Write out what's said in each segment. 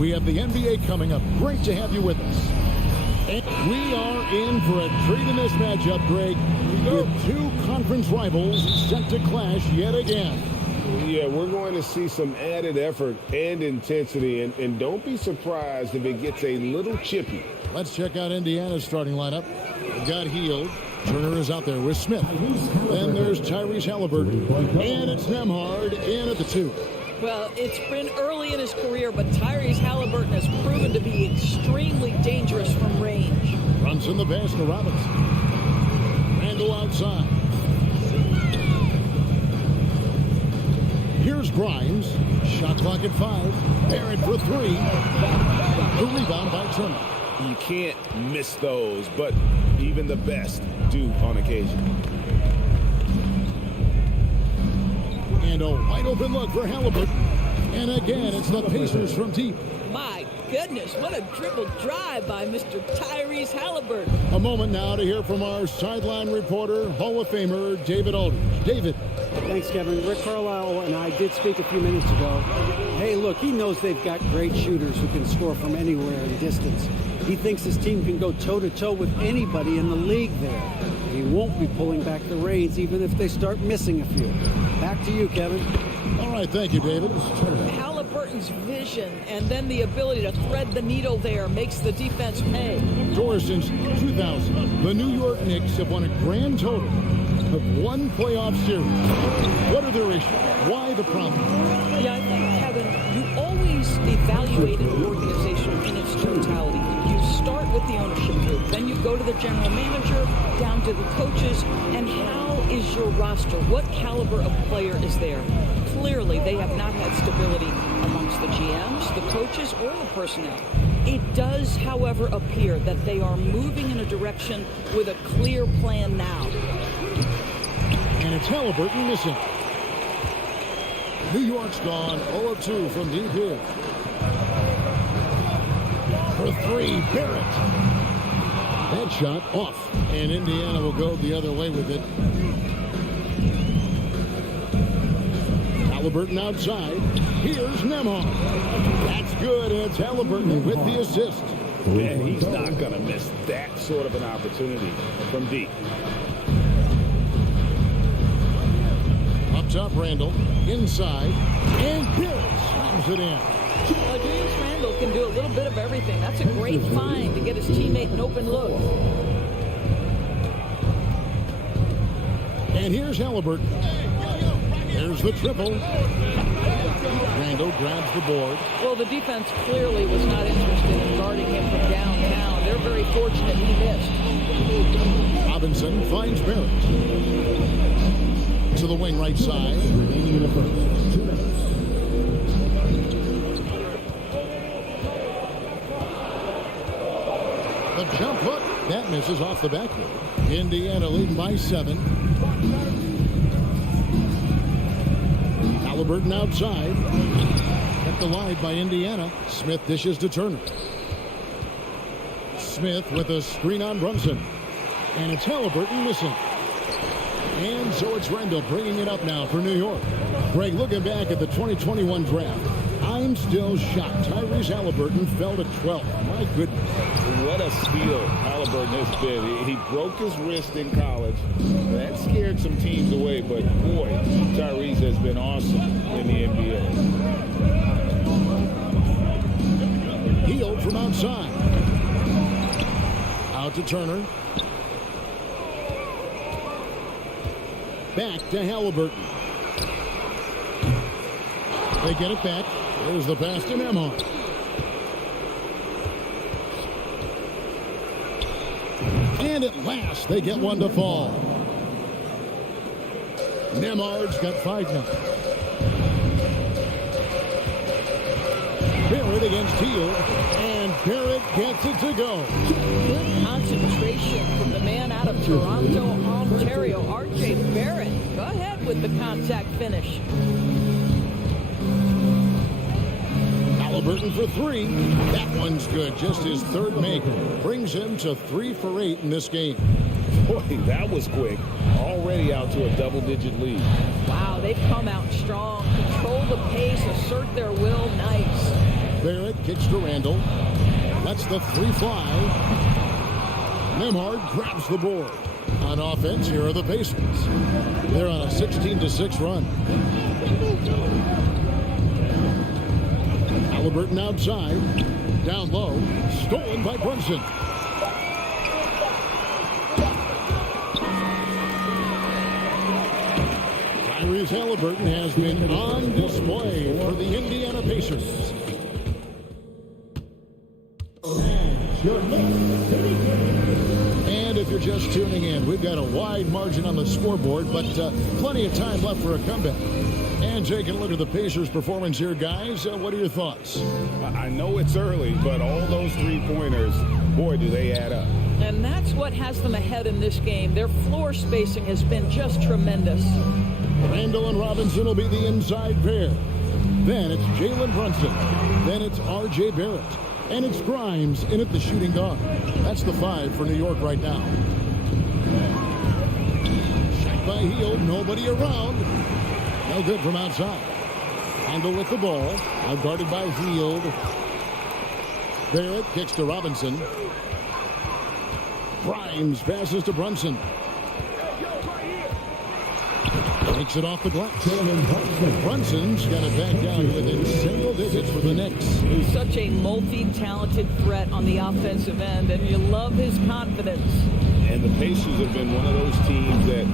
We have the NBA coming up. Great to have you with us. And we are in for a treat in this matchup, Greg, with two conference rivals set to clash yet again. Yeah, we're going to see some added effort and intensity, and don't be surprised if it gets a little chippy. Let's check out Indiana's starting lineup. We've got Hield. Turner is out there with Smith. Then there's Tyrese Halliburton. And it's Nembhard in at the 2. Well, it's been early in his career, but Tyrese Halliburton has proven to be extremely dangerous from range. Brunson the pass to Robinson. Randall outside. Here's Grimes. Shot clock at 5. Barrett for 3. The rebound by Turner. You can't miss those, but even the best do on occasion. And a wide open look for Halliburton. And again, it's the Pacers from deep. My goodness, what a dribble drive by Mr. Tyrese Halliburton. A moment now to hear from our sideline reporter, Hall of Famer David Aldridge. David. Thanks, Kevin. Rick Carlisle and I did speak a few minutes ago. Hey, look, he knows they've got great shooters who can score from anywhere in distance. He thinks his team can go toe-to-toe with anybody in the league there. He won't be pulling back the reins even if they start missing a few. Back to you, Kevin. All right, thank you, David. Halliburton's vision and then the ability to thread the needle there makes the defense pay. Doris, since 2000, the New York Knicks have won a grand total of 1 playoff series. What are their issues? Why the problem? Yeah, I think, Kevin, you always evaluate an organization in its totality. You start with the ownership group, then you go to the general manager, down to the coaches, and how is your roster? What caliber of player is there? Clearly, they have not had stability amongst the GMs, the coaches, or the personnel. It does, however, appear that they are moving in a direction with a clear plan now. And it's Halliburton missing. New York's gone 0 of 2 from deep here. For 3, Barrett. That shot off. And Indiana will go the other way with it. Halliburton outside. Here's Nembhard. That's good. And it's Halliburton with the assist. Man, he's not going to miss that sort of an opportunity from deep. Up top, Randall. Inside. And Barrett slams it in. Well, Julius Randle can do a little bit of everything. That's a great find to get his teammate an open look. And here's Halliburton. There's the triple. Randall grabs the board. Well, the defense clearly was not interested in guarding him from downtown. They're very fortunate he missed. Robinson finds Barrett. To the wing right side. The jump hook. That misses off the backboard. Indiana leading by 7. Halliburton outside. Kept alive by Indiana. Smith dishes to Turner. Smith with a screen on Brunson. And it's Halliburton missing. And so it's Randall bringing it up now for New York. Greg, looking back at the 2021 draft, I'm still shocked. Tyrese Halliburton fell to 12th. My goodness. What a steal Halliburton has been. He broke his wrist in college. That scared some teams away, but boy, Tyrese has been awesome in the NBA. Hield from outside. Out to Turner. Back to Halliburton. They get it back. There's the pass to Nembhard. And at last, they get one to fall. Nembhard's got 5 now. Barrett against Hield. And Barrett gets it to go. Good concentration from the man out of Toronto, Ontario, R.J. Barrett. Go ahead with the contact finish. Halliburton for 3. That one's good. Just his 3rd make. Brings him to 3 for 8 in this game. Boy, that was quick. Already out to a double-digit lead. Wow, they've come out strong. Control the pace, assert their will. Nice. Barrett kicks to Randall. Lets the three fly. Nembhard grabs the board. On offense, here are the Pacers. They're on a 16-6 run. Halliburton outside. Down low. Stolen by Brunson. Tyrese Halliburton has been on display for the Indiana Pacers. And if you're just tuning in, we've got a wide margin on the scoreboard, but plenty of time left for a comeback. And taking a look at the Pacers' performance here, guys. What are your thoughts? I know it's early, but all those three-pointers, boy, do they add up. And that's what has them ahead in this game. Their floor spacing has been just tremendous. Randall and Robinson will be the inside pair. Then it's Jalen Brunson. Then it's R.J. Barrett. And it's Grimes in at the shooting guard. That's the 5 for New York right now. Shot by Hield. Nobody around. No good from outside. Randall with the ball. Out guarded by Hield. Barrett kicks to Robinson. Grimes passes to Brunson. Takes it off the glass. Brunson's got it back down to within single digits for the Knicks. He's such a multi-talented threat on the offensive end, and you love his confidence. And the Pacers have been one of those teams that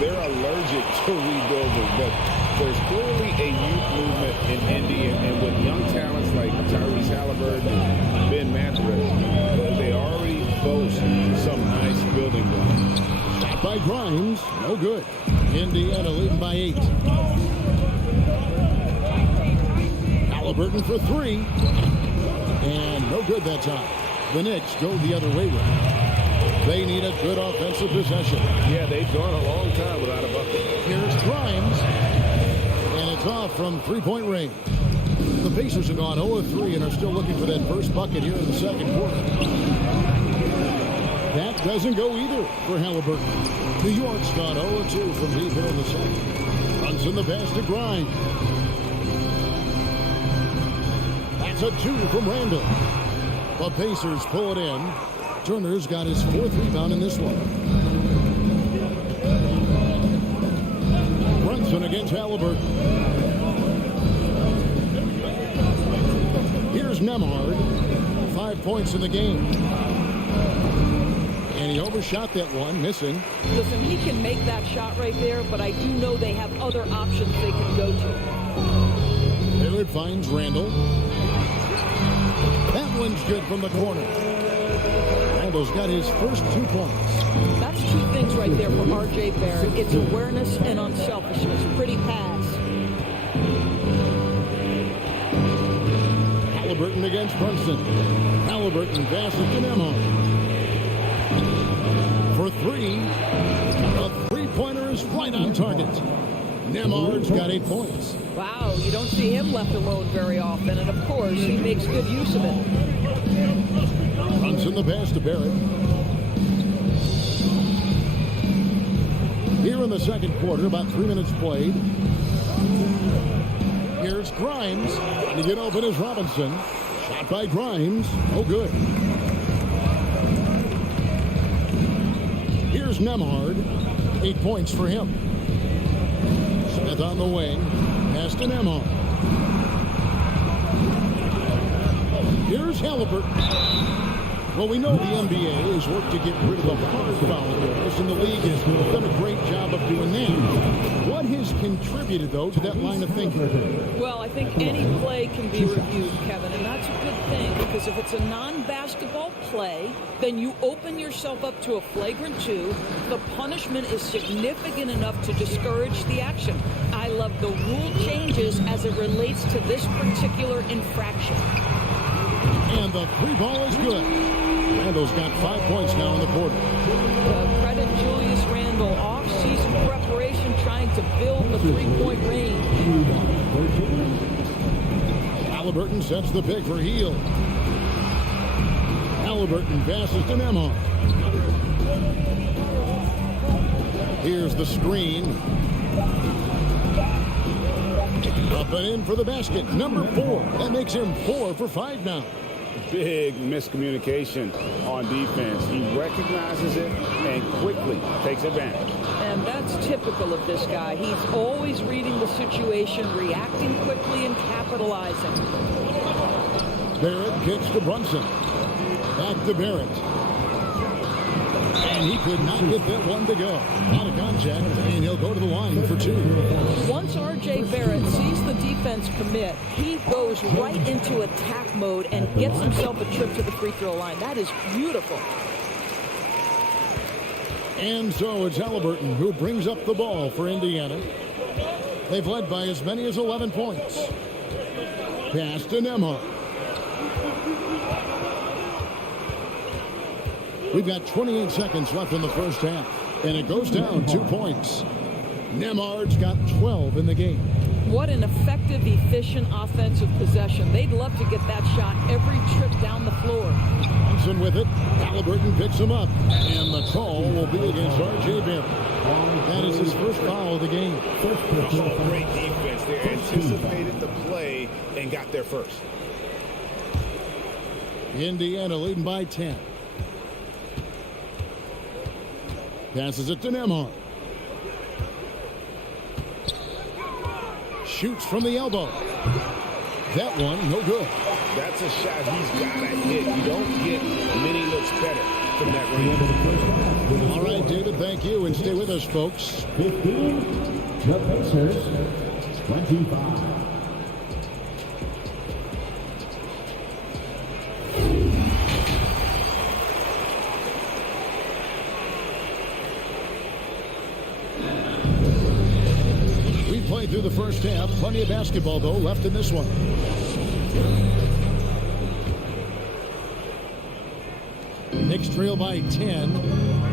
they're allergic to rebuilding, but there's clearly a youth movement in Indy, and with young talents like Tyrese Halliburton and Ben Mathurin, they already boast some nice building blocks. Shot by Grimes, no good. Indiana leading by 8. Halliburton for 3. And no good that time. The Knicks go the other way with it. They need a good offensive possession. Yeah, they've gone a long time without a bucket. Here's Grimes. And it's off from three-point range. The Pacers have gone 0-3 and are still looking for that first bucket here in the second quarter. That doesn't go either for Halliburton. New York's gone 0-2 from deep here in the second. Runs in the pass to Grimes. That's a 2 from Randall. The Pacers pull it in. Turner's got his 4th rebound in this one. Brunson against Halliburton. Here's Nembhard. 5 points in the game. And he overshot that one, missing. Listen, he can make that shot right there, but I do know they have other options they can go to. Barrett finds Randall. That one's good from the corner. Randall's got his first 2 points. That's 2 things right there for R.J. Barrett. It's awareness and unselfishness. Pretty pass. Halliburton against Brunson. Halliburton passes to Nembhard. For 3. A three-pointer is right on target. Nembhard's got 8 points. Wow, you don't see him left alone very often, and of course, he makes good use of it. Brunson the pass to Barrett. Here in the second quarter, about 3 minutes played. Here's Grimes. To get open is Robinson. Shot by Grimes. No good. Here's Nembhard. 8 points for him. Smith on the wing. Pass to Nembhard. Here's Halliburton. Well, we know the NBA has worked to get rid of the hard foul rules, and the league has done a great job of doing that. What has contributed, though, to that line of thinking? Well, I think any play can be reviewed, Kevin, and that's a good thing, because if it's a non-basketball play, then you open yourself up to a flagrant 2. The punishment is significant enough to discourage the action. I love the rule changes as it relates to this particular infraction. And the 3 ball is good. Randall's got 5 points now in the quarter. Credit Julius Randle, off-season preparation, trying to build the 3-point range. Halliburton sets the pick for Hield. Halliburton passes to Nembhard. Here's the screen. Up and in for the basket. Number 4. That makes him 4 for 5 now. Big miscommunication on defense. He recognizes it and quickly takes advantage. And that's typical of this guy. He's always reading the situation, reacting quickly, and capitalizing. Barrett kicks to Brunson. Back to Barrett. And he could not get that one to go. Out of contact, and he'll go to the line for 2. Once R.J. Barrett sees the defense commit, he goes right into attack mode and gets himself a trip to the free throw line. That is beautiful. And so it's Halliburton who brings up the ball for Indiana. They've led by as many as 11 points. Pass to Nembhard. We've got 28 seconds left in the first half, and it goes down 2 points. Nembhard's got 12 in the game. What an effective, efficient offensive possession. They'd love to get that shot every trip down the floor. Brunson with it. Halliburton picks him up, and the call will be against R.J. Barrett. That is his first foul of the game. Oh, great defense there. Anticipated the play and got there first. Indiana leading by 10. Passes it to Nembhard. Shoots from the elbow. That one, no good. That's a shot he's got to hit. You don't get many looks better from that range. All right, David, thank you. And stay with us, folks. 15, the Pacers, 25. Through the first half. Plenty of basketball, though, left in this one. Knicks trail by 10.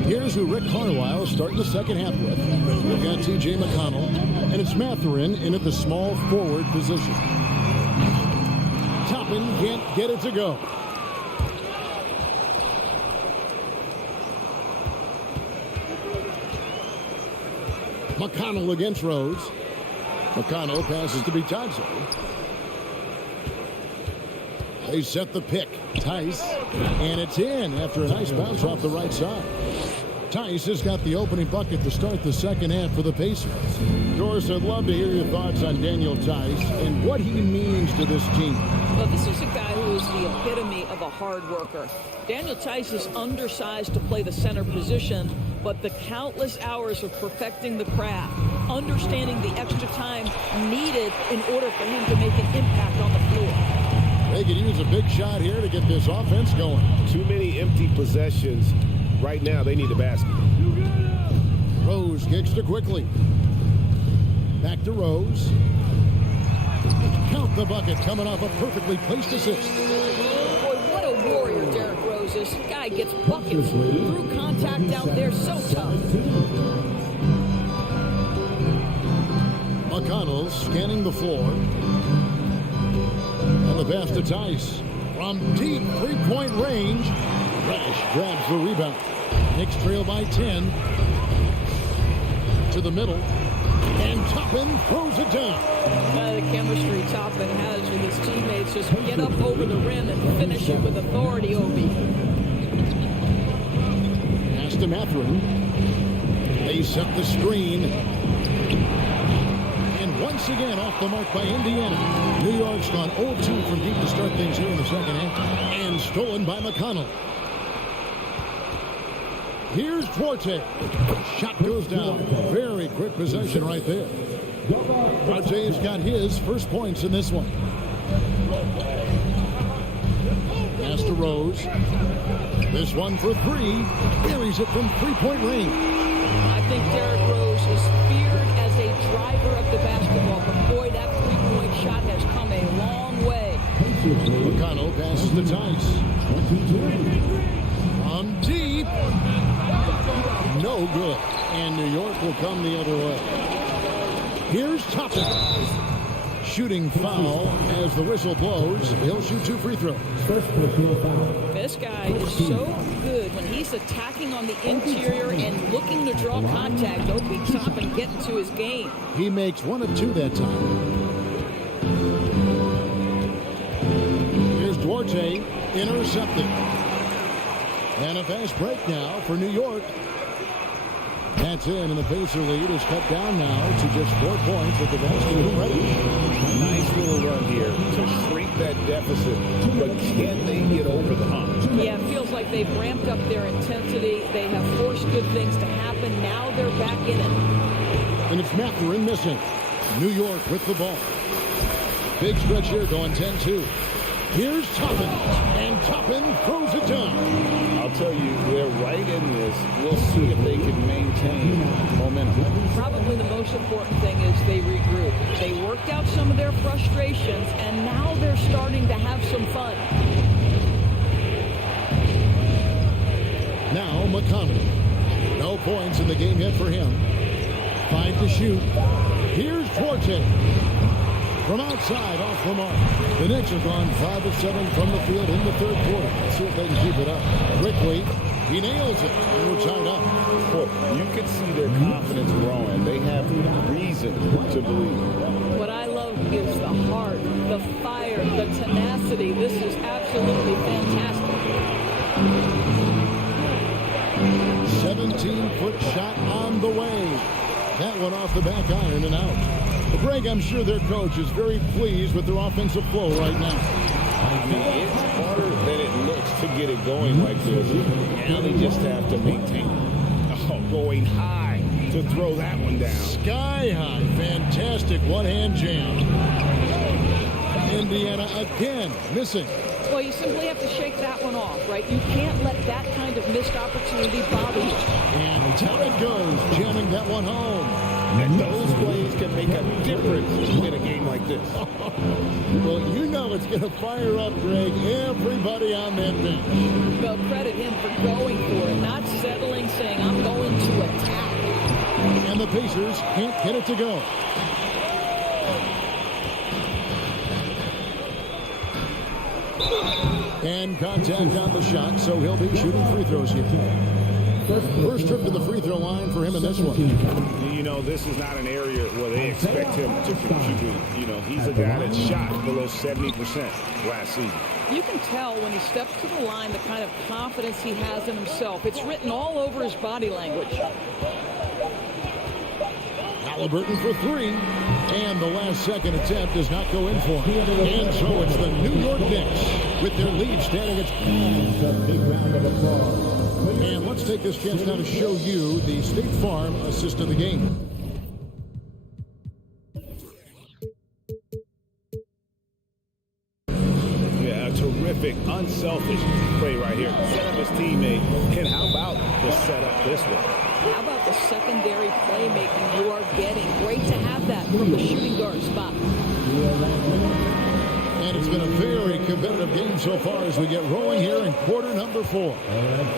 Here's who Rick Carlisle is starting the second half with. We've got T.J. McConnell, and it's Mathurin in at the small forward position. Toppin can't get it to go. McConnell against Rose. McConnell passes to Bitadze. They set the pick. Tice. And it's in after a nice bounce off the right side. Tice has got the opening bucket to start the second half for the Pacers. Doris, I'd love to hear your thoughts on Daniel Tice and what he means to this team. Well, this is a guy who is the epitome of a hard worker. Daniel Tice is undersized to play the center position, but the countless hours of perfecting the craft, understanding the extra time needed in order for him to make an impact on the floor. They could use a big shot here to get this offense going. Too many empty possessions. Right now, they need a basket. Rose kicks to quickly. Back to Rose. Count the bucket coming off a perfectly placed assist. Boy, what a warrior Derrick Rose is. This guy gets buckets through contact out there, so tough. McConnell scanning the floor. And the pass to Tice. From deep three-point range. Rash grabs the rebound. Knicks trail by 10. To the middle. And Toppin throws it down. The chemistry Toppin has with his teammates. Just get up over the rim and finish it with authority, Obi. Pass to Mathurin. They set the screen. And once again off the mark by Indiana. New York's gone 0-2 from deep to start things here in the second half. And stolen by McConnell. Here's Forte. Shot goes down. Very quick possession right there. RJ's got his first points in this one. Pass to Rose. This one for three. Buries it from three-point range. I think Derrick Rose is feared as a driver of the basketball, but boy, that three-point shot has come a long way. McConnell passes to Tice. On deep. No good. And New York will come the other way. Here's Toppin. Shooting foul as the whistle blows. He'll shoot 2 free throws. This guy is so good when he He's attacking on the interior and looking to draw contact. Obi Toppin getting to his game. He makes 1 of 2 that time. Here's Duarte, intercepted. And a fast break now for New York. That's in, and the Pacer lead is cut down now to just 4 points at the basket of ready. Nice little run here to shrink that deficit, but can they get over the hump? Yeah, it feels like they've ramped up their intensity. They have forced good things to happen. Now they're back in it. And it's Mathurin missing. New York with the ball. Big stretch here going 10-2. Here's Toppin, and Toppin throws it down. I'll tell you, they're right in this. We'll see if they can maintain momentum. Probably the most important thing is they regroup. They worked out some of their frustrations, and now they're starting to have some fun. Now McConnell. No points in the game yet for him. 5 to shoot. Here's Duarte. From outside, off the mark. The Knicks have gone 5 of 7 from the field in the third quarter. Let's see if they can keep it up. Quickly, he nails it, and we're tied up. Well, you can see their confidence growing. They have reason to believe. What I love is the heart, the fire, the tenacity. This is absolutely fantastic. 17-foot shot on the way. That one off the back iron and out. Well, Greg, I'm sure their coach is very pleased with their offensive flow right now. I mean, it's harder than it looks to get it going like this. Now they just have to maintain it. Oh, going high to throw that one down. Sky high. Fantastic one-hand jam. Indiana again missing. Well, you simply have to shake that one off, right? You can't let that kind of missed opportunity bother you. And down it goes, jamming that one home. And those plays can make a difference in a game like this. Well, you know it's going to fire up, Greg, everybody on that bench. Well, credit him for going for it, not settling, saying, I'm going to attack. And the Pacers can't get it to go. And contact on the shot, so he'll be shooting free throws here. First trip to the free throw line for him in this one. You know, this is not an area where they expect him to contribute. You know, he's a guy that shot below 70% last season. You can tell when he steps to the line the kind of confidence he has in himself. It's written all over his body language. Halliburton for 3. And the last second attempt does not go in for him. And so it's the New York Knicks with their lead standing at... And let's take this chance now to show you the State Farm assist of the game. Yeah, a terrific, unselfish play right here. Set up his teammate. And how about the setup this way? How about the secondary playmaking you are getting? Great to have that from the shooting guard spot. And it's been a very competitive game so far as we get rolling here in quarter number 4.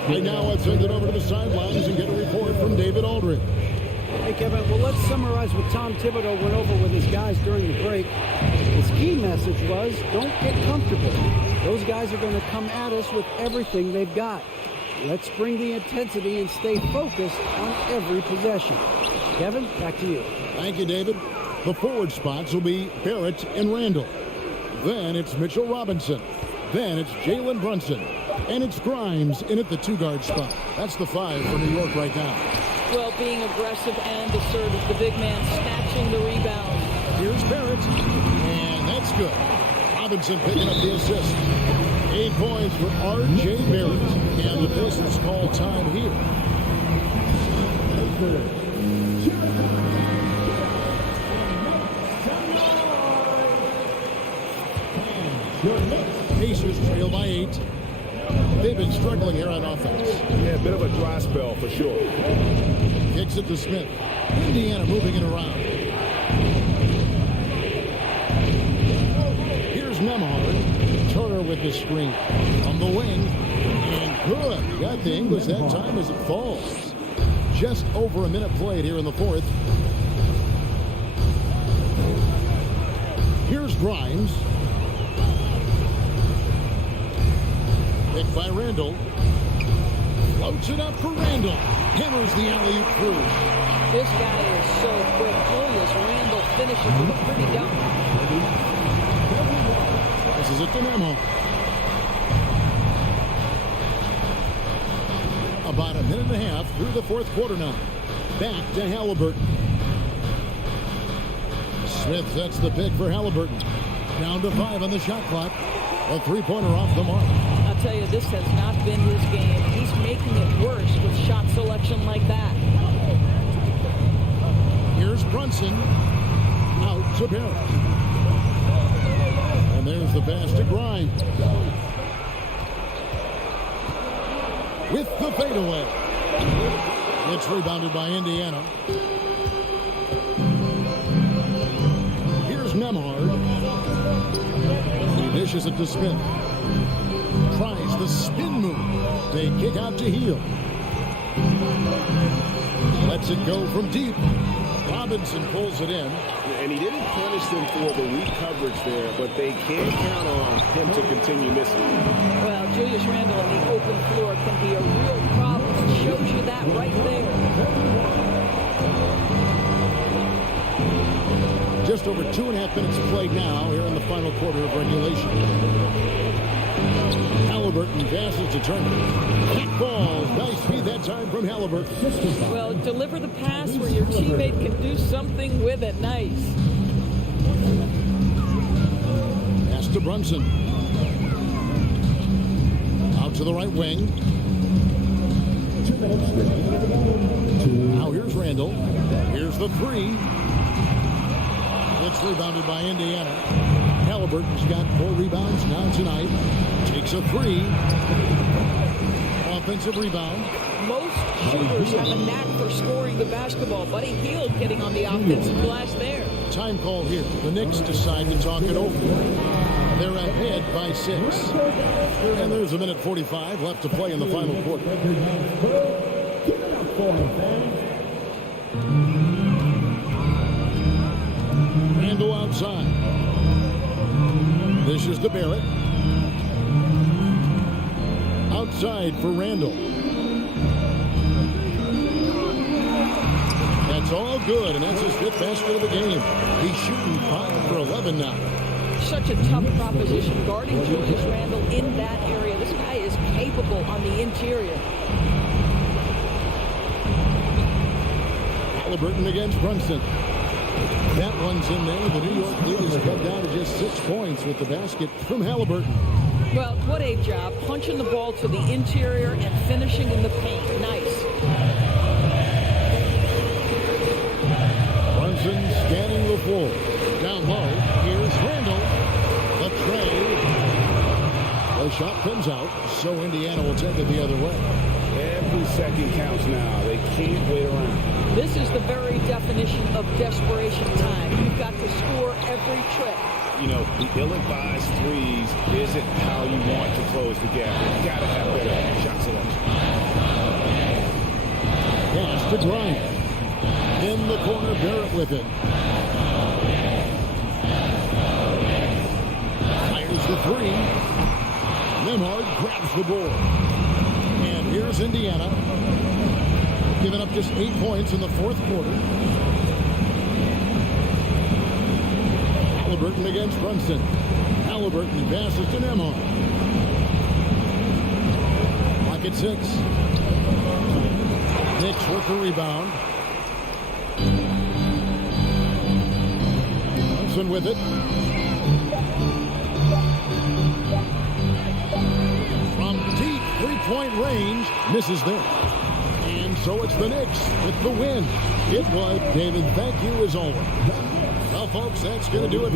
Right now, let's send it over to the sidelines and get a report from David Aldridge. Hey, Kevin, well, let's summarize what Tom Thibodeau went over with his guys during the break. His key message was, don't get comfortable. Those guys are going to come at us with everything they've got. Let's bring the intensity and stay focused on every possession. Kevin, back to you. Thank you, David. The forward spots will be Barrett and Randall. Then it's Mitchell Robinson. Then it's Jalen Brunson. And it's Grimes in at the 2-guard spot. That's the 5 for New York right now. Well, being aggressive and assertive. The big man snatching the rebound. Here's Barrett. And that's good. Robinson picking up the assist. 8 points for R.J. Barrett. And the Pacers call time here. Pacers trail by 8. They've been struggling here on offense. Yeah, a bit of a dry spell for sure. Kicks it to Smith. Indiana moving it around. Here's Nembhard. Turner with the screen. On the wing. And good. Got the English that time as it falls. Just over a minute played here in the 4th. Here's Grimes. Picked by Randall. Floats it up for Randall. Hammers the alley-oop through. This guy is so quick. Julius Randle finishes with a pretty dunk. This is it to Nemo. About a minute and a half through the fourth quarter now. Back to Halliburton. Smith sets the pick for Halliburton. Down to 5 on the shot clock. A three-pointer off the mark. I'll tell you, this has not been his game. He's making it worse with shot selection like that. Here's Brunson. Out to Barrett. And there's the pass to Grimes. With the fadeaway. It's rebounded by Indiana. Here's Nembhard. He dishes it to Smith. Tries the spin move. They kick out to Heel. Lets it go from deep. Robinson pulls it in. And he didn't punish them for the weak coverage there, but they can count on him to continue missing. Well, Julius Randle on the open floor can be a real problem. It shows you that right there. Just over 2.5 minutes played now here in the final quarter of regulation. Halliburton passes to Turner. Kick balls. Nice feed that time from Halliburton. Well, deliver the pass where your teammate can do something with it. Nice. Pass to Brunson. Out to the right wing. Now here's Randall. Here's the three. It's rebounded by Indiana. Halliburton's got 4 rebounds now tonight. Takes a three. Offensive rebound. Most shooters have a knack for scoring the basketball. Buddy Hield getting on the offensive glass there. Time call here. The Knicks decide to talk it over. They're ahead by 6. And there's a minute 45 left to play in the final quarter. Randall outside. This is to Barrett. Outside for Randall. That's all good, and that's his 5th basket of the game. He's shooting 5 for 11 now. Such a tough proposition guarding Julius Randle in that area. This guy is capable on the interior. Halliburton against Brunson. That one's in there. The New York lead is cut down to just 6 points with the basket from Halliburton. Well, what a job. Punching the ball to the interior and finishing in the paint. Nice. Brunson scanning the floor. Down low. Here's Randall. The tray. The shot comes out, so Indiana will take it the other way. Every second counts now. They can't wait around. This is the very definition of desperation time. You've got to score every trip. You know, the ill-advised threes isn't how you want to close the gap. You've got to have better shot selection. Pass to Grimes. In the corner, Barrett with it. Fires the three. Nembhard grabs the board. And here's Indiana. Giving up just 8 points in the fourth quarter. Halliburton against Brunson. Halliburton passes to Nembhard. Clock at 6. Knicks with the rebound. Brunson with it. From deep 3-point range, misses there. And so it's the Knicks with the win. It was David. Thank you as always. Well, folks, that's going to do it.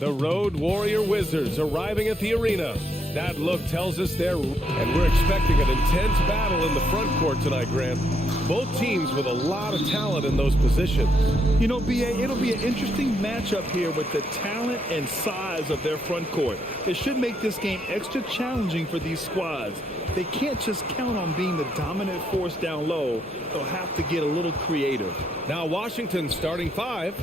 The Road Warrior Wizards arriving at the arena. That look tells us and we're expecting an intense battle in the front court tonight, Grant. Both teams with a lot of talent in those positions. You know, B.A., it'll be an interesting matchup here with the talent and size of their front court. It should make this game extra challenging for these squads. They can't just count on being the dominant force down low. They'll have to get a little creative. Now Washington's starting five.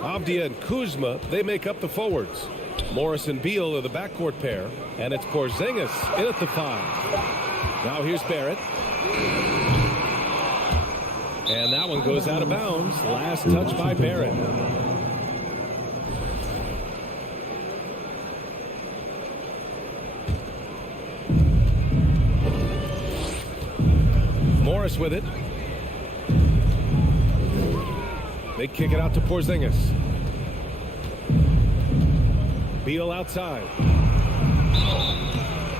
Avdia and Kuzma, they make up the forwards. Morris and Beal are the backcourt pair. And it's Porzingis in at the five. Now here's Barrett. And that one goes out of bounds. Last touch by Barrett. Morris with it. They kick it out to Porzingis. Beal outside.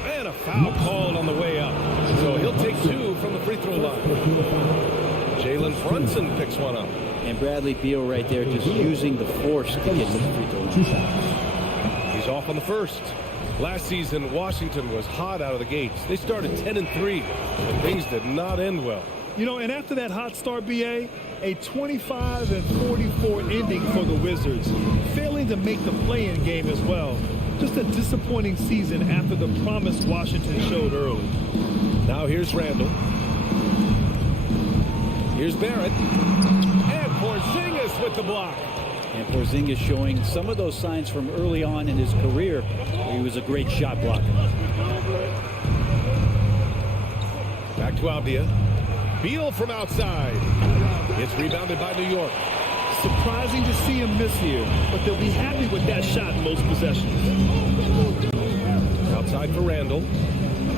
And a foul called on the way up. So he'll take two from the free throw line. Jalen Brunson picks one up. And Bradley Beal right there just using the force to get to the free throw line. He's off on the first. Last season, Washington was hot out of the gates. They started 10-3, but things did not end well. You know, and after that hot start, B.A., a 25-44 ending for the Wizards, failing to make the play-in game as well. Just a disappointing season after the promise Washington showed early. Now here's Randall. Here's Barrett. And Porzingis with the block. And Porzingis showing some of those signs from early on in his career where he was a great shot blocker. Back to Avdia. Beal from outside. It's rebounded by New York. Surprising to see him miss here, but they'll be happy with that shot in most possessions. Outside for Randall.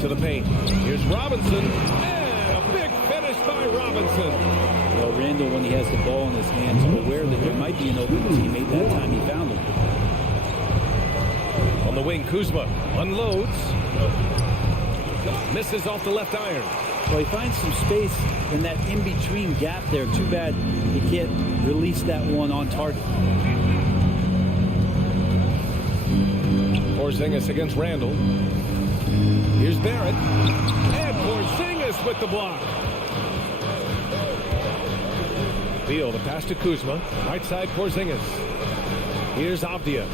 To the paint. Here's Robinson. And a big finish by Robinson. Well, Randall, when he has the ball in his hands, aware that there might be an open teammate, that time he found him. On the wing, Kuzma unloads. Misses off the left iron. Well, he finds some space in that in-between gap there. Too bad he can't release that one on target. Porzingis against Randall. Here's Barrett. And Porzingis with the block. Beal, the pass to Kuzma. Right side, Porzingis. Here's Avdia.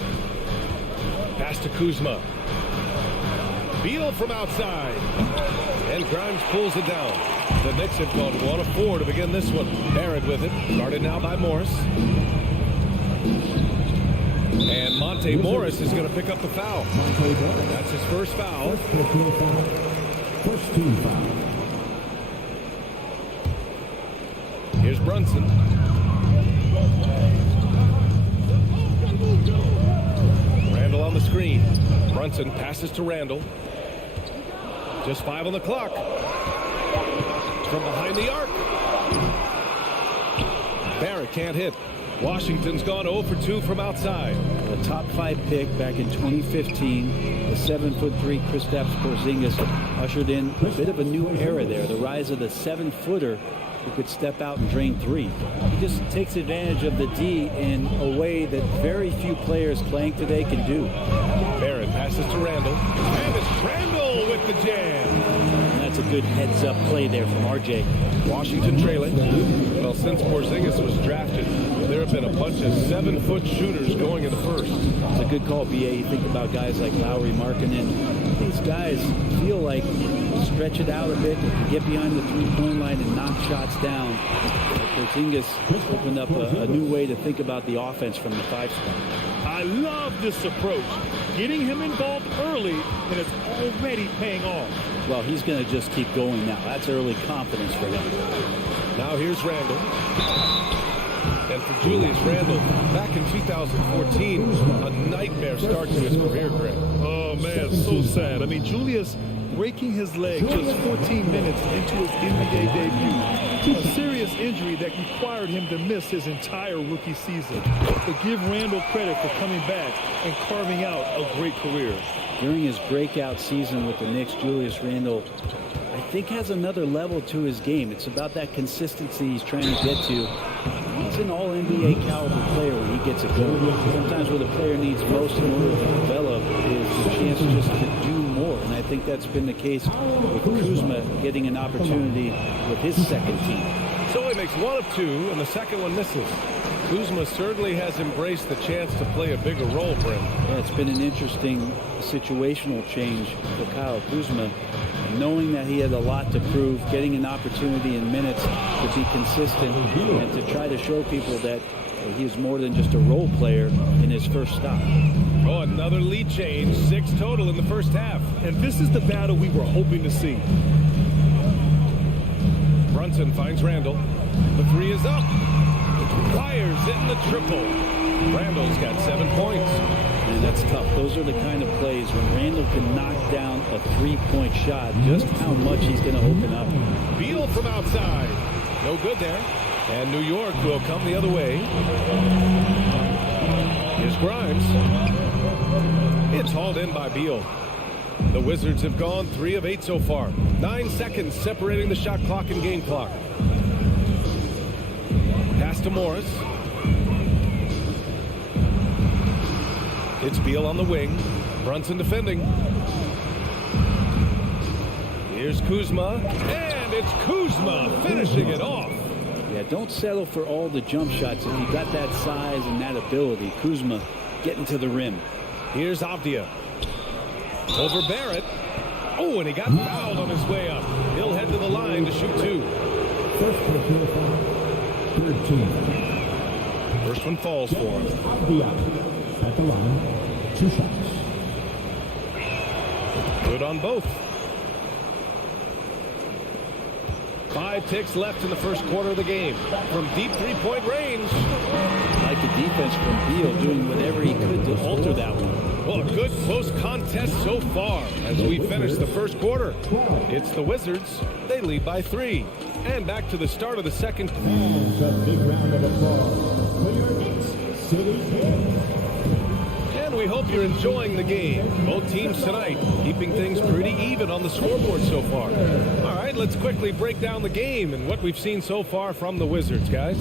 Pass to Kuzma. Beal from outside. And Grimes pulls it down. The Knicks have gone 1 of 4 to begin this one. Barrett with it. Guarded now by Morris. And Monte Morris is going to pick up the foul. That's his first foul. First team foul. Here's Brunson. Randall on the screen. Brunson passes to Randall. Just 5 on the clock. From behind the arc. Barrett can't hit. Washington's gone 0 for 2 from outside. A top 5 pick back in 2015. The 7'3" Kristaps Porzingis ushered in a bit of a new era there. The rise of the 7-footer who could step out and drain 3. He just takes advantage of the D in a way that very few players playing today can do. Barrett passes to Randall. And it's Randall with the jam. And that's a good heads-up play there from RJ. Washington trailing. Well, since Porzingis was drafted, there have been a bunch of 7-foot shooters going in the first. It's a good call, BA. You think about guys like Lowry, Markkanen. These guys feel like stretch it out a bit, get behind the three-point line and knock shots down. Porzingis opened up a new way to think about the offense from the 5 spot. I love this approach. Getting him involved early, and it's already paying off. Well, he's going to just keep going now. That's early confidence for him. Now here's Randall. And for Julius Randall, back in 2014, a nightmare start to his career, Greg. Oh, man, so sad. I mean, Julius breaking his leg just 14 minutes into his NBA debut. A serious injury that required him to miss his entire rookie season. But give Randall credit for coming back and carving out a great career. During his breakout season with the Knicks, Julius Randall, I think, has another level to his game. It's about that consistency he's trying to get to. He's an all-NBA caliber player when he gets it going. Sometimes what a player needs most in order to develop is the chance just to do more. And I think that's been the case with Kuzma getting an opportunity with his second team. So he makes 1 of 2, and the second one misses. Kuzma certainly has embraced the chance to play a bigger role for him. Yeah, it's been an interesting situational change for Kyle Kuzma. And knowing that he had a lot to prove, getting an opportunity in minutes to be consistent and to try to show people that he is more than just a role player in his first stop. Oh, another lead change. 6 total in the first half. And this is the battle we were hoping to see. Brunson finds Randall. The 3 is up. Fires in the triple. Randall's got 7 points. And that's tough. Those are the kind of plays when Randall can knock down a 3-point shot, just how much he's going to open up. Beal from outside. No good there. And New York will come the other way. Here's Grimes. It's hauled in by Beal. The Wizards have gone 3 of 8 so far. 9 seconds separating the shot clock and game clock. Pass to Morris. It's Beal on the wing. Brunson defending. Here's Kuzma. And it's Kuzma finishing it off. Yeah, don't settle for all the jump shots if you got that size and that ability. Kuzma getting to the rim. Here's Avdia. Over Barrett. Oh, and he got fouled on his way up. He'll head to the line to shoot 2. First personal foul. Third team. First one falls for him. At the line, 2 shots. Good on both. 5 ticks left in the first quarter of the game. From deep 3-point range. like the defense from Beal doing whatever he could to alter that one. Well, a good close contest so far as we finish the first quarter. It's the Wizards. They lead by 3. And back to the start of the second. And a big round of applause for your Knicks City Kings. And we hope you're enjoying the game. Both teams tonight keeping things pretty even on the scoreboard so far. All right, let's quickly break down the game and what we've seen so far from the Wizards, guys.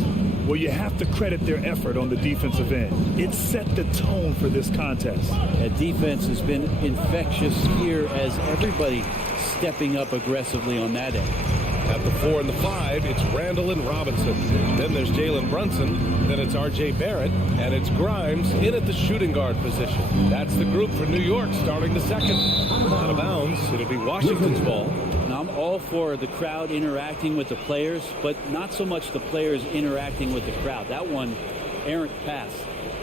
Well, you have to credit their effort on the defensive end. It set the tone for this contest. That defense has been infectious here as everybody stepping up aggressively on that end. At the 4 and the 5, it's Randall and Robinson. Then there's Jalen Brunson. Then it's R.J. Barrett. And it's Grimes in at the shooting guard position. That's the group for New York starting the second. Out of bounds, it'll be Washington's ball. Now, I'm all for the crowd interacting with the players, but not so much the players interacting with the crowd. That one, errant pass.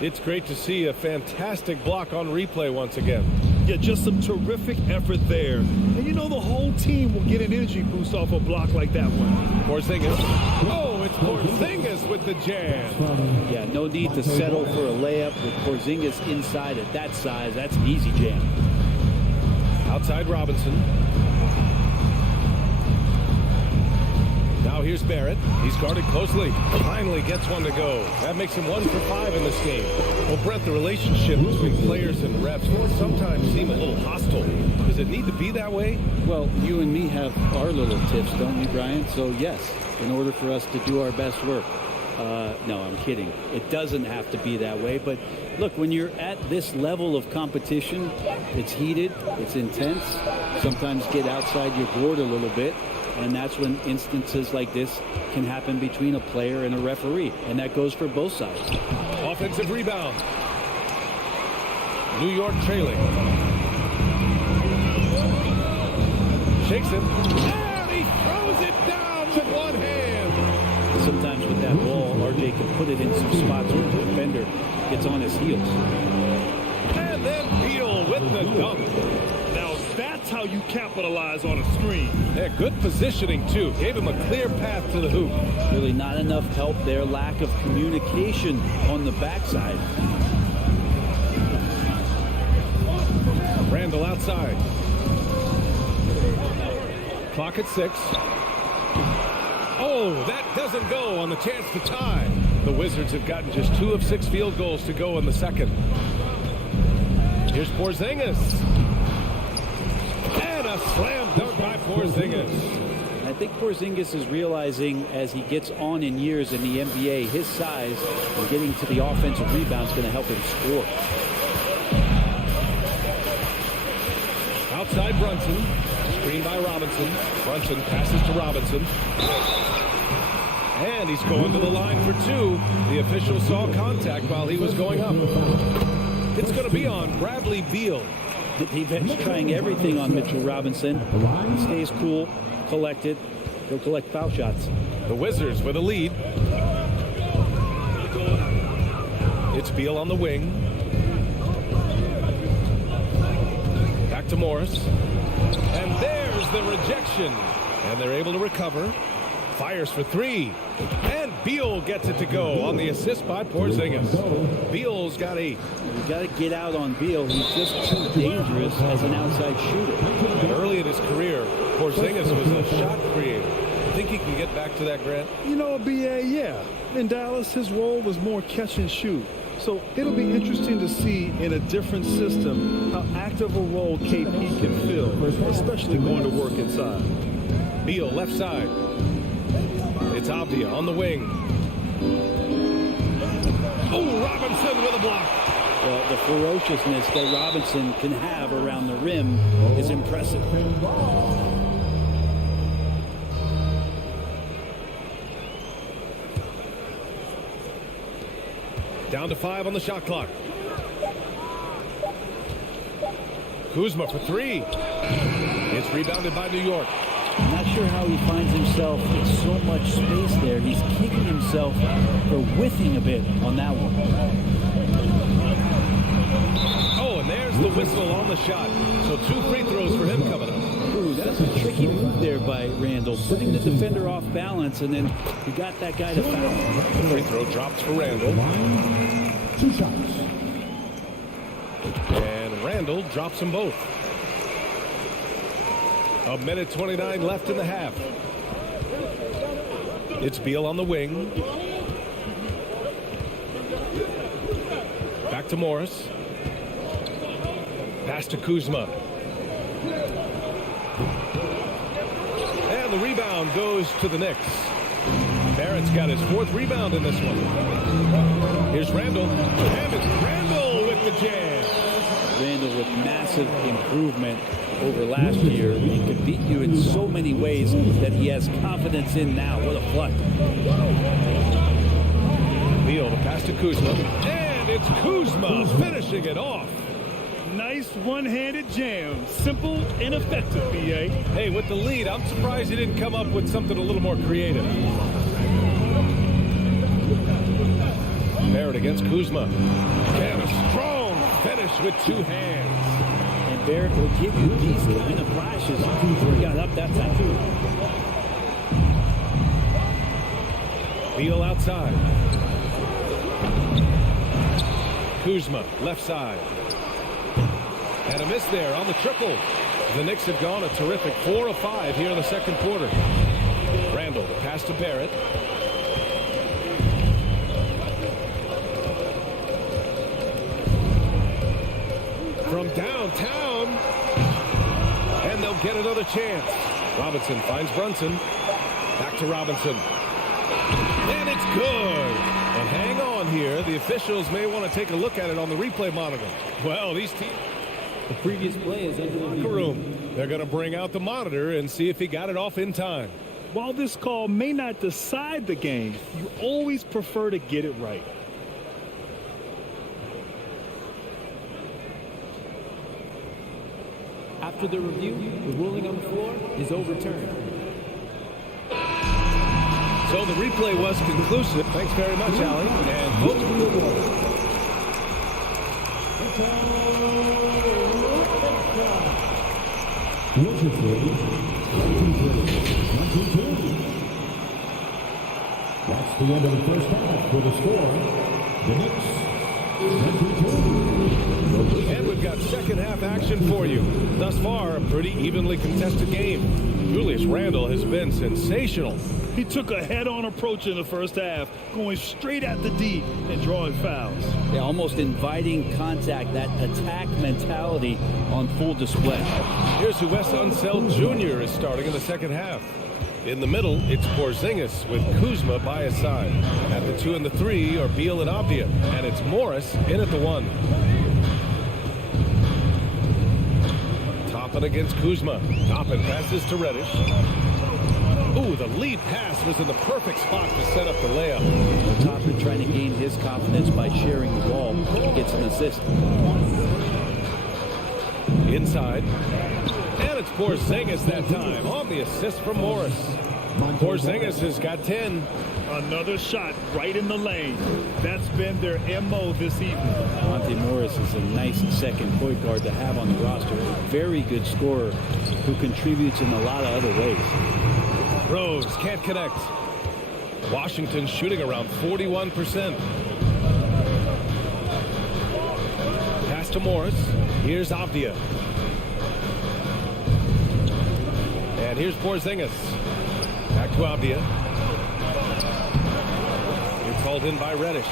It's great to see a fantastic block on replay once again. Yeah, just some terrific effort there. And you know the whole team will get an energy boost off a block like that one. Porzingis. Oh, it's Porzingis with the jam. Yeah, no need to settle for a layup with Porzingis inside at that size. That's an easy jam. Outside Robinson. Now here's Barrett. He's guarded closely. Finally gets one to go. That makes him 1 for 5 in this game. Well, Brett, the relationship between players and refs can sometimes seem a little hostile. Does it need to be that way? Well, you and me have our little tips, don't we, Brian? So, yes, in order for us to do our best work. No, I'm kidding. It doesn't have to be that way. But, look, when you're at this level of competition, it's heated, it's intense. Sometimes get outside your board a little bit. And that's when instances like this can happen between a player and a referee. And that goes for both sides. Offensive rebound. New York trailing. Shakes it. And he throws it down with one hand. Sometimes with that ball, RJ can put it in some spots where the defender gets on his heels. And then Beal with the dunk. Now that's how you capitalize on a screen. Yeah, good positioning, too. Gave him a clear path to the hoop. Really not enough help there. Lack of communication on the backside. Randall outside. Clock at 6. Oh, that doesn't go on the chance to tie. The Wizards have gotten just 2 of 6 field goals to go in the second. Here's Porzingis. And a slam dunk by Porzingis. I think Porzingis is realizing as he gets on in years in the NBA, his size and getting to the offensive rebound is going to help him score. Outside Brunson. Screen by Robinson. Brunson passes to Robinson. And he's going to the line for 2. The official saw contact while he was going up. It's going to be on Bradley Beal. The defense trying everything on Mitchell Robinson. He stays cool, collected. He'll collect foul shots. The Wizards with a lead. It's Beal on the wing. Back to Morris. And there's the rejection. And they're able to recover. Fires for 3. And Beal gets it to go on the assist by Porzingis. Beal's got 8. You got to get out on Beal. He's just too dangerous as an outside shooter. And early in his career, Porzingis was a shot creator. Think he can get back to that, Grant? You know, BA, yeah. In Dallas, his role was more catch and shoot. So it'll be interesting to see in a different system how active a role KP can fill, especially going to work inside. Beal left side. It's Avdia on the wing. Oh, Robinson with a block. The ferociousness that Robinson can have around the rim is impressive. Down to 5 on the shot clock. Kuzma for 3. It's rebounded by New York. I'm not sure how he finds himself in so much space there. He's kicking himself for whiffing a bit on that one. Oh, and there's the whistle on the shot. So 2 free throws for him coming up. Ooh, That's a tricky move there by Randall, putting the defender off balance, and then he got that guy to foul. Free throw drops for Randall. 2 shots. And Randall drops them both. 1:29 left in the half. It's Beal on the wing. Back to Morris. Pass to Kuzma. And the rebound goes to the Knicks. Barrett's got his 4th rebound in this one. Here's Randall. And it's Randall with the jam. Randall with massive improvement over last year. He could beat you in so many ways that he has confidence in now. What a flush. Beal to pass to Kuzma. And it's Kuzma finishing it off. Nice one-handed jam. Simple and effective, B.A. Hey, with the lead, I'm surprised he didn't come up with something a little more creative. Barrett against Kuzma. And a strong finish with 2 hands. And Barrett will give you these kind of flashes before he got up that time. Beal outside. Kuzma, left side. And a miss there on the triple. The Knicks have gone a terrific 4 of 5 here in the second quarter. Randall, pass to Barrett. From downtown. And they'll get another chance. Robinson finds Brunson. Back to Robinson. And it's good. And hang on here. The officials may want to take a look at it on the replay monitor. Well, these teams... The previous play is under the locker room. They're going to bring out the monitor and see if he got it off in time. While this call may not decide the game, you always prefer to get it right. After the review, the ruling on the floor is overturned. So the replay was conclusive. Thanks very much, Allie. And vote. That's the end of the first half for the score. The Knicks, 22. And we've got second half action for you. Thus far, a pretty evenly contested game. Julius Randle has been sensational. He took a head-on approach in the first half, going straight at the D and drawing fouls. Yeah, almost inviting contact, that attack mentality on full display. Here's who Wes Unseld Jr. is starting in the second half. In the middle, it's Porzingis with Kuzma by his side. At the 2 and the 3 are Beal and Avdia. And it's Morris in at the 1. Toppin against Kuzma. Toppin passes to Reddish. Ooh, the lead pass was in the perfect spot to set up the layup. Toppin trying to gain his confidence by sharing the ball. He gets an assist. Inside. And it's Porzingis that time on the assist from Morris. Porzingis has got 10. Another shot right in the lane. That's been their MO this evening. Monte Morris is a nice second point guard to have on the roster. A very good scorer who contributes in a lot of other ways. Rose can't connect. Washington shooting around 41%. Pass to Morris. Here's Avdia. And here's Porzingis. Back to Avdia. You're called in by Reddish.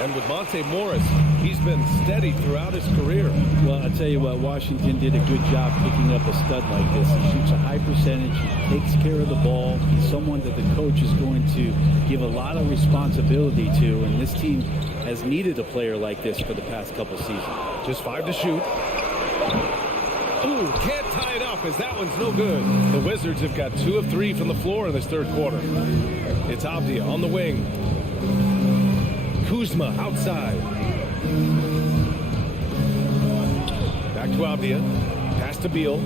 And with Monte Morris, he's been steady throughout his career. Well, I'll tell you what, Washington did a good job picking up a stud like this. He shoots a high percentage, he takes care of the ball. He's someone that the coach is going to give a lot of responsibility to, and this team has needed a player like this for the past couple seasons. Just 5 to shoot. Ooh, can't tie it up as that one's no good. The Wizards have got 2 of 3 from the floor in this third quarter. It's Avdia on the wing. Kuzma outside. Back to Avdia. Pass to Beal.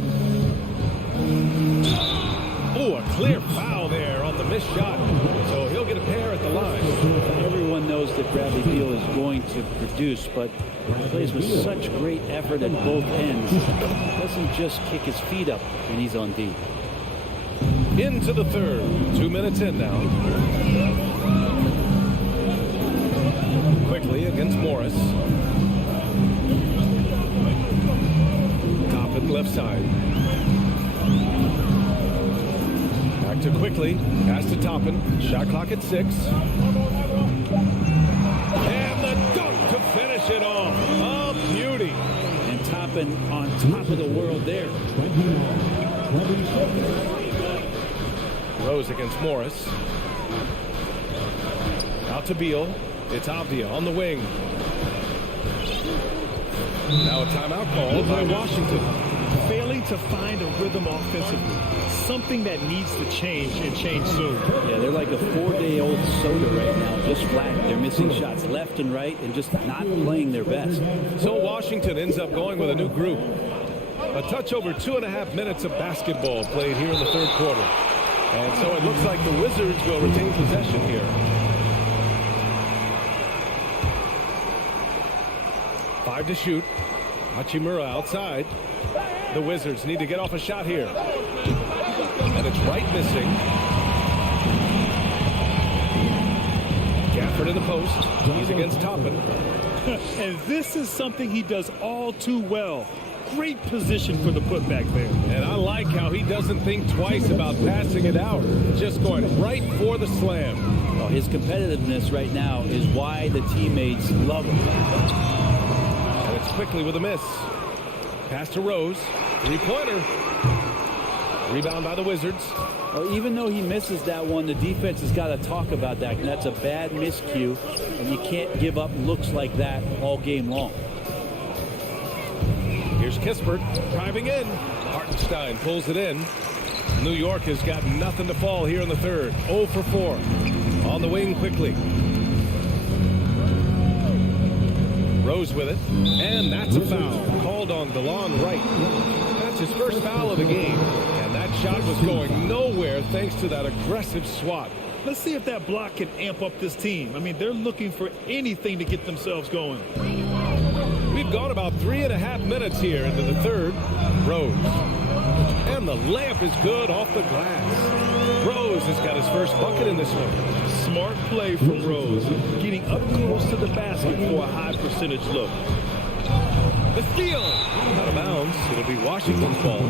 Oh, a clear foul there on the missed shot. So he'll get a pair at the line. Everyone knows that Bradley Beal is going to produce, but he plays with such great effort at both ends. He doesn't just kick his feet up when he's on D. Into the third. 2 minutes in now. Quickly against Morris. Toppin left side. Back to Quickly. Pass to Toppin. Shot clock at 6. And the dunk to finish it off. Oh, beauty. And Toppin on top of the world there. Rose against Morris. Out to Beal. It's Avdia on the wing. Now a timeout called by Washington. Failing to find a rhythm offensively. Something that needs to change and change soon. Yeah, they're like a 4-day-old soda right now, just flat. They're missing shots left and right and just not playing their best. So Washington ends up going with a new group. A touch over 2.5 minutes of basketball played here in the third quarter. And so it looks like the Wizards will retain possession here. 5 to shoot. Hachimura outside. The Wizards need to get off a shot here. And it's Wright missing. Gafford in the post. He's against Toppin. And this is something he does all too well. Great position for the putback there. And I like how he doesn't think twice about passing it out. Just going right for the slam. Well, his competitiveness right now is why the teammates love him. And it's Quickly with a miss. Pass to Rose. 3-pointer. Rebound by the Wizards. Well, even though he misses that one, the defense has got to talk about that. And that's a bad miscue. And you can't give up looks like that all game long. Here's Kispert driving in. Hartenstein pulls it in. New York has got nothing to fall here in the third. 0 for 4. On the wing Quickly. Rose with it. And that's a foul. Called on DeLon Wright. That's his first foul of the game. And that shot was going nowhere thanks to that aggressive swat. Let's see if that block can amp up this team. I mean, they're looking for anything to get themselves going. We've gone about 3.5 minutes here into the third. Rose. And the layup is good off the glass. Rose has got his first bucket in this one. Smart play from Rose. Getting up close to the basket for a high percentage look. The steal. Out of bounds. It'll be Washington's ball.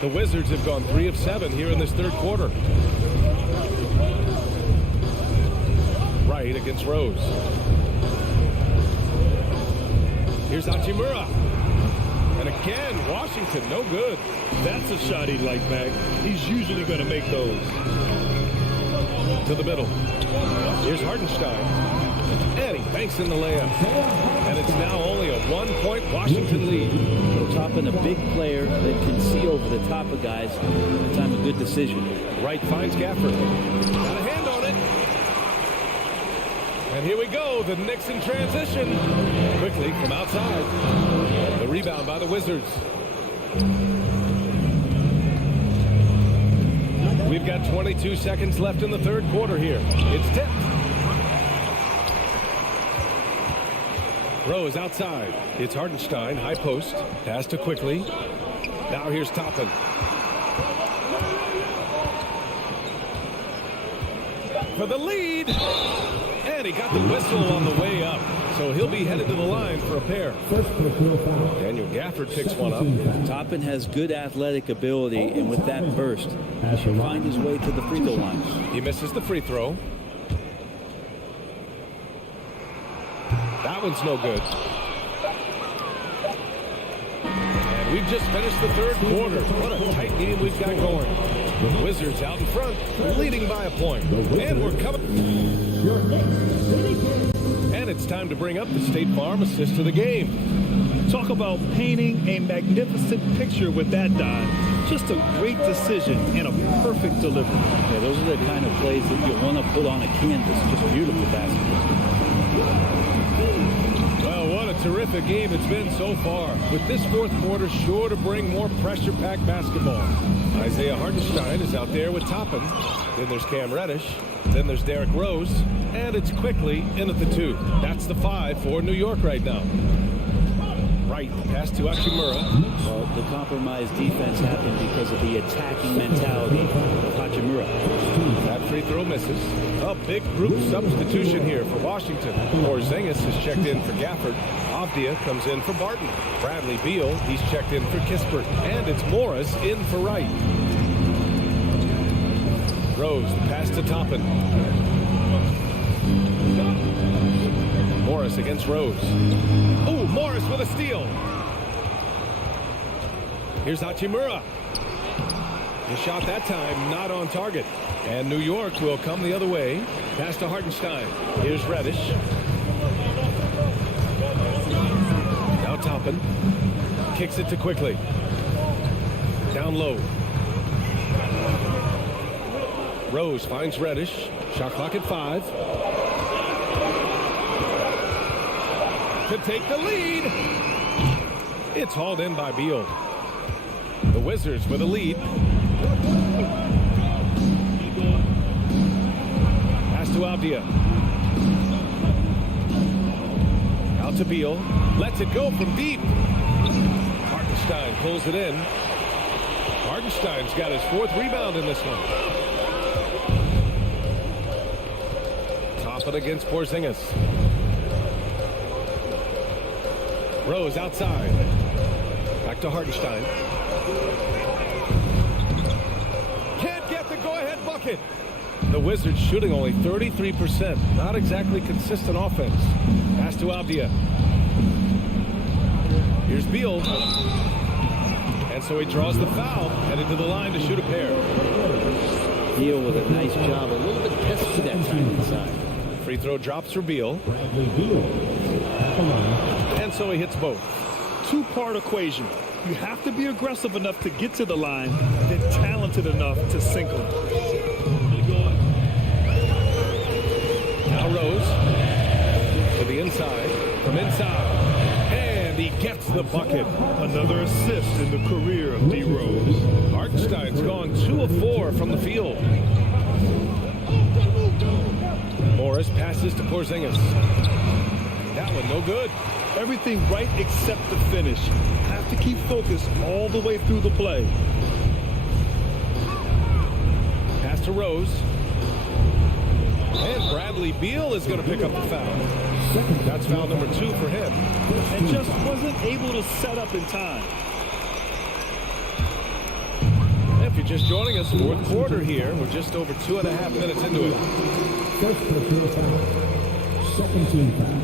The Wizards have gone 3 of 7 here in this third quarter. Wright against Rose. Here's Hachimura. And again, Washington, no good. That's a shot he'd like back. He's usually going to make those. To the middle. Here's Hartenstein. And he banks in the layup. And it's now only a 1-point Washington lead. Toppin, a big player that can see over the top of guys. It's time a good decision. Wright finds Gafford. Got a hand on it. And here we go. The Knicks in transition. Quickly from outside. The rebound by the Wizards. We've got 22 seconds left in the third quarter here. It's tipped. Rose outside. It's Hartenstein, high post. Pass to Quickly. Now here's Toppin. For the lead. And he got the whistle on the way up. So he'll be headed to the line for a pair. Daniel Gafford picks one up. Toppin has good athletic ability, and with that burst, he should find his way to the free throw line. He misses the free throw. That one's no good. And we've just finished the third quarter. What a tight game we've got going. The Wizards out in front, leading by a point. And we're coming. And it's time to bring up the State Farm assist to the game. Talk about painting a magnificent picture with that dive. Just a great decision and a perfect delivery. Yeah, those are the kind of plays that you want to put on a canvas. Just beautiful basketball. Well, what a terrific game it's been so far. With this fourth quarter sure to bring more pressure-packed basketball. Isaiah Hartenstein is out there with Toppin. Then there's Cam Reddish. Then there's Derrick Rose. And it's quickly in at the 2. That's the 5 for New York right now. Right, pass to Hachimura. Well, the compromised defense happened because of the attacking mentality of Hachimura. That free throw misses. A big group substitution here for Washington. Porzingis is checked in for Gafford. Avdia comes in for Barton. Bradley Beal, he's checked in for Kispert. And it's Morris in for Wright. Rose, the pass to Toppin. Morris against Rose. Oh, Morris with a steal. Here's Hachimura. The shot that time not on target. And New York will come the other way. Pass to Hartenstein. Here's Reddish. Now Toppin. Kicks it to Quickly. Down low. Rose finds Reddish. Shot clock at 5. To take the lead. It's hauled in by Beal. The Wizards with a lead. Pass to Avdia. Out to Beal. Lets it go from deep. Hartenstein pulls it in. Hartenstein's got his 4th rebound in this one. Toppin against Porzingis. Rose outside. Back to Hartenstein. Can't get the go-ahead bucket. The Wizards shooting only 33%. Not exactly consistent offense. Pass to Avdia. Here's Beal. And so he draws the foul. Headed to the line to shoot a pair. Beal with a nice job. A little bit pesky that time inside. Free throw drops for Beal. And so he hits both. 2-part equation. You have to be aggressive enough to get to the line, then talented enough to sink them. Now Rose to the inside, from inside, and he gets the bucket. Another assist in the career of D. Rose. Hartenstein's gone 2 of 4 from the field. Morris passes to Porzingis. That one no good. Everything right except the finish. Have to keep focused all the way through the play. Pass to Rose. And Bradley Beal is going to pick up the foul. That's foul number 2 for him. And just wasn't able to set up in time. If you're just joining us, 4th quarter here. We're just over 2.5 minutes into it. First personal foul. Second team foul.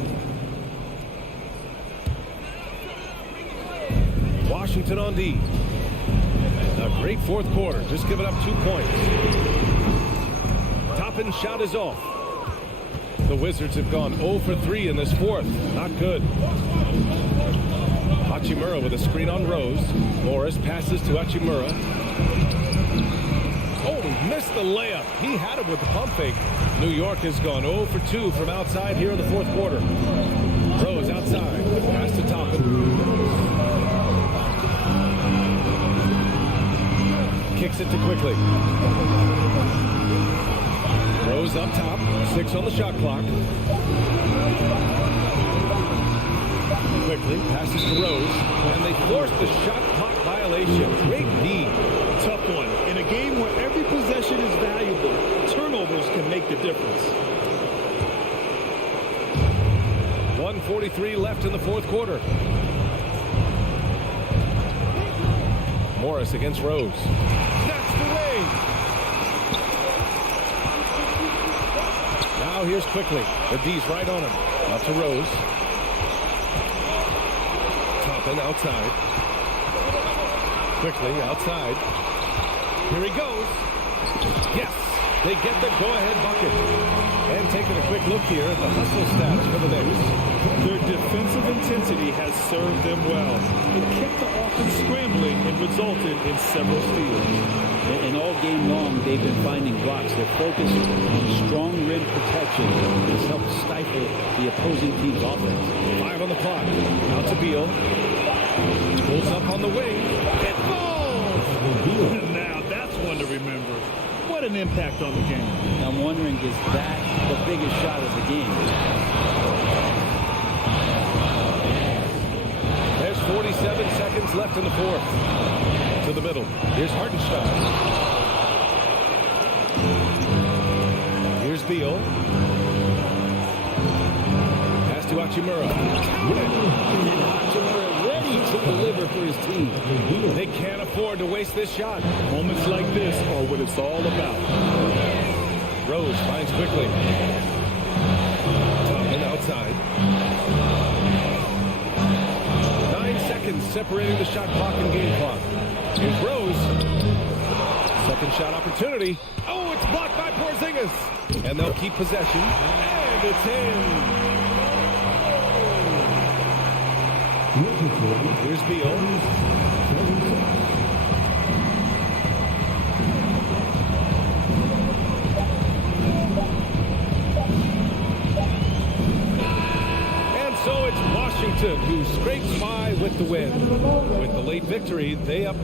Washington on D. A great 4th quarter. Just giving up 2 points. Toppin's shot is off. The Wizards have gone 0 for 3 in this 4th. Not good. Hachimura with a screen on Rose. Morris passes to Hachimura. Oh, missed the layup. He had it with the pump fake. New York has gone 0 for 2 from outside here in the 4th quarter. Rose outside. Pass to Toppin. Kicks it to Quickly. Rose up top. 6 on the shot clock. Quickly passes to Rose. And they force the shot clock violation. Great D. Tough one. In a game where every possession is valuable, turnovers can make the difference. 1:43 left in the 4th quarter. Morris against Rose. That's the way. Now here's Quickly. The D's right on him. Out to Rose. Toppin outside. Quickly outside. Here he goes. Yes, they get the go-ahead bucket. And taking a quick look here at the hustle stats for the Knicks. Their defensive intensity has served them well. It kept the offense scrambling and resulted in several steals. And all game long, they've been finding blocks. Their focus on strong rim protection has helped stifle the opposing team's offense. 5 on the clock. Out to Beal. Pulls up on the wing. It falls! Now that's one to remember. What an impact on the game. I'm wondering, is that the biggest shot of the game? There's 47 seconds left in the fourth. To the middle. Here's Hartenstein. Here's Beal. Pass to Hachimura. Hachimura ready to deliver for his team. They can't afford to waste this shot. Moments like this are what it's all about. Rose finds quickly. Tubman outside. 9 seconds separating the shot clock and game clock. Here's Rose. Second shot opportunity. Oh, it's blocked by Porzingis. And they'll keep possession. And it's in. Here's Beal. And so it's Washington who scrapes by with the win. With the late victory, they up.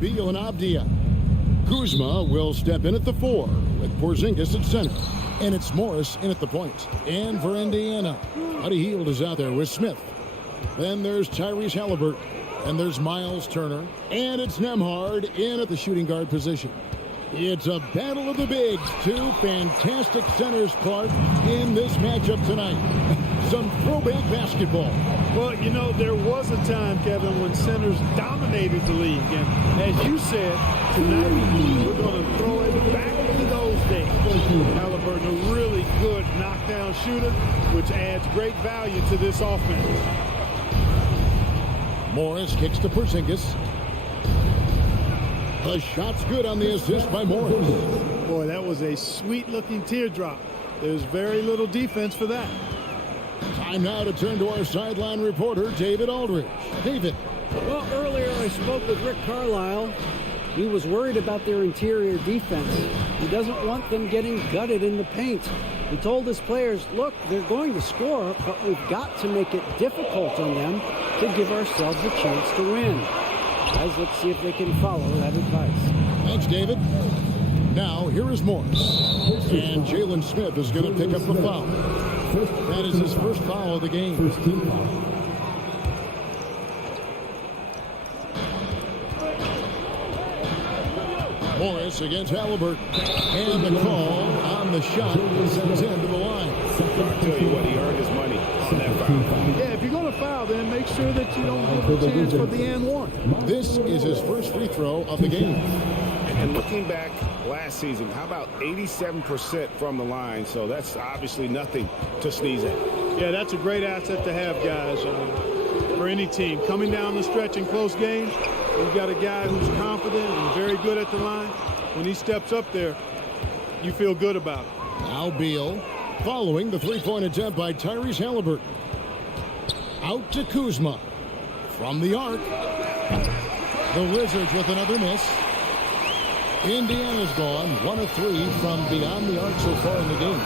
Beal and Abdia. Kuzma will step in at the 4 with Porzingis at center. And it's Morris in at the point. And for Indiana, Buddy Hield is out there with Smith. Then there's Tyrese Halliburton. And there's Miles Turner. And it's Nembhard in at the shooting guard position. It's a battle of the bigs. Two fantastic centers, Clark, in this matchup tonight. Some throwback basketball. Well, you know, there was a time, Kevin, when centers dominated the league. And as you said, tonight we're going to throw it back to those days. Halliburton, a really good knockdown shooter, which adds great value to this offense. Morris kicks to Porzingis. The shot's good on the assist by Morris. Boy, that was a sweet-looking teardrop. There's very little defense for that. Time now to turn to our sideline reporter, David Aldridge. David. Well, earlier I spoke with Rick Carlisle. He was worried about their interior defense. He doesn't want them getting gutted in the paint. He told his players, look, they're going to score, but we've got to make it difficult on them to give ourselves a chance to win. Guys, let's see if they can follow that advice. Thanks, David. Now, here is Morris. And Jalen Smith is going to pick up the foul. That is his first foul of the game. First team foul. Morris against Halliburton. And the call on the shot sends him to the line. I'll tell you what, he earned his money on that foul. Yeah, if you're going to foul, then make sure that you don't give a chance for the and one. This is his first free throw of the game. And looking back last season, how about 87% from the line? So that's obviously nothing to sneeze at. Yeah, that's a great asset to have, guys, for any team. Coming down the stretch in close games, you've got a guy who's confident and very good at the line. When he steps up there, you feel good about it. Now Beal following the three-point attempt by Tyrese Halliburton. Out to Kuzma. From the arc. The Wizards with another miss. Indiana's gone 1 of 3 from beyond the arc so far in the game.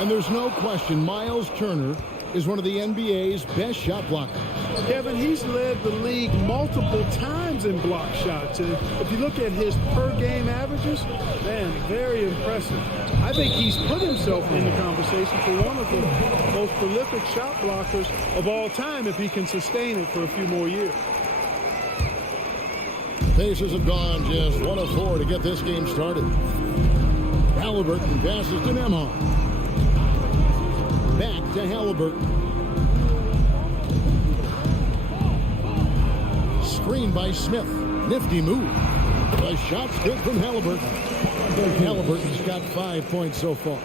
And there's no question Miles Turner is one of the NBA's best shot blockers. Kevin, he's led the league multiple times in block shots. And if you look at his per-game averages, man, very impressive. I think he's put himself in the conversation for one of the most prolific shot blockers of all time if he can sustain it for a few more years. Pacers have gone just 1 of 4 to get this game started. Halliburton passes to Nembhard. Back to Halliburton. Screen by Smith. Nifty move. The shot's good from Halliburton. Halliburton's got 5 points so far.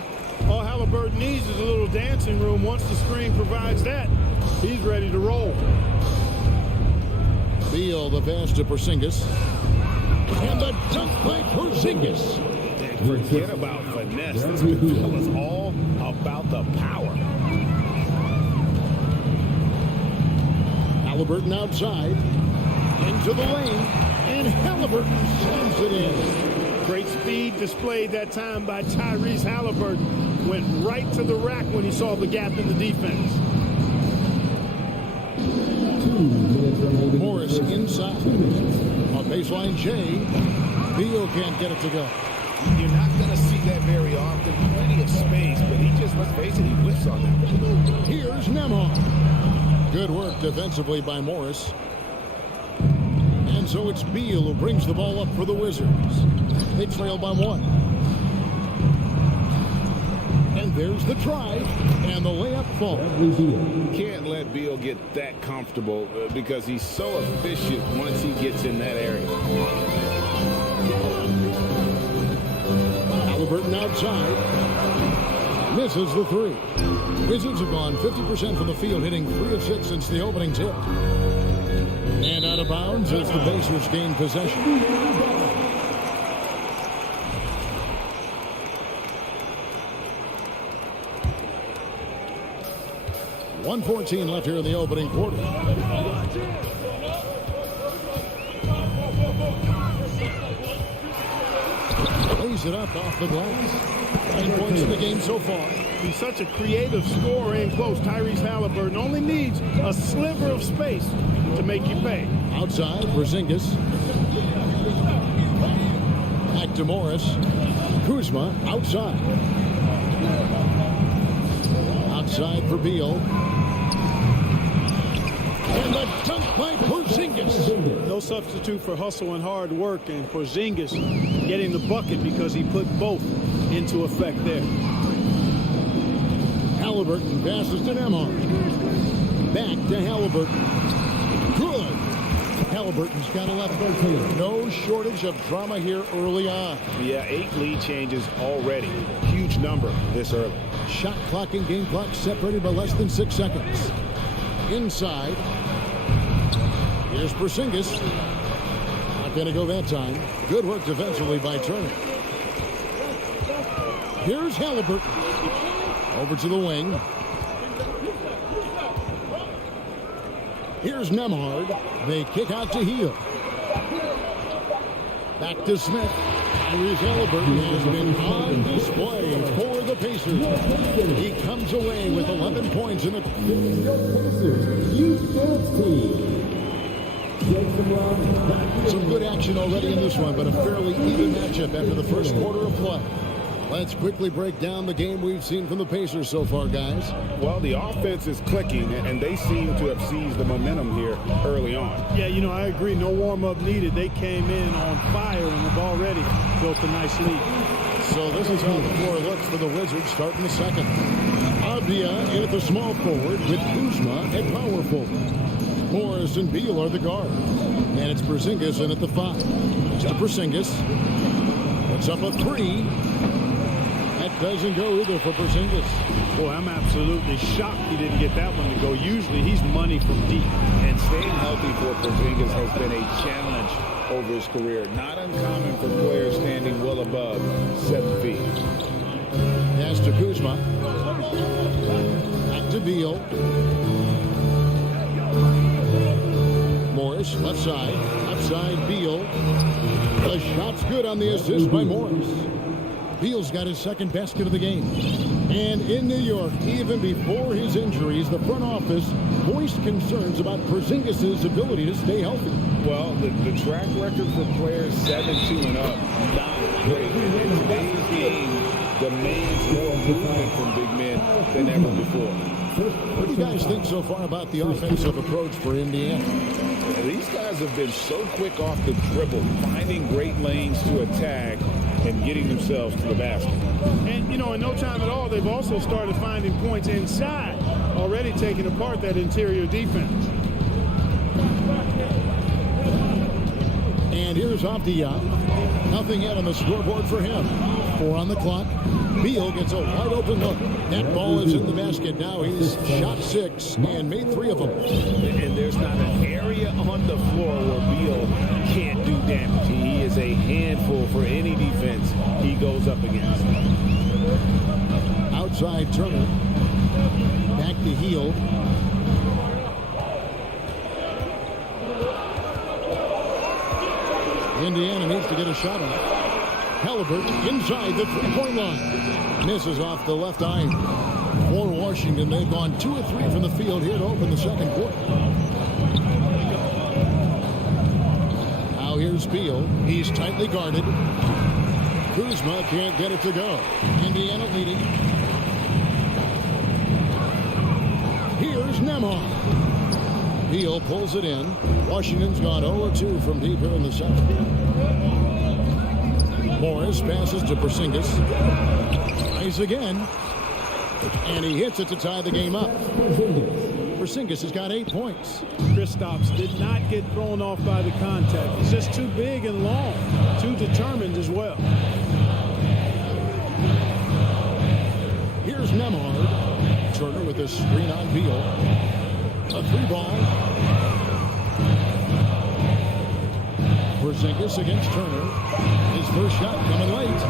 All Halliburton needs is a little dancing room. Once the screen provides that, he's ready to roll. Beal, the pass to Porzingis. And the dunk by Porzingis. Forget about finesse. This midfield is all about the power. Halliburton outside. Into the lane. And Halliburton slams it in. Great speed displayed that time by Tyrese Halliburton. Went right to the rack when he saw the gap in the defense. Morris inside. On baseline J. Beal can't get it to go. You're not going to see that very often. Plenty of space, but he just, let's face it, he whiffs on that. Here's Nembhard. Good work defensively by Morris. And so it's Beal who brings the ball up for the Wizards. They trail by 1. And there's the try. And the layup falls. Can't let Beal get that comfortable because he's so efficient once he gets in that area. Halliburton outside. Misses the 3. Wizards have gone 50% from the field, hitting 3 of 6 since the opening tip. And out of bounds as the Pacers gain possession. .114 left here in the opening quarter. Lays it up off the glass. 9 points in the game so far. He's such a creative scorer in close. Tyrese Halliburton only needs a sliver of space to make you pay. Outside, Porzingis. Back to Morris. Kuzma outside. Outside for Beal. And the dunk by Porzingis. No substitute for hustle and hard work, and Porzingis getting the bucket because he put both into effect there. Halliburton passes to Nembhard. Back to Halliburton. Good. Halliburton's got 11. No shortage of drama here early on. Yeah, 8 lead changes already. Huge number this early. Shot clock and game clock separated by less than 6 seconds. Inside. Here's Porzingis. Not going to go that time. Good work defensively by Turner. Here's Halliburton. Over to the wing. Here's Nembhard. They kick out to Hill. Back to Smith. Tyrese Halliburton has been on display for the Pacers. He comes away with 11 points in the Some good action already in this one, but a fairly even matchup after the first quarter of play. Let's quickly break down the game we've seen from the Pacers so far, guys. Well, the offense is clicking, and they seem to have seized the momentum here early on. Yeah, you know, I agree. No warm-up needed. They came in on fire and have already built a nice lead. So this is how the floor looks for the Wizards starting the second. Avdia in at the small forward with Kuzma at power forward. Morris and Beal are the guards. And it's Porzingis in at the 5. To Porzingis. Puts up a 3. That doesn't go either for Porzingis. Boy, I'm absolutely shocked he didn't get that one to go. Usually he's money from deep. And staying healthy for Porzingis has been a challenge over his career. Not uncommon for players standing well above 7 feet. Pass to Kuzma. Back to Beal. Morris, left side. Upside, Beal. The shot's good on the assist by Morris. Beal's got his second basket of the game. And in New York, even before his injuries, the front office voiced concerns about Porzingis' ability to stay healthy. Well, the track record for players 7-2 and up, not great. In today's game, demands more movement from big men than ever before. What do you guys think so far about the offensive approach for Indiana? These guys have been so quick off the dribble, finding great lanes to attack, and getting themselves to the basket. And, you know, in no time at all, they've also started finding points inside, already taking apart that interior defense. And here's Phabian. Nothing yet on the scoreboard for him. 4 on the clock. Beal gets a wide open look. That ball is in the basket. Now he's shot 6 and made 3 of them. And there's not an area on the floor where Beal can't do damage. He is a handful for any defense he goes up against. Outside Turner. Back to Hield. Indiana needs to get a shot off. Halliburton inside the three-point line. Misses off the left eye. For Washington, they've gone 2 of 3 from the field here to open the second quarter. Now here's Beal. He's tightly guarded. Kuzma can't get it to go. Indiana leading. Here's Nembhard. Beal pulls it in. Washington's gone 0-2 from deep here in the second. Morris passes to Porzingis. Tries again. And he hits it to tie the game up. Porzingis has got 8 points. Kristaps did not get thrown off by the contact. He's just too big and long, too determined as well. Here's Nembhard. Turner with a screen on Beal. A 3-ball. Porzingis against Turner. His first shot coming late.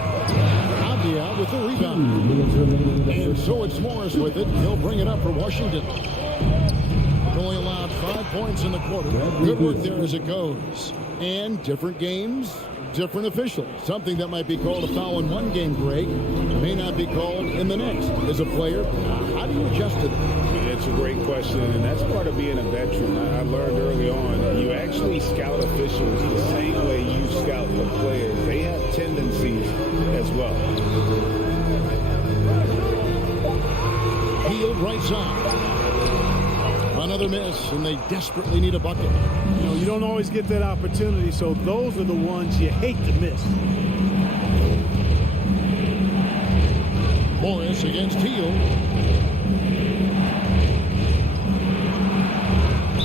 Phabian with the rebound. And so it's Morris with it. He'll bring it up for Washington. Only allowed 5 points in the quarter. Good work there as it goes. And different games, different officials. Something that might be called a foul in one game, Greg, may not be called in the next. As a player, how do you adjust to that? It's a great question, and that's part of being a veteran. I learned early on, you actually scout officials the same way you scout the players. They have tendencies as well. Hield right side. Another miss, and they desperately need a bucket. You know, you don't always get that opportunity, so those are the ones you hate to miss. Morris against Hield.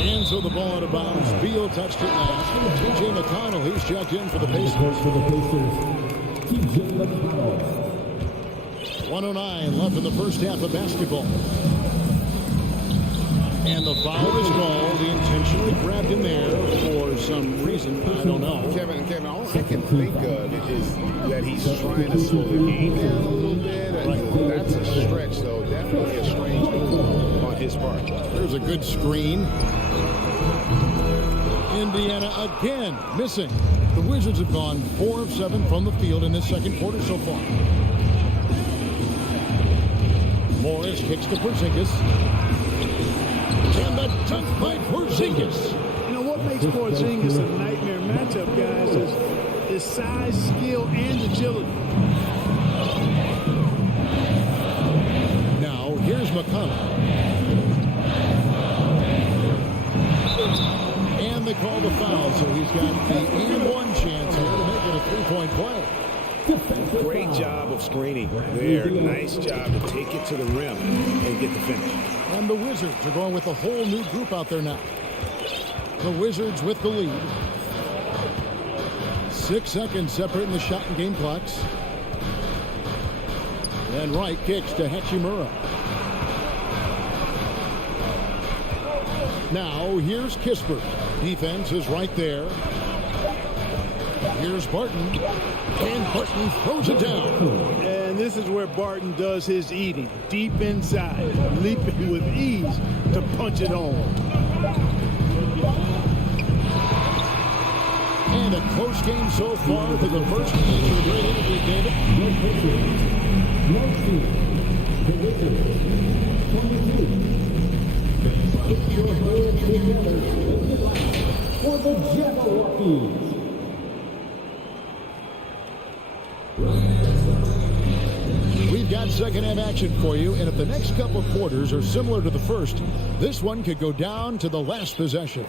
And so the ball out of bounds. Beal touched it last. T.J. McConnell, he's checked in for the Pacers. 109 left in the first half of basketball. And the foul is called. He intentionally grabbed him there for some reason. I don't know. Kevin, all I can think of is that he's trying to slow the game down a little bit. That's a stretch, though. Definitely a strange move on his part. There's a good screen. Indiana again missing. The Wizards have gone 4 of 7 from the field in this second quarter so far. Morris kicks to Porzingis. And the dunk by Porzingis. You know what makes Porzingis a nightmare matchup, guys, is his size, skill, and agility. Now here's McConnell. And they call the foul, so he's got the and one chance here to make it a 3-point play. Great job of screening there. Nice job to take it to the rim and get the finish. And the Wizards are going with a whole new group out there now. The Wizards with the lead. 6 seconds separating the shot and game clocks. And Wright kicks to Hachimura. Now here's Kispert. Defense is right there. Here's Barton. And Barton throws it down. And this is where Barton does his eating. Deep inside, leaping with ease to punch it home. And a close game so far for the first. Thanks for the great interview, David. For the Jabberwockies. We've got second half action for you, and if the next couple of quarters are similar to the first, this one could go down to the last possession.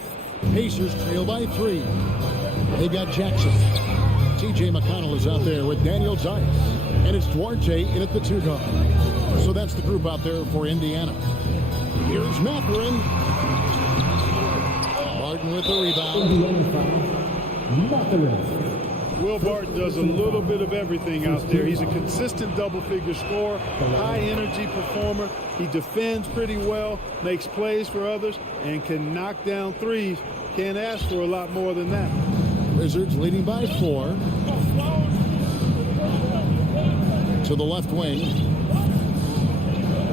Pacers trail by 3. They've got Jackson. T.J. McConnell is out there with Daniel Tice. And it's Duarte in at the 2 guard. So that's the group out there for Indiana. Here's Mathurin. Barton with the rebound. Will Barton does a little bit of everything out there. He's a consistent double-figure scorer, high-energy performer. He defends pretty well, makes plays for others, and can knock down threes. Can't ask for a lot more than that. Wizards leading by 4. To the left wing.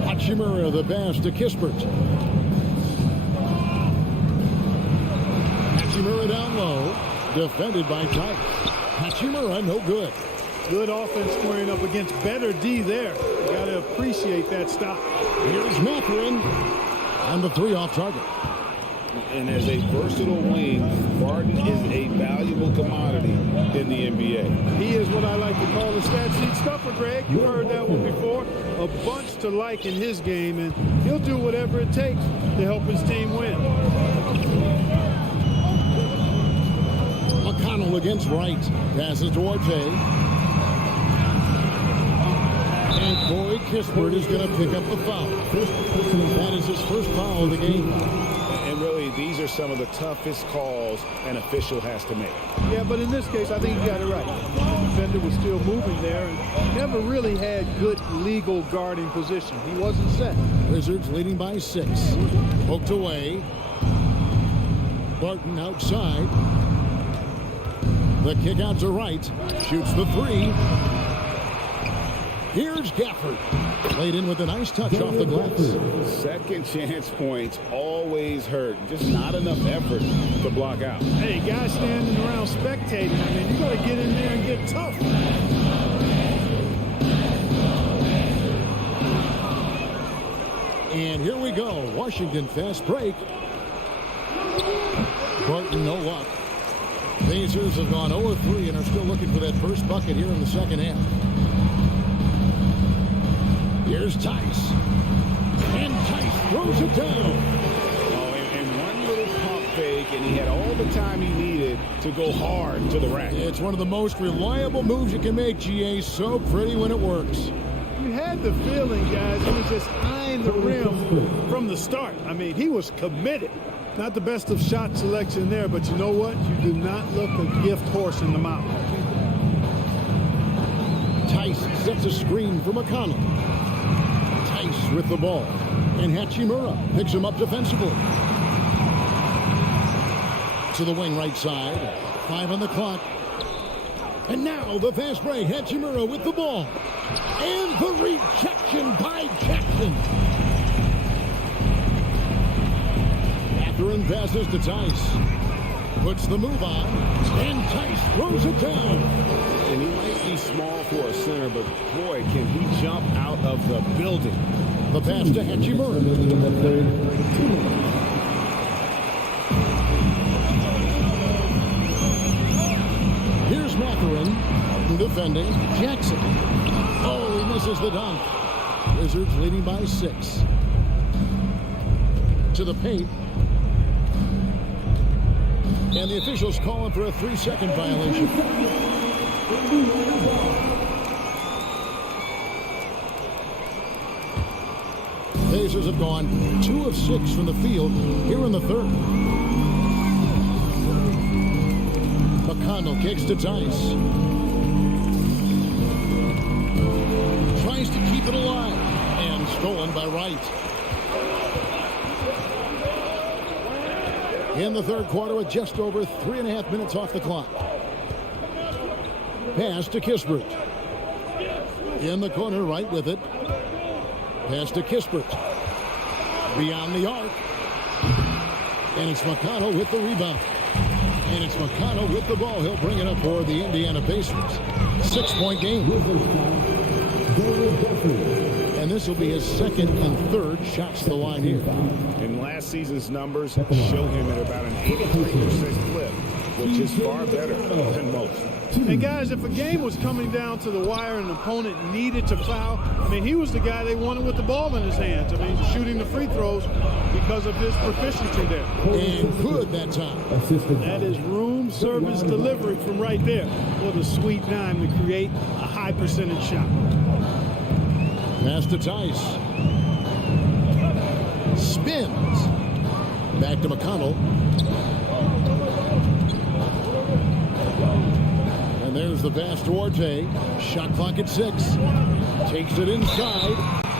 Hachimura the pass to Kispert. Hachimura down low. Defended by Tice. Hachimura no good. Good offense squaring up against better D there. You got to appreciate that stop. Here's Mathurin. And the 3 off target. And as a versatile wing, Barton is a valuable commodity in the NBA. He is what I like to call the stat sheet stuffer, Greg. You heard that one before. A bunch to like in his game, and he'll do whatever it takes to help his team win. McConnell against Wright. Passes to Duarte. And Corey Kispert is going to pick up the foul. That is his first foul of the game. And really, these are some of the toughest calls an official has to make. Yeah, but in this case, I think he got it right. The defender was still moving there and never really had good legal guarding position. He wasn't set. Wizards leading by 6. Poked away. Barton outside. The kick out to Wright. Shoots the 3. Here's Gafford. Played in with a nice touch off the glass. Second chance points always hurt. Just not enough effort to block out. Hey, guys standing around spectating. I mean, you got to get in there and get tough. And here we go. Washington fast break. Barton no luck. Pacers have gone 0-3 and are still looking for that first bucket here in the second half. Here's Tice. And Tice throws it down. Oh, and one little pump fake, and he had all the time he needed to go hard to the rack. It's one of the most reliable moves you can make, GA. So pretty when it works. You had the feeling, guys, he was just eyeing the rim from the start. I mean, he was committed. Not the best of shot selection there, but you know what? You do not look a gift horse in the mouth. Tice sets a screen for McConnell. Tice with the ball. And Hachimura picks him up defensively. To the wing right side. 5 on the clock. And now the fast break. Hachimura with the ball. And the rejection by Jackson. Mathurin passes to Tice. Puts the move on. And Tice throws it down. And he might be small for a center, but boy, can he jump out of the building. The pass to Hachimura. Here's Mathurin defending Jackson. Oh, he misses the dunk. Wizards leading by 6. To the paint. And the officials calling for a 3-second violation. Pacers have gone 2 of 6 from the field here in the third. McConnell kicks to Tice. Tries to keep it alive. And stolen by Wright. In the third quarter with just over 3.5 minutes off the clock. Pass to Kispert. In the corner, right with it. Pass to Kispert. Beyond the arc. And it's McConnell with the rebound. And it's McConnell with the ball. He'll bring it up for the Indiana Pacers. 6-point game. And this will be his second and third shots to the line here. And last season's numbers show him at about an 83% clip which is far better than most. And guys, if a game was coming down to the wire and an opponent needed to foul, I mean, he was the guy they wanted with the ball in his hands. I mean, shooting the free throws because of his proficiency there. And good that time. That is room service delivery from right there. What a sweet dime to create a high percentage shot. Pass to Tice. Spins. Back to McConnell. And there's the pass to Orte. Shot clock at 6. Takes it inside.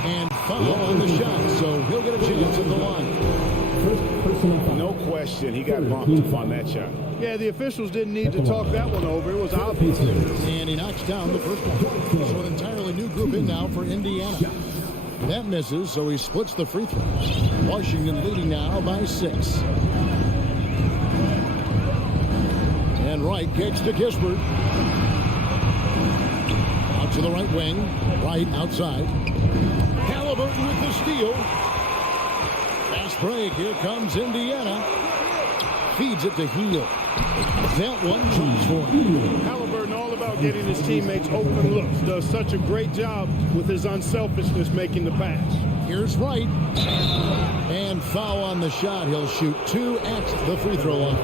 And foul on the shot. So he'll get a chance at the line. No question, he got bumped on that shot. Yeah, the officials didn't need to talk that one over. It was obvious. And he knocks down the first one. So an entirely new group in now for Indiana. That misses, so he splits the free throws. Washington leading now by 6. And Wright kicks to Kispert. Out to the right wing. Wright outside. Halliburton with the steal. Fast break. Here comes Indiana. Feeds it to Heel. That one drops for him. Halliburton all about getting his teammates open looks. Does such a great job with his unselfishness making the pass. Here's Wright. And foul on the shot. He'll shoot 2 at the free throw line.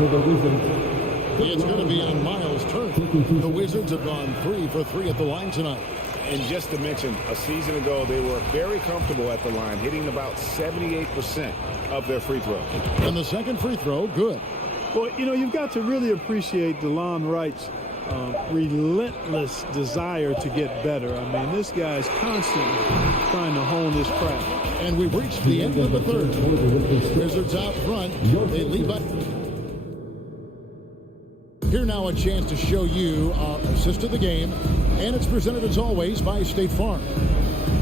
It's going to be on Miles' turn. The Wizards have gone 3 for 3 at the line tonight. And just to mention, a season ago, they were very comfortable at the line, hitting about 78% of their free throws. And the second free throw, good. Well, you know, you've got to really appreciate DeLon Wright's relentless desire to get better. I mean, this guy's constantly trying to hone his craft. And we've reached the end of the third. Wizards out front. They lead by. Here now a chance to show you our assist of the game. And it's presented as always by State Farm.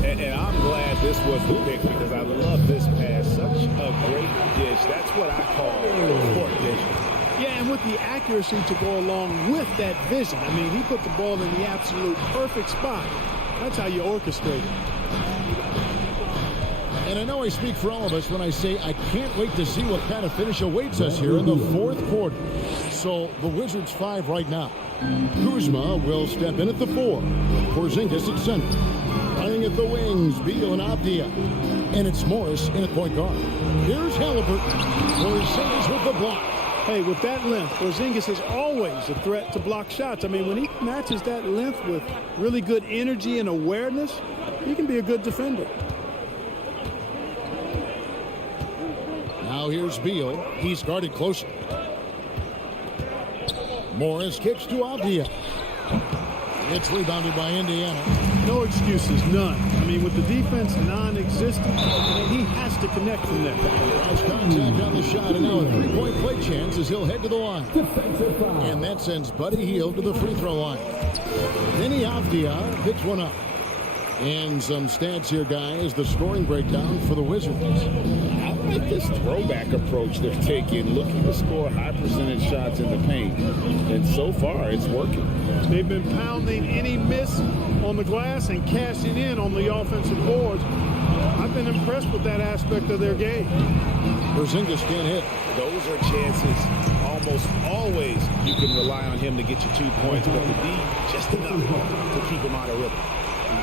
And I'm glad this was the pick because I love this pass. Such a great dish. That's what I call court vision. Yeah, and with the accuracy to go along with that vision. I mean, he put the ball in the absolute perfect spot. That's how you orchestrate it. And I know I speak for all of us when I say I can't wait to see what kind of finish awaits us here in the fourth quarter. So the Wizards 5 right now. Kuzma will step in at the 4. Porzingis at center. Playing at the wings, Beal and Avdia. And it's Morris in at point guard. Here's Halliburton. Porzingis with the block. Hey, with that length, Porzingis is always a threat to block shots. I mean, when he matches that length with really good energy and awareness, he can be a good defender. Now here's Beal. He's guarded closely. Morris kicks to Avdia. It's rebounded by Indiana. No excuses, none. I mean, with the defense non-existent, he has to connect from there. Has contact on the shot, and now a three-point play chance as he'll head to the line. And that sends Buddy Hield to the free throw line. Vinny Avdia picks one up. And some stats here, guys. The scoring breakdown for the Wizards. I like this throwback approach they're taking, looking to score high percentage shots in the paint. And so far, it's working. They've been pounding any miss on the glass and cashing in on the offensive boards. I've been impressed with that aspect of their game. Porzingis can't hit. Those are chances. Almost always you can rely on him to get you 2 points, but the D just enough to keep him out of rhythm.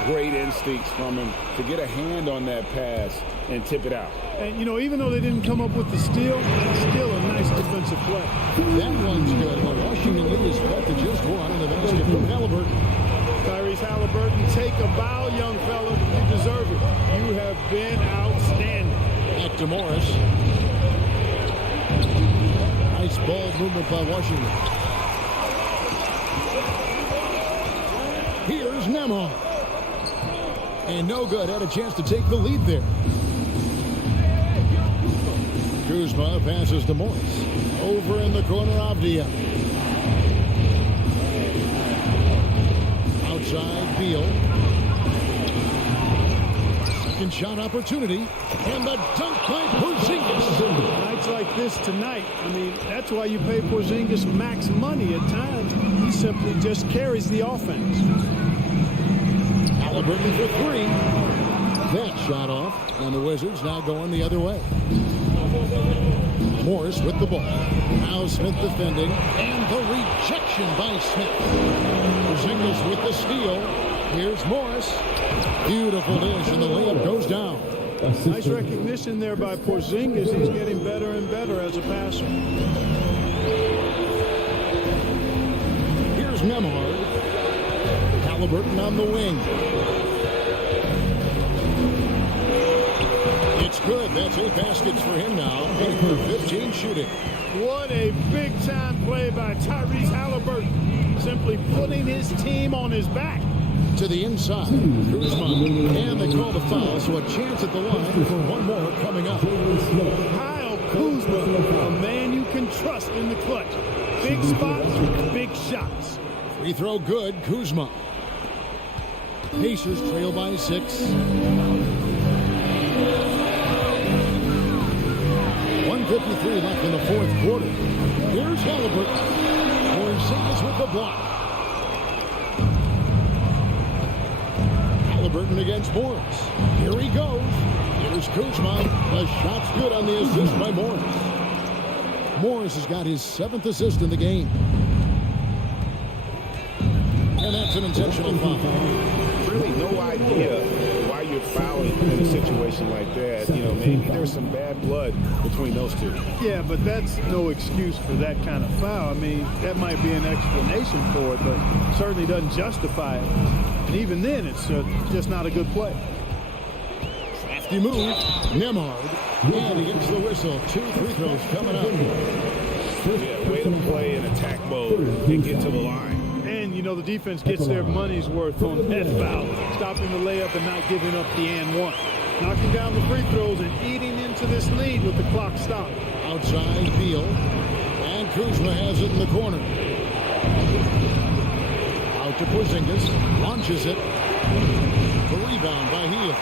Great instincts from him to get a hand on that pass and tip it out. And, you know, even though they didn't come up with the steal, it's still a nice defensive play. That one's good. The Washington lead is cut to just 1 in the basket from Halliburton. Tyrese Halliburton, take a bow, young fella. You deserve it. You have been outstanding. Back to Morris. Nice ball movement by Washington. Here's Nembhard. And no good. Had a chance to take the lead there. Kuzma passes to Morris. Over in the corner, Avdia. Outside, Beal. Second shot opportunity. And the dunk by Porzingis. Nights like this tonight, I mean, that's why you pay Porzingis max money at times. He simply just carries the offense. Halliburton for 3. That shot off, and the Wizards now going the other way. Morris with the ball. Now Smith defending, and the rejection by Smith. Porzingis with the steal. Here's Morris. Beautiful dish, and the layup goes down. Nice recognition there by Porzingis. He's getting better and better as a passer. Here's Nembhard. Halliburton on the wing. It's good. That's 8 baskets for him now. 8 for 15 shooting. What a big-time play by Tyrese Halliburton. Simply putting his team on his back. To the inside. Kuzma. And they call the foul, so a chance at the line for one more coming up. Kyle Kuzma, a man you can trust in the clutch. Big spots, big shots. Free throw good. Kuzma. Pacers trail by 6. 1:53 left in the fourth quarter. Here's Halliburton. Porzingis with the block. Halliburton against Morris. Here he goes. Here's Kuzma. The shot's good on the assist by Morris. Morris has got his 7th assist in the game. And that's an intentional foul. Really no idea why you're fouling in a situation like that. You know, maybe there's some bad blood between those two. Yeah, but that's no excuse for that kind of foul. I mean, that might be an explanation for it, but certainly doesn't justify it. And even then, it's just not a good play. Crafty move. Nembhard. And he gets the whistle. 2 free throws coming up. Yeah, way to play in attack mode and get to the line. And, you know, the defense gets their money's worth on that foul. Stopping the layup and not giving up the and one. Knocking down the free throws and eating into this lead with the clock stopped. Outside Beal. And Kuzma has it in the corner. Out to Porzingis. Launches it. The rebound by Hill.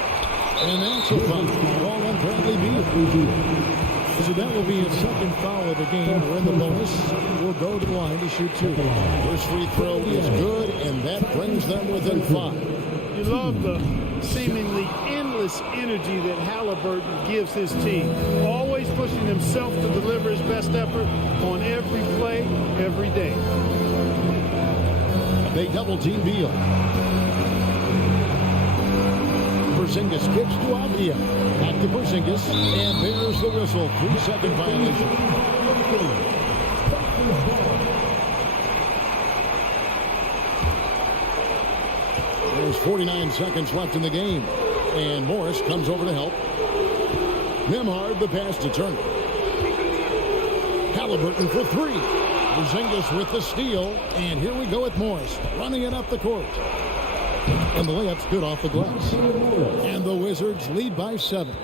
And that's a foul. Called on Bradley Beal. So that will be his 2nd foul of the game. We're in the bonus. We'll go to the line to shoot 2. First free throw is good, and that brings them within 5. You love the seemingly endless energy that Halliburton gives his team. Always pushing himself to deliver his best effort on every play, every day. They double-team Beal. Porzingis gets to Avdia. Back to Porzingis, and there's the whistle. 3-second violation. There's 49 seconds left in the game, and Morris comes over to help. Nembhard, the pass to Turner. Halliburton for 3. Porzingis with the steal, and here we go with Morris running it up the court. And the layup's good off the glass. And the Wizards lead by 7.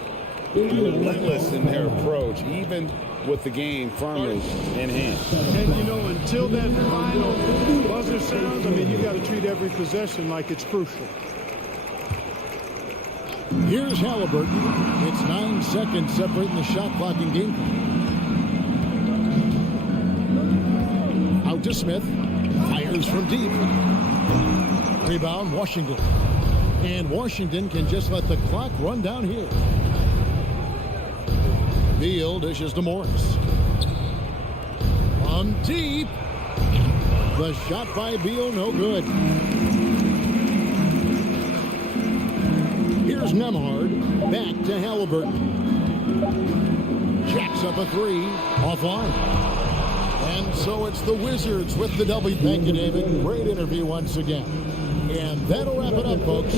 Relentless in their approach, even with the game firmly in hand. And, you know, until that final buzzer sounds, I mean, you got to treat every possession like it's crucial. Here's Halliburton. It's 9 seconds separating the shot clock and game clock. Out to Smith. Fires from deep. Rebound, Washington. And Washington can just let the clock run down here. Beal dishes to Morris. From deep. The shot by Beal, no good. Here's Nembhard. Back to Halliburton. Jacks up a 3. Offline. And so it's the Wizards with the W. Thank you, David. Great interview once again. And that'll wrap it up, folks.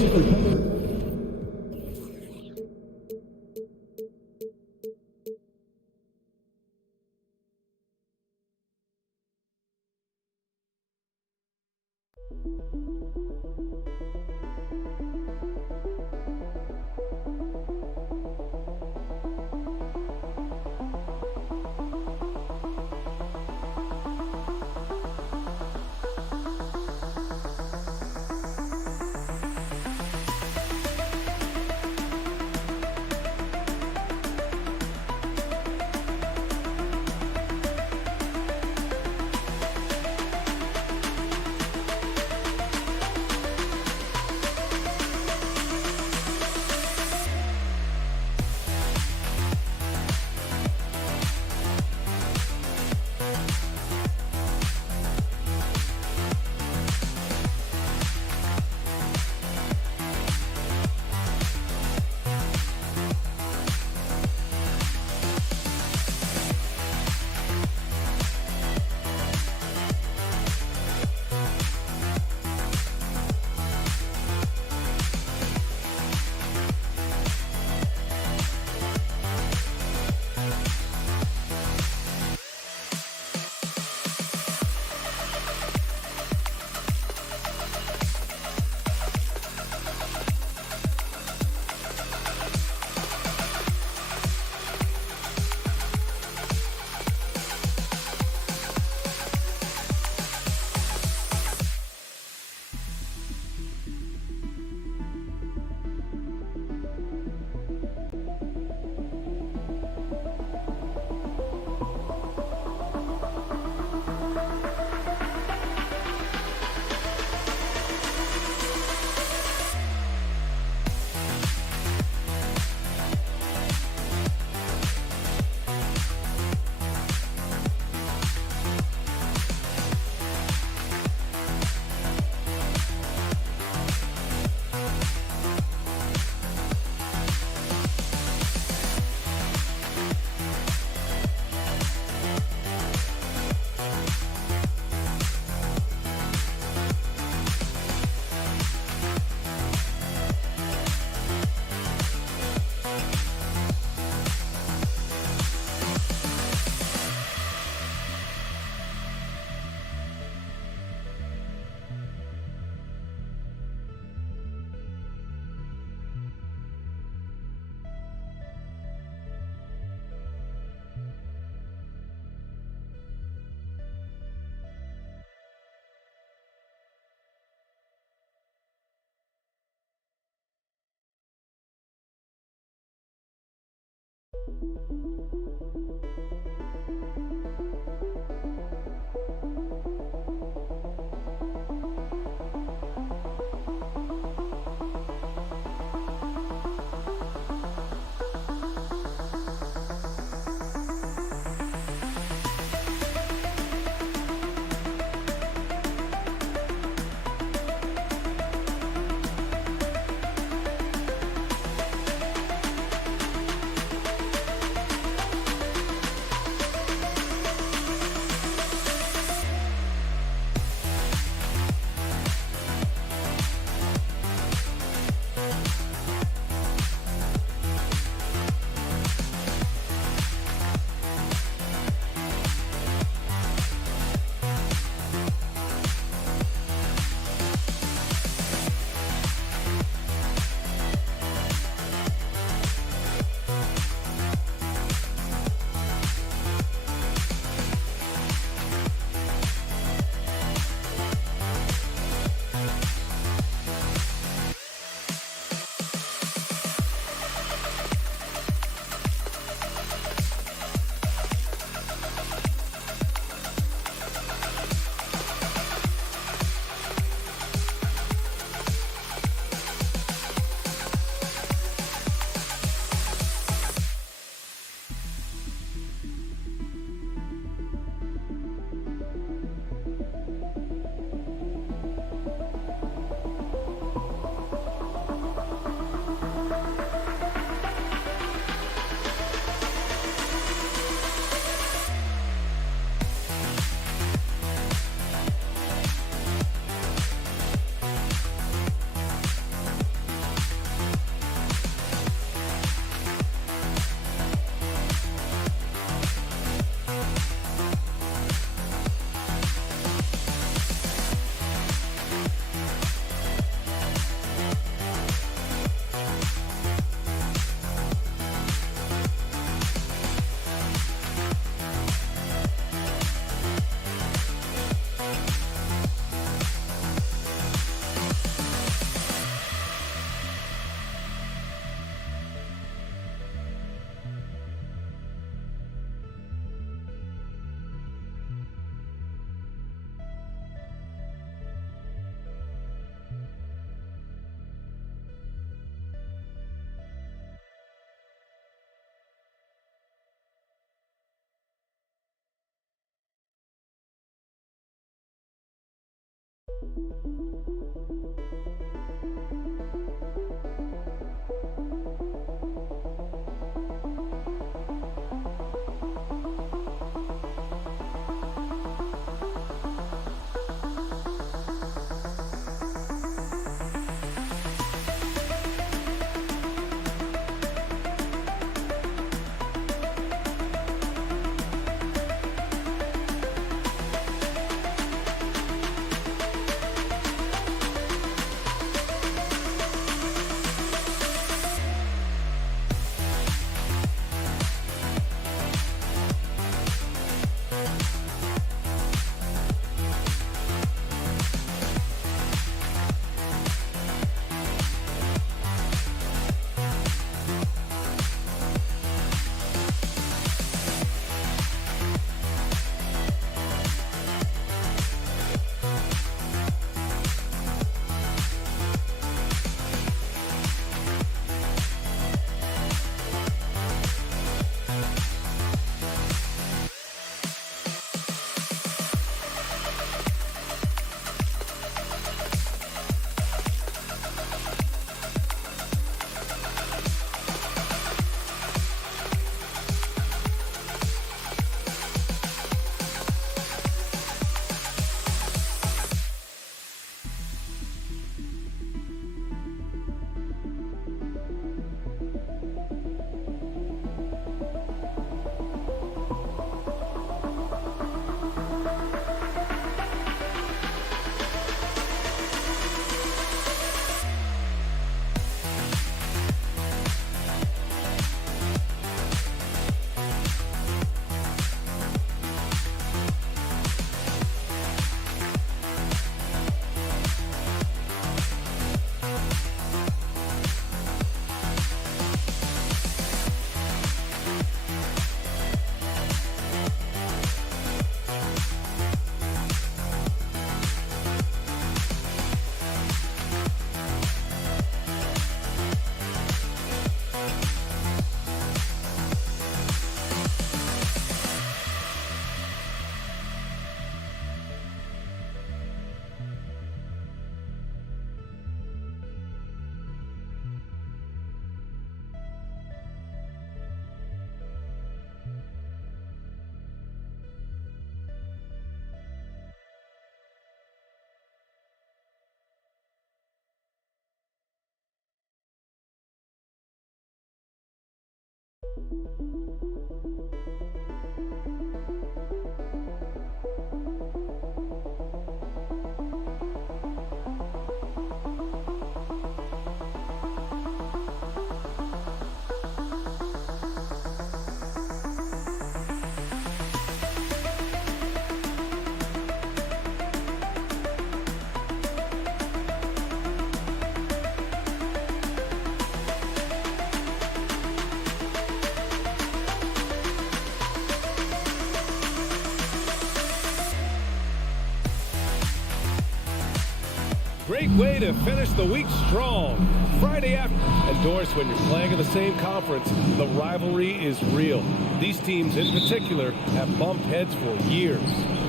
Great way to finish the week strong. Friday after. And Doris, when you're playing in the same conference, the rivalry is real. These teams in particular have bumped heads for years.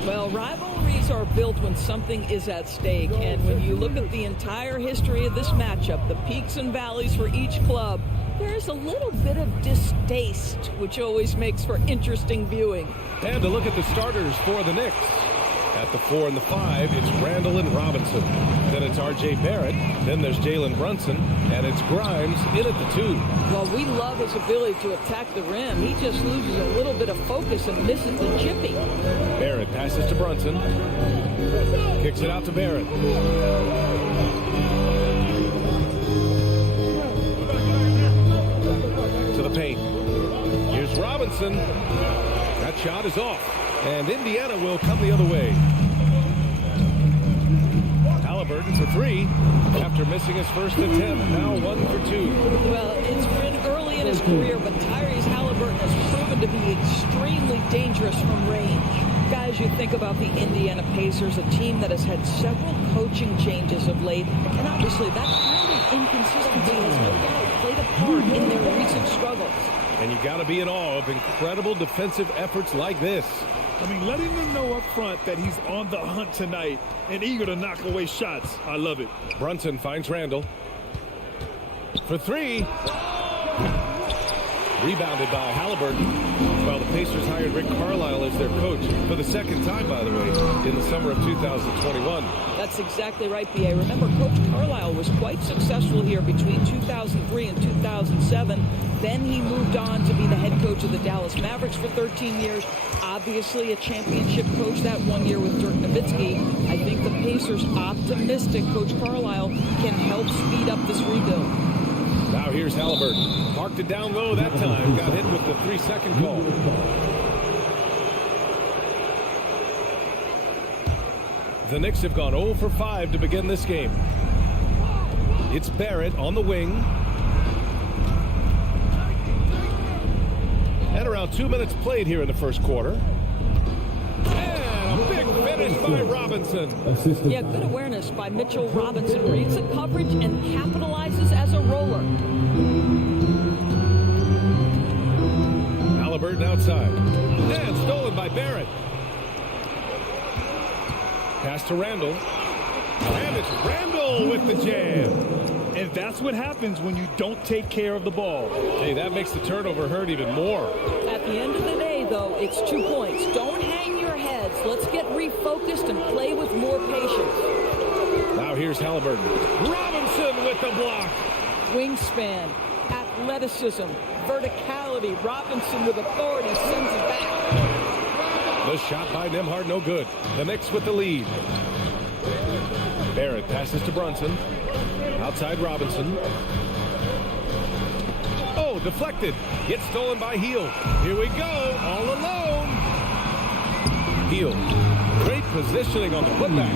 Well, rivalries are built when something is at stake. And when you look at the entire history of this matchup, the peaks and valleys for each club, there's a little bit of distaste, which always makes for interesting viewing. And to look at the starters for the Knicks. At the 4 and the 5, it's Randall and Robinson. Then it's R.J. Barrett. Then there's Jalen Brunson. And it's Grimes in at the 2. Well, we love his ability to attack the rim. He just loses a little bit of focus and misses the chippy. Barrett passes to Brunson. Kicks it out to Barrett. To the paint. Here's Robinson. That shot is off. And Indiana will come the other way. Halliburton for 3 after missing his first attempt. Now 1 for 2. Well, it's been early in his career, but Tyrese Halliburton has proven to be extremely dangerous from range. Guys, you think about the Indiana Pacers, a team that has had several coaching changes of late, and obviously that kind of inconsistency has no doubt played a part in their recent struggles. And you got to be in awe of incredible defensive efforts like this. I mean, letting them know up front that he's on the hunt tonight and eager to knock away shots. I love it. Brunson finds Randall. For 3. Rebounded by Halliburton. Well, the Pacers hired Rick Carlisle as their coach for the second time, by the way, in the summer of 2021. That's exactly right, B.A. Remember, Coach Carlisle was quite successful here between 2003 and 2007. Then he moved on to be the head coach of the Dallas Mavericks for 13 years. Obviously a championship coach that 1 year with Dirk Nowitzki. I think the Pacers optimistic Coach Carlisle can help speed up this rebuild. Now here's Halliburton. Marked it down low that time. Got hit with the 3-second call. The Knicks have gone 0 for 5 to begin this game. It's Barrett on the wing. And around 2 minutes played here in the first quarter. And a big finish by Robinson. Yeah, good awareness by Mitchell Robinson. Reads the coverage and capitalizes as a roller. Halliburton outside. And stolen by Barrett. Pass to Randall. And it's Randall with the jam. And that's what happens when you don't take care of the ball. Hey, that makes the turnover hurt even more. At the end of the day, though, it's 2 points. Don't hang your heads. Let's get refocused and play with more patience. Now here's Halliburton. Robinson with the block. Wingspan, athleticism, verticality. Robinson with authority sends it back. The shot by Nembhard, no good. The Knicks with the lead. Barrett passes to Brunson. Outside Robinson. Oh, deflected. Gets stolen by Heel. Here we go. All alone. Heel. Great positioning on the putback.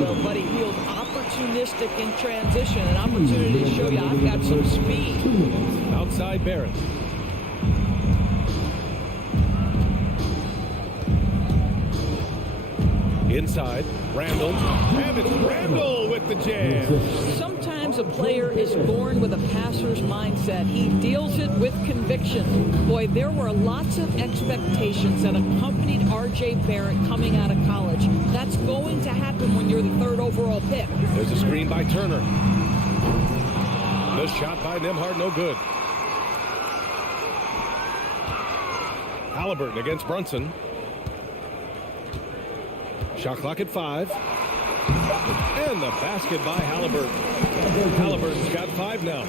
Well, buddy, Hield's opportunistic in transition. An opportunity to show you I've got some speed. Outside Barrett. Inside, Randall. And it's Randall with the jam. Sometimes a player is born with a passer's mindset. He deals it with conviction. Boy, there were lots of expectations that accompanied R.J. Barrett coming out of college. That's going to happen when you're the 3rd overall pick. There's a screen by Turner. The shot by Nembhard, no good. Halliburton against Brunson. Shot clock at 5. And the basket by Halliburton. Halliburton's got 5 now.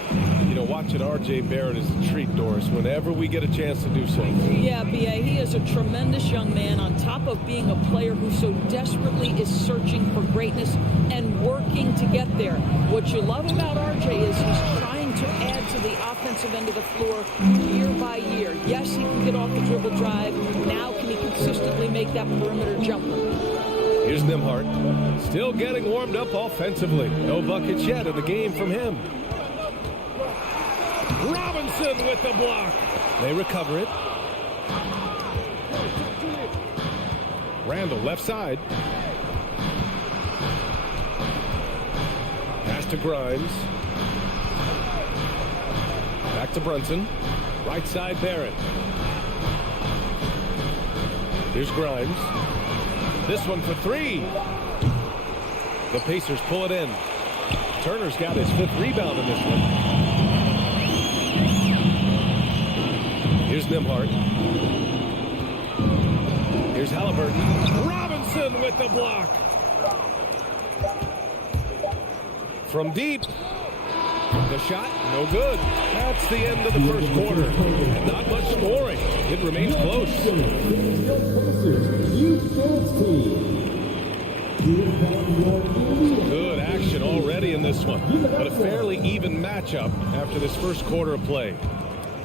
You know, watching R.J. Barrett is a treat, Doris, whenever we get a chance to do so. Yeah, B.A., he is a tremendous young man on top of being a player who so desperately is searching for greatness and working to get there. What you love about R.J. is he's trying to add to the offensive end of the floor year by year. Yes, he can get off the dribble drive. Now can he consistently make that perimeter jumper? Here's Nembhard, still getting warmed up offensively. No buckets yet in the game from him. Robinson with the block. They recover it. Randall left side. Pass to Grimes. Back to Brunson. Right side Barrett. Here's Grimes. This one for three. The Pacers pull it in. Turner's got his 5th rebound in this one. Here's Nembhard. Here's Halliburton. Robinson with the block. From deep. The shot, no good. That's the end of the first quarter. And not much scoring. It remains close. Good action already in this one. But a fairly even matchup after this first quarter of play.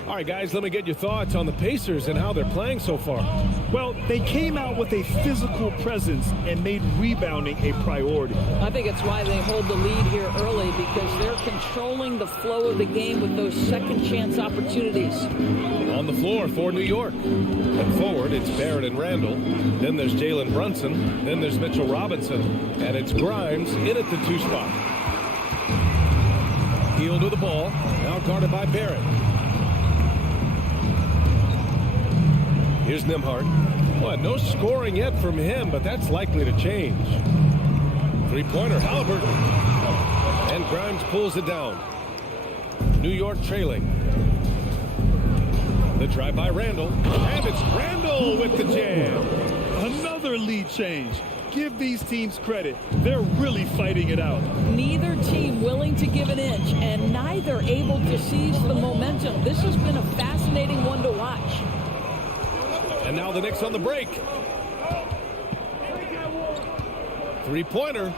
All right, guys, let me get your thoughts on the Pacers and how they're playing so far. Well, they came out with a physical presence and made rebounding a priority. I think it's why they hold the lead here early, because they're controlling the flow of the game with those second chance opportunities. On the floor for New York. And forward, it's Barrett and Randall. Then there's Jalen Brunson. Then there's Mitchell Robinson. And it's Grimes in at the 2 spot. Hield with the ball. Now guarded by Barrett. Here's Nembhard. Well, no scoring yet from him, but that's likely to change. 3-pointer, Halliburton. And Grimes pulls it down. New York trailing. The drive by Randall. And it's Randall with the jam. Another lead change. Give these teams credit. They're really fighting it out. Neither team willing to give an inch, and neither able to seize the momentum. This has been a fascinating one to watch. And now the Knicks on the break. 3-pointer.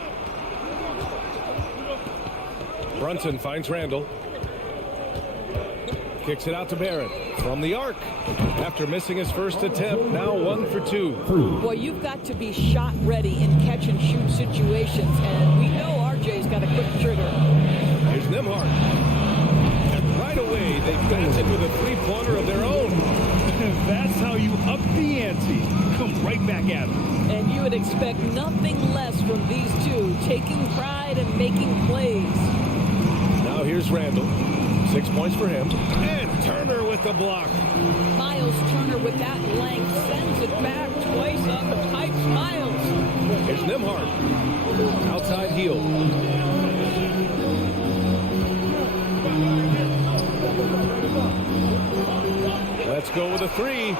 Brunson finds Randall. Kicks it out to Barrett from the arc. After missing his first attempt, now 1 for 2. Boy, you've got to be shot ready in catch and shoot situations, and we know RJ's got a quick trigger. Here's Nembhard. And right away, they match it with a 3-pointer of their own. That's how you up the ante. Come right back at them. And you would expect nothing less from these two, taking pride and making plays. Now here's Randall. 6 points for him. And Turner with the block. Miles Turner with that length sends it back twice on the pipes. Miles. Here's Nembhard. Outside heel. Let's go with a 3.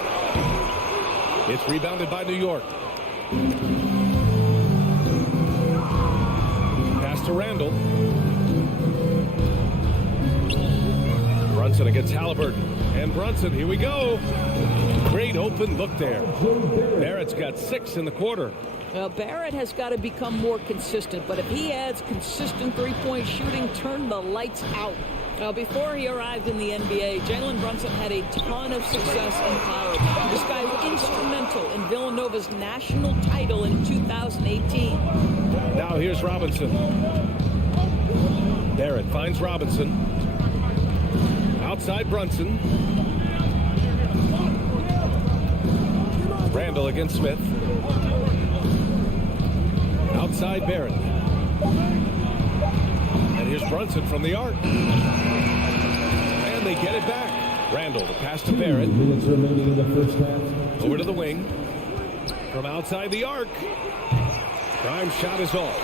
It's rebounded by New York. Pass to Randall. Brunson against Halliburton. And Brunson, here we go. Great open look there. Barrett's got 6 in the quarter. Well, Barrett has got to become more consistent, but if he adds consistent three-point shooting, turn the lights out. Now, before he arrived in the NBA, Jalen Brunson had a ton of success in college. This guy was instrumental in Villanova's national title in 2018. Now here's Robinson. Barrett finds Robinson. Outside Brunson. Randall against Smith. Outside Barrett. And here's Brunson from the arc. And they get it back. Randall, the pass to Barrett. Minutes remaining in the first half. Over to the wing. From outside the arc. Grimes' shot is off.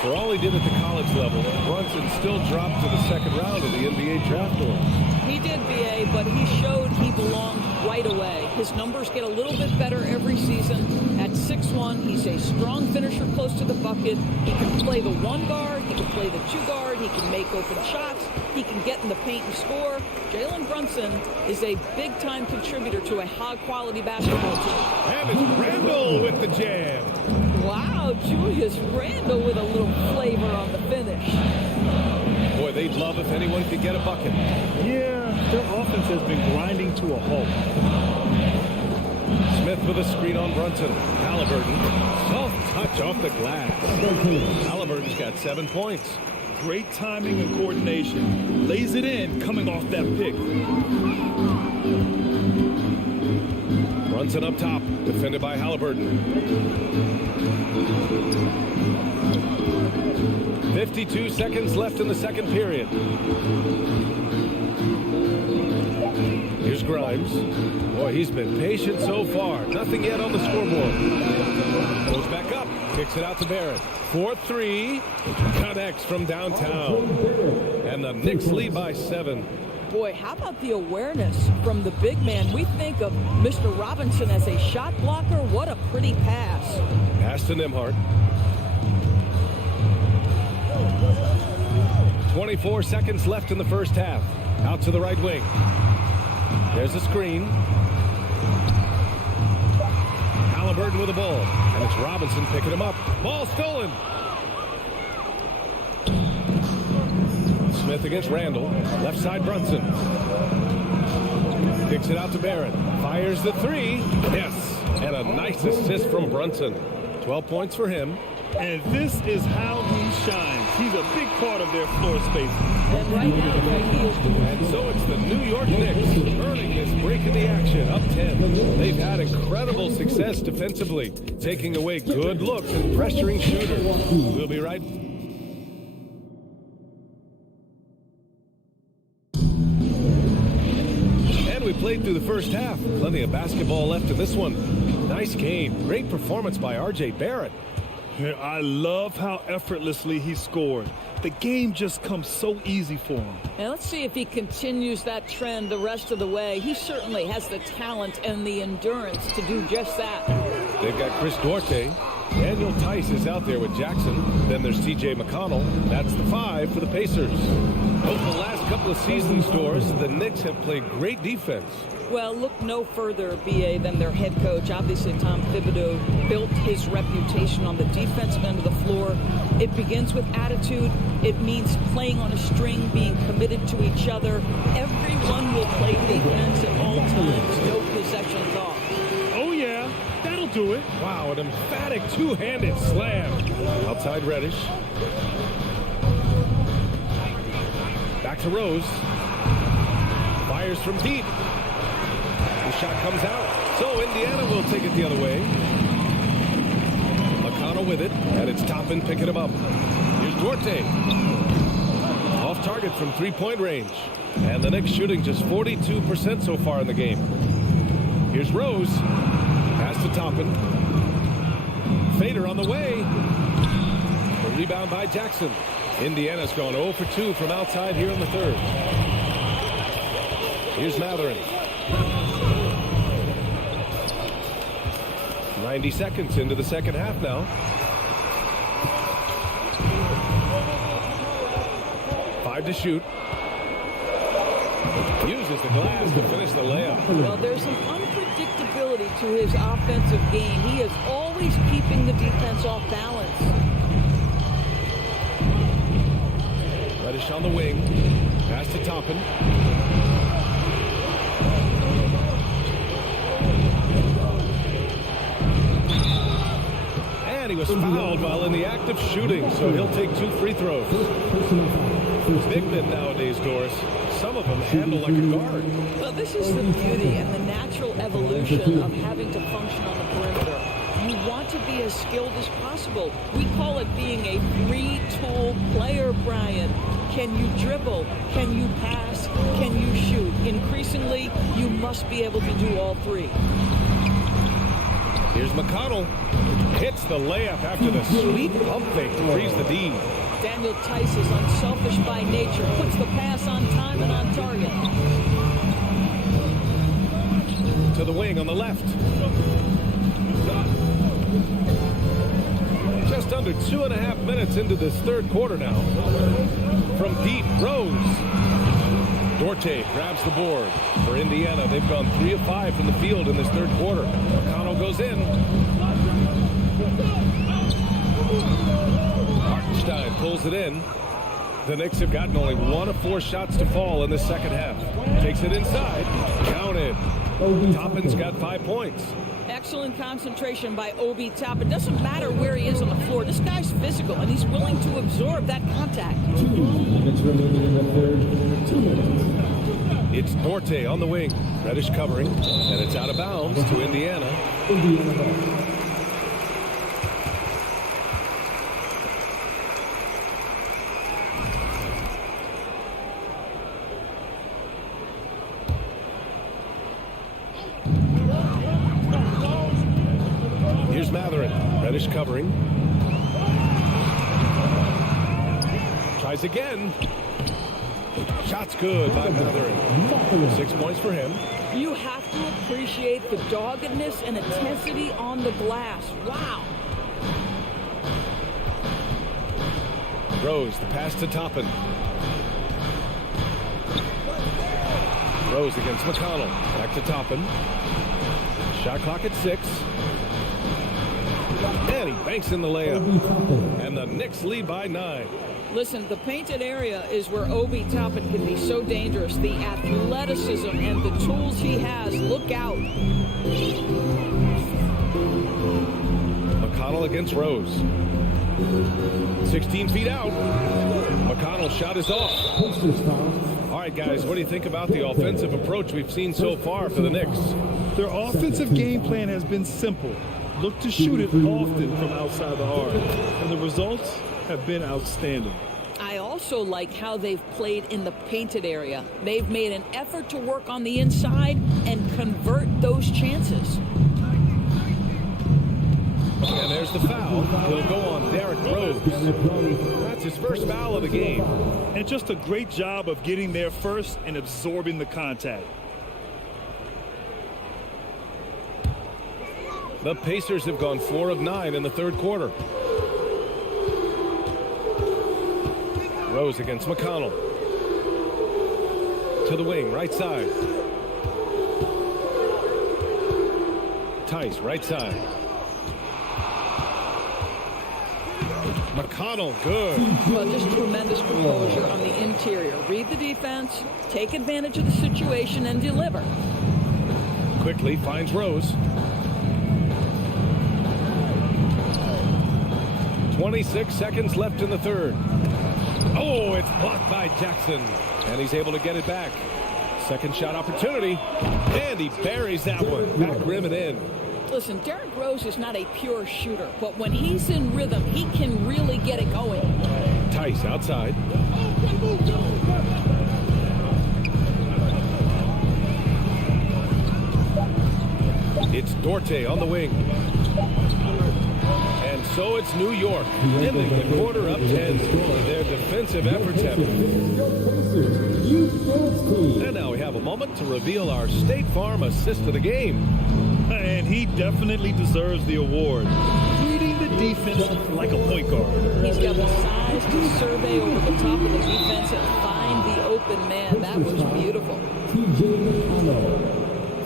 For all he did at the college level, Brunson still dropped to the second round of the NBA draft order. He He did, B.A., but he showed he belonged right away. His numbers get a little bit better every season. At 6'1", he's a strong finisher close to the bucket. He can play the 1 guard. He can play the 2 guard. He can make open shots. He can get in the paint and score. Jalen Brunson is a big-time contributor to a high-quality basketball team. And it's Randall with the jam. Wow, Julius Randle with a little flavor on the finish. Boy, they'd love if anyone could get a bucket. Yeah, their offense has been grinding to a halt. Smith with a screen on Brunson. Halliburton, soft touch off the glass. Halliburton's got 7 points. Great timing and coordination. Lays it in, coming off that pick. Brunson up top, defended by Halliburton. 52 seconds left in the second period. Here's Grimes. Boy, he's been patient so far. Nothing yet on the scoreboard. Goes back up. Kicks it out to Barrett. 4-3. Connects from downtown. And the Knicks lead by 7. Boy, how about the awareness from the big man? We think of Mr. Robinson as a shot blocker. What a pretty pass. Pass to Nembhard. 24 seconds left in the first half. Out to the right wing. There's a screen. Halliburton with the ball. And it's Robinson picking him up. Ball stolen. Smith against Randall. Left side Brunson. Kicks it out to Barrett. Fires the 3. Yes. And a nice assist from Brunson. 12 points for him. And this is how he shines. He's a big part of their floor space. And right now, Greg, he is doing. And so it's the New York Knicks earning this break in the action, up 10. They've had incredible success defensively, taking away good looks and pressuring shooters. We'll be right back. We played through the first half. Plenty of basketball left in this one. Nice game. Great performance by R.J. Barrett. I love how effortlessly he scored. The game just comes so easy for him. And let's see if he continues that trend the rest of the way. He certainly has the talent and the endurance to do just that. They've got Chris Duarte. Daniel Tice is out there with Jackson. Then there's T.J. McConnell. That's the 5 for the Pacers. Over the last couple of season stores, the Knicks have played great defense. Well, look no further, B.A., than their head coach. Obviously, Tom Thibodeau built his reputation on the defensive end of the floor. It begins with attitude. It means playing on a string, being committed to each other. Everyone will play defense at all times, no possessions off. Oh, yeah, that'll do it. Wow, an emphatic two-handed slam. Outside Reddish. Back to Rose. Fires from deep. The shot comes out. So Indiana will take it the other way. McConnell with it. And it's Toppin picking him up. Here's Duarte. Off target from three-point range. And the Knicks shooting just 42% so far in the game. Here's Rose. Pass to Toppin. Fader on the way. The rebound by Jackson. Indiana's gone 0 for 2 from outside here in the third. Here's Matherin. 90 seconds into the second half now. Five to shoot. Uses the glass to finish the layup. Well, there's some unpredictability to his offensive game. He is always keeping the defense off balance. Reddish on the wing. Pass to Toppin. And he was fouled while in the act of shooting, so he'll take 2 free throws. Big men nowadays, Doris, some of them handle like a guard. Well, this is the beauty and the natural evolution of having to function on the perimeter. You want to be as skilled as possible. We call it being a three-tool player, Brian. Can you dribble? Can you pass? Can you shoot? Increasingly, you must be able to do all three. Here's McConnell. Hits the layup after the sweet pump fake to freeze the D. Daniel Tice is unselfish by nature. Puts the pass on time and on target. wing on the left. Just under 2.5 minutes into this third quarter now. From deep, Rose. Dorte grabs the board for Indiana. They've gone 3 of 5 from the field in this third quarter. McConnell goes in. Hartenstein pulls it in. The Knicks have gotten only 1 of 4 shots to fall in the second half. Takes it inside. Counted. Toppin's got 5 points. Excellent concentration by Obi Toppin. It doesn't matter where he is on the floor. This guy's physical, and he's willing to absorb that contact. 2 minutes remaining in the third. 2 minutes. It's Dorte on the wing. Reddish covering, and it's out of bounds to Indiana. Indiana ball. Reddish covering. Tries again. Shot's good by Matherin. 6 points for him. You have to appreciate the doggedness and intensity on the glass. Wow. Rose, the pass to Toppin. Rose against McConnell. Back to Toppin. Shot clock at 6. And he banks in the layup. And the Knicks lead by 9. Listen, the painted area is where Obi Toppin can be so dangerous. The athleticism and the tools he has. Look out. McConnell against Rose. 16 feet out. McConnell's shot is off. All right, guys, what do you think about the offensive approach we've seen so far for the Knicks? Their offensive game plan has been simple. Look to shoot it often from outside the arc. And the results have been outstanding. I also like how they've played in the painted area. They've made an effort to work on the inside and convert those chances. And there's the foul. He'll go on Derrick Rose. That's his first foul of the game. And just a great job of getting there first and absorbing the contact. The Pacers have gone 4 of 9 in the third quarter. Rose against McConnell. To the wing, right side. Tice, right side. McConnell, good. Well, just tremendous composure on the interior. Read the defense, take advantage of the situation, and deliver. Quickly finds Rose. 26 seconds left in the third. Oh, it's blocked by Jackson. And he's able to get it back. Second shot opportunity. And he buries that one. Back rim and in. Listen, Derrick Rose is not a pure shooter, but when he's in rhythm, he can really get it going. Tice outside. It's Dorte on the wing. And so it's New York, ending the quarter up 10. Their defensive efforts have. And now we have a moment to reveal our State Farm assist of the game. And he definitely deserves the award. Reading the defense like a point guard. He's got the size to survey over the top of the defense and find the open man. That was beautiful.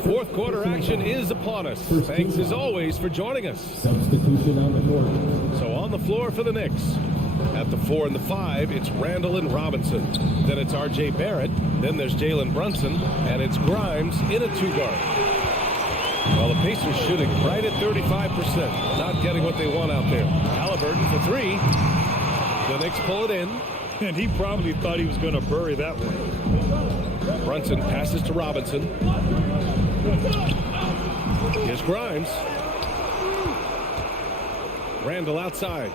Fourth quarter action is upon us. Thanks as always for joining us. Substitution on the court. So on the floor for the Knicks. At the 4 and the 5, it's Randall and Robinson. Then it's R.J. Barrett. Then there's Jalen Brunson. And it's Grimes in a 2-guard. Well, the Pacers shooting right at 35%. Not getting what they want out there. Halliburton for 3. The Knicks pull it in. And he probably thought he was going to bury that one. Brunson passes to Robinson. Here's Grimes. Randall outside.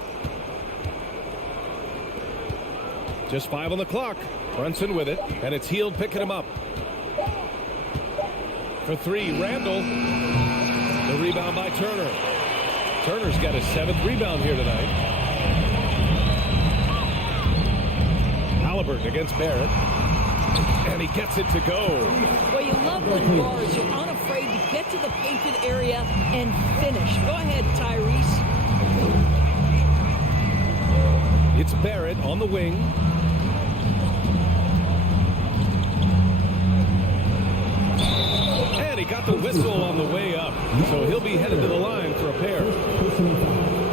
Just 5 on the clock. Brunson with it, and it's Hield picking him up. For 3, Randall. The rebound by Turner. Turner's got his 7th rebound here tonight. Halliburton against Barrett. And he gets it to go. Well, you love when guards are unafraid to get to the painted area and finish. Go ahead, Tyrese. It's Barrett on the wing. And he got the whistle on the way up. So he'll be headed to the line for a pair.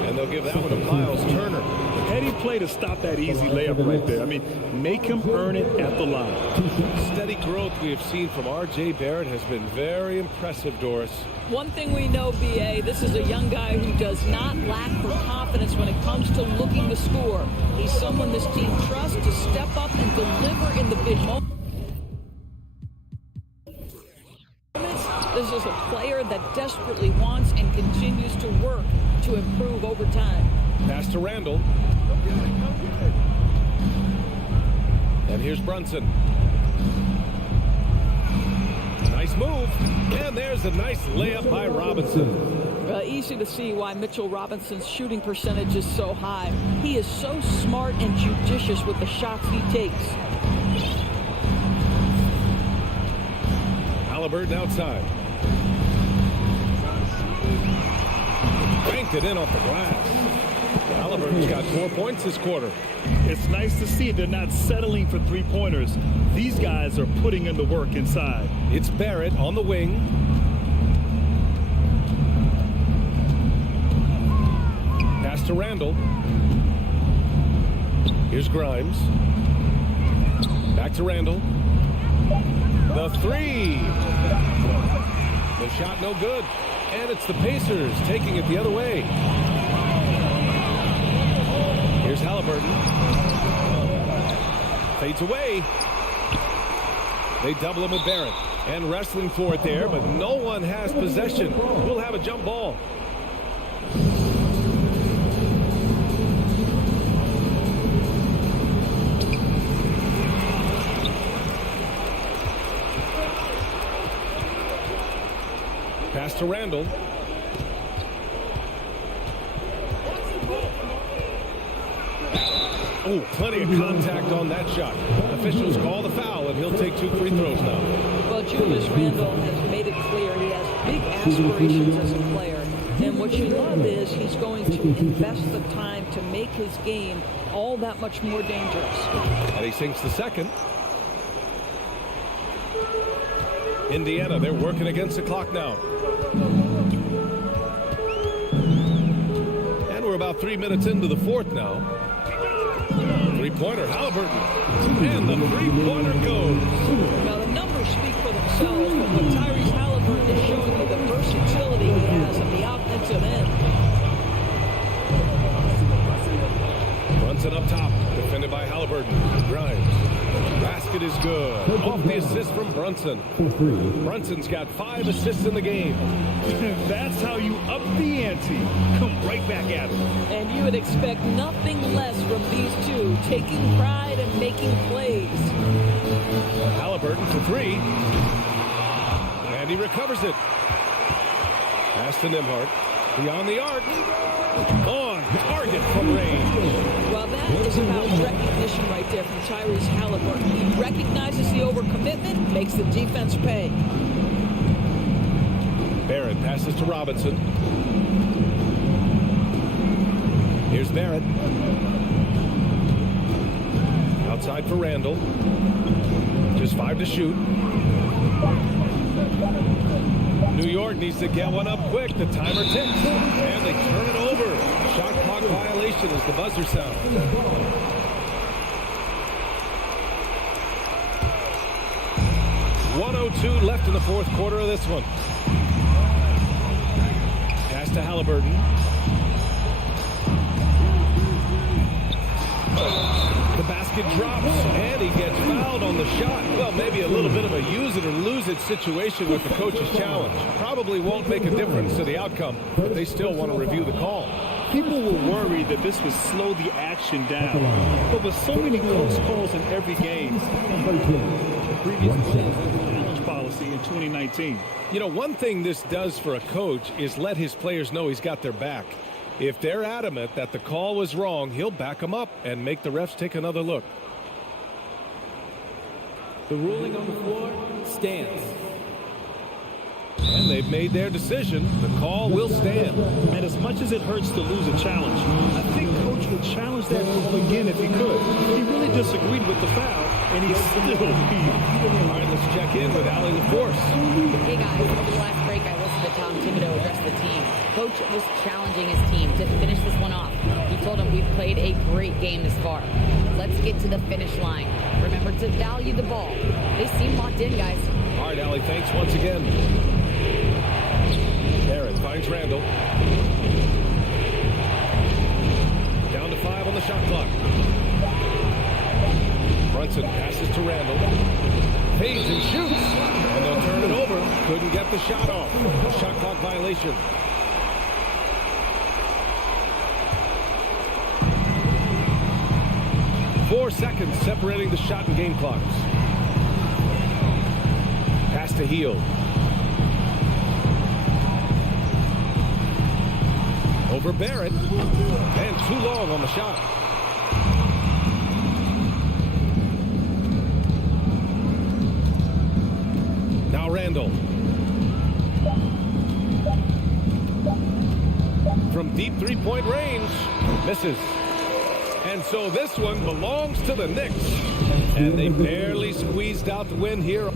And they'll give that one to Miles Turner. Heady play to stop that easy layup right there. I mean, make him earn it at the line. Steady growth we have seen from R.J. Barrett has been very impressive, Doris. One thing we know, B.A., this is a young guy who does not lack for confidence when it comes to looking to score. He's someone this team trusts to step up and deliver in the big moments. This is a player that desperately wants and continues to work to improve over time. Pass to Randall. And here's Brunson. Nice move. And there's a nice layup by Robinson. Easy to see why Mitchell Robinson's shooting percentage is so high. He is so smart and judicious with the shots he takes. Halliburton outside. Banked it in off the glass. Halliburton's got 4 points this quarter. It's nice to see they're not settling for three-pointers. These guys are putting in the work inside. It's Barrett on the wing. Pass to Randall. Here's Grimes. Back to Randall. The three. The shot no good. And it's the Pacers taking it the other way. Here's Halliburton. Fades away. They double him with Barrett. And wrestling for it there, but no one has possession. We'll have a jump ball. Pass to Randall. Oh, plenty of contact on that shot. Officials call the foul, and he'll take 2 free throws now. Well, Julius Randle has made it clear he has big aspirations as a player. And what you love is he's going to invest the time to make his game all that much more dangerous. And he sinks the second. Indiana, they're working against the clock now. And we're about 3 minutes into the fourth now. Three-pointer, Halliburton. And the three-pointer goes. Now, the numbers speak for themselves, but what Tyrese Halliburton is showing you the versatility he has on the offensive end. Brunson up top, defended by Halliburton. Grimes. Basket is good. Off the assist from Brunson. Brunson's got 5 assists in the game. That's how you up the ante. Come right back at it. And you would expect nothing less from these two, taking pride and making plays. Halliburton for 3. And he recovers it. Pass to Nembhard. Beyond the arc. On target from range. Well, that is about recognition right there from Tyrese Halliburton. He recognizes the overcommitment, makes the defense pay. Barrett passes to Robinson. Here's Barrett. Outside for Randall. Just 5 to shoot. New York needs to get one up quick. The timer ticks. And they turn it over. Shot clock violation as the buzzer sounds. .102 left in the fourth quarter of this one. Pass to Halliburton. The basket drops, and he gets fouled on the shot. Well, maybe a little bit of a use it or lose it situation with the coach's challenge. Probably won't make a difference to the outcome, but they still want to review the call. People were worried that this would slow the action down. But with so many close calls in every game, the previous challenge policy in 2019. You know, one thing this does for a coach is let his players know he's got their back. If they're adamant that the call was wrong, he'll back them up and make the refs take another look. The ruling on the floor stands. And they've made their decision. The call will stand. And as much as it hurts to lose a challenge, I think Coach would challenge that call again if he could. He really disagreed with the foul, and he still beat him. All right, let's check in with Allie LaForce. Hey guys, over the last break I listened to Tom Thibodeau address the team. Coach was challenging his team to finish this one off. He told them we've played a great game this far. Let's get to the finish line. Remember to value the ball. They seem locked in, guys. All right, Allie, thanks once again. Barrett finds Randall. Down to 5 on the shot clock. Brunson passes to Randall. Fades and shoots. And they'll turn it over. Couldn't get the shot off. Shot clock violation. Four seconds separating the shot and game clocks. Pass to Heel. Over Barrett. And too long on the shot. Now Randall. From deep three-point range. Misses. And so this one belongs to the Knicks. And they barely squeezed out the win here.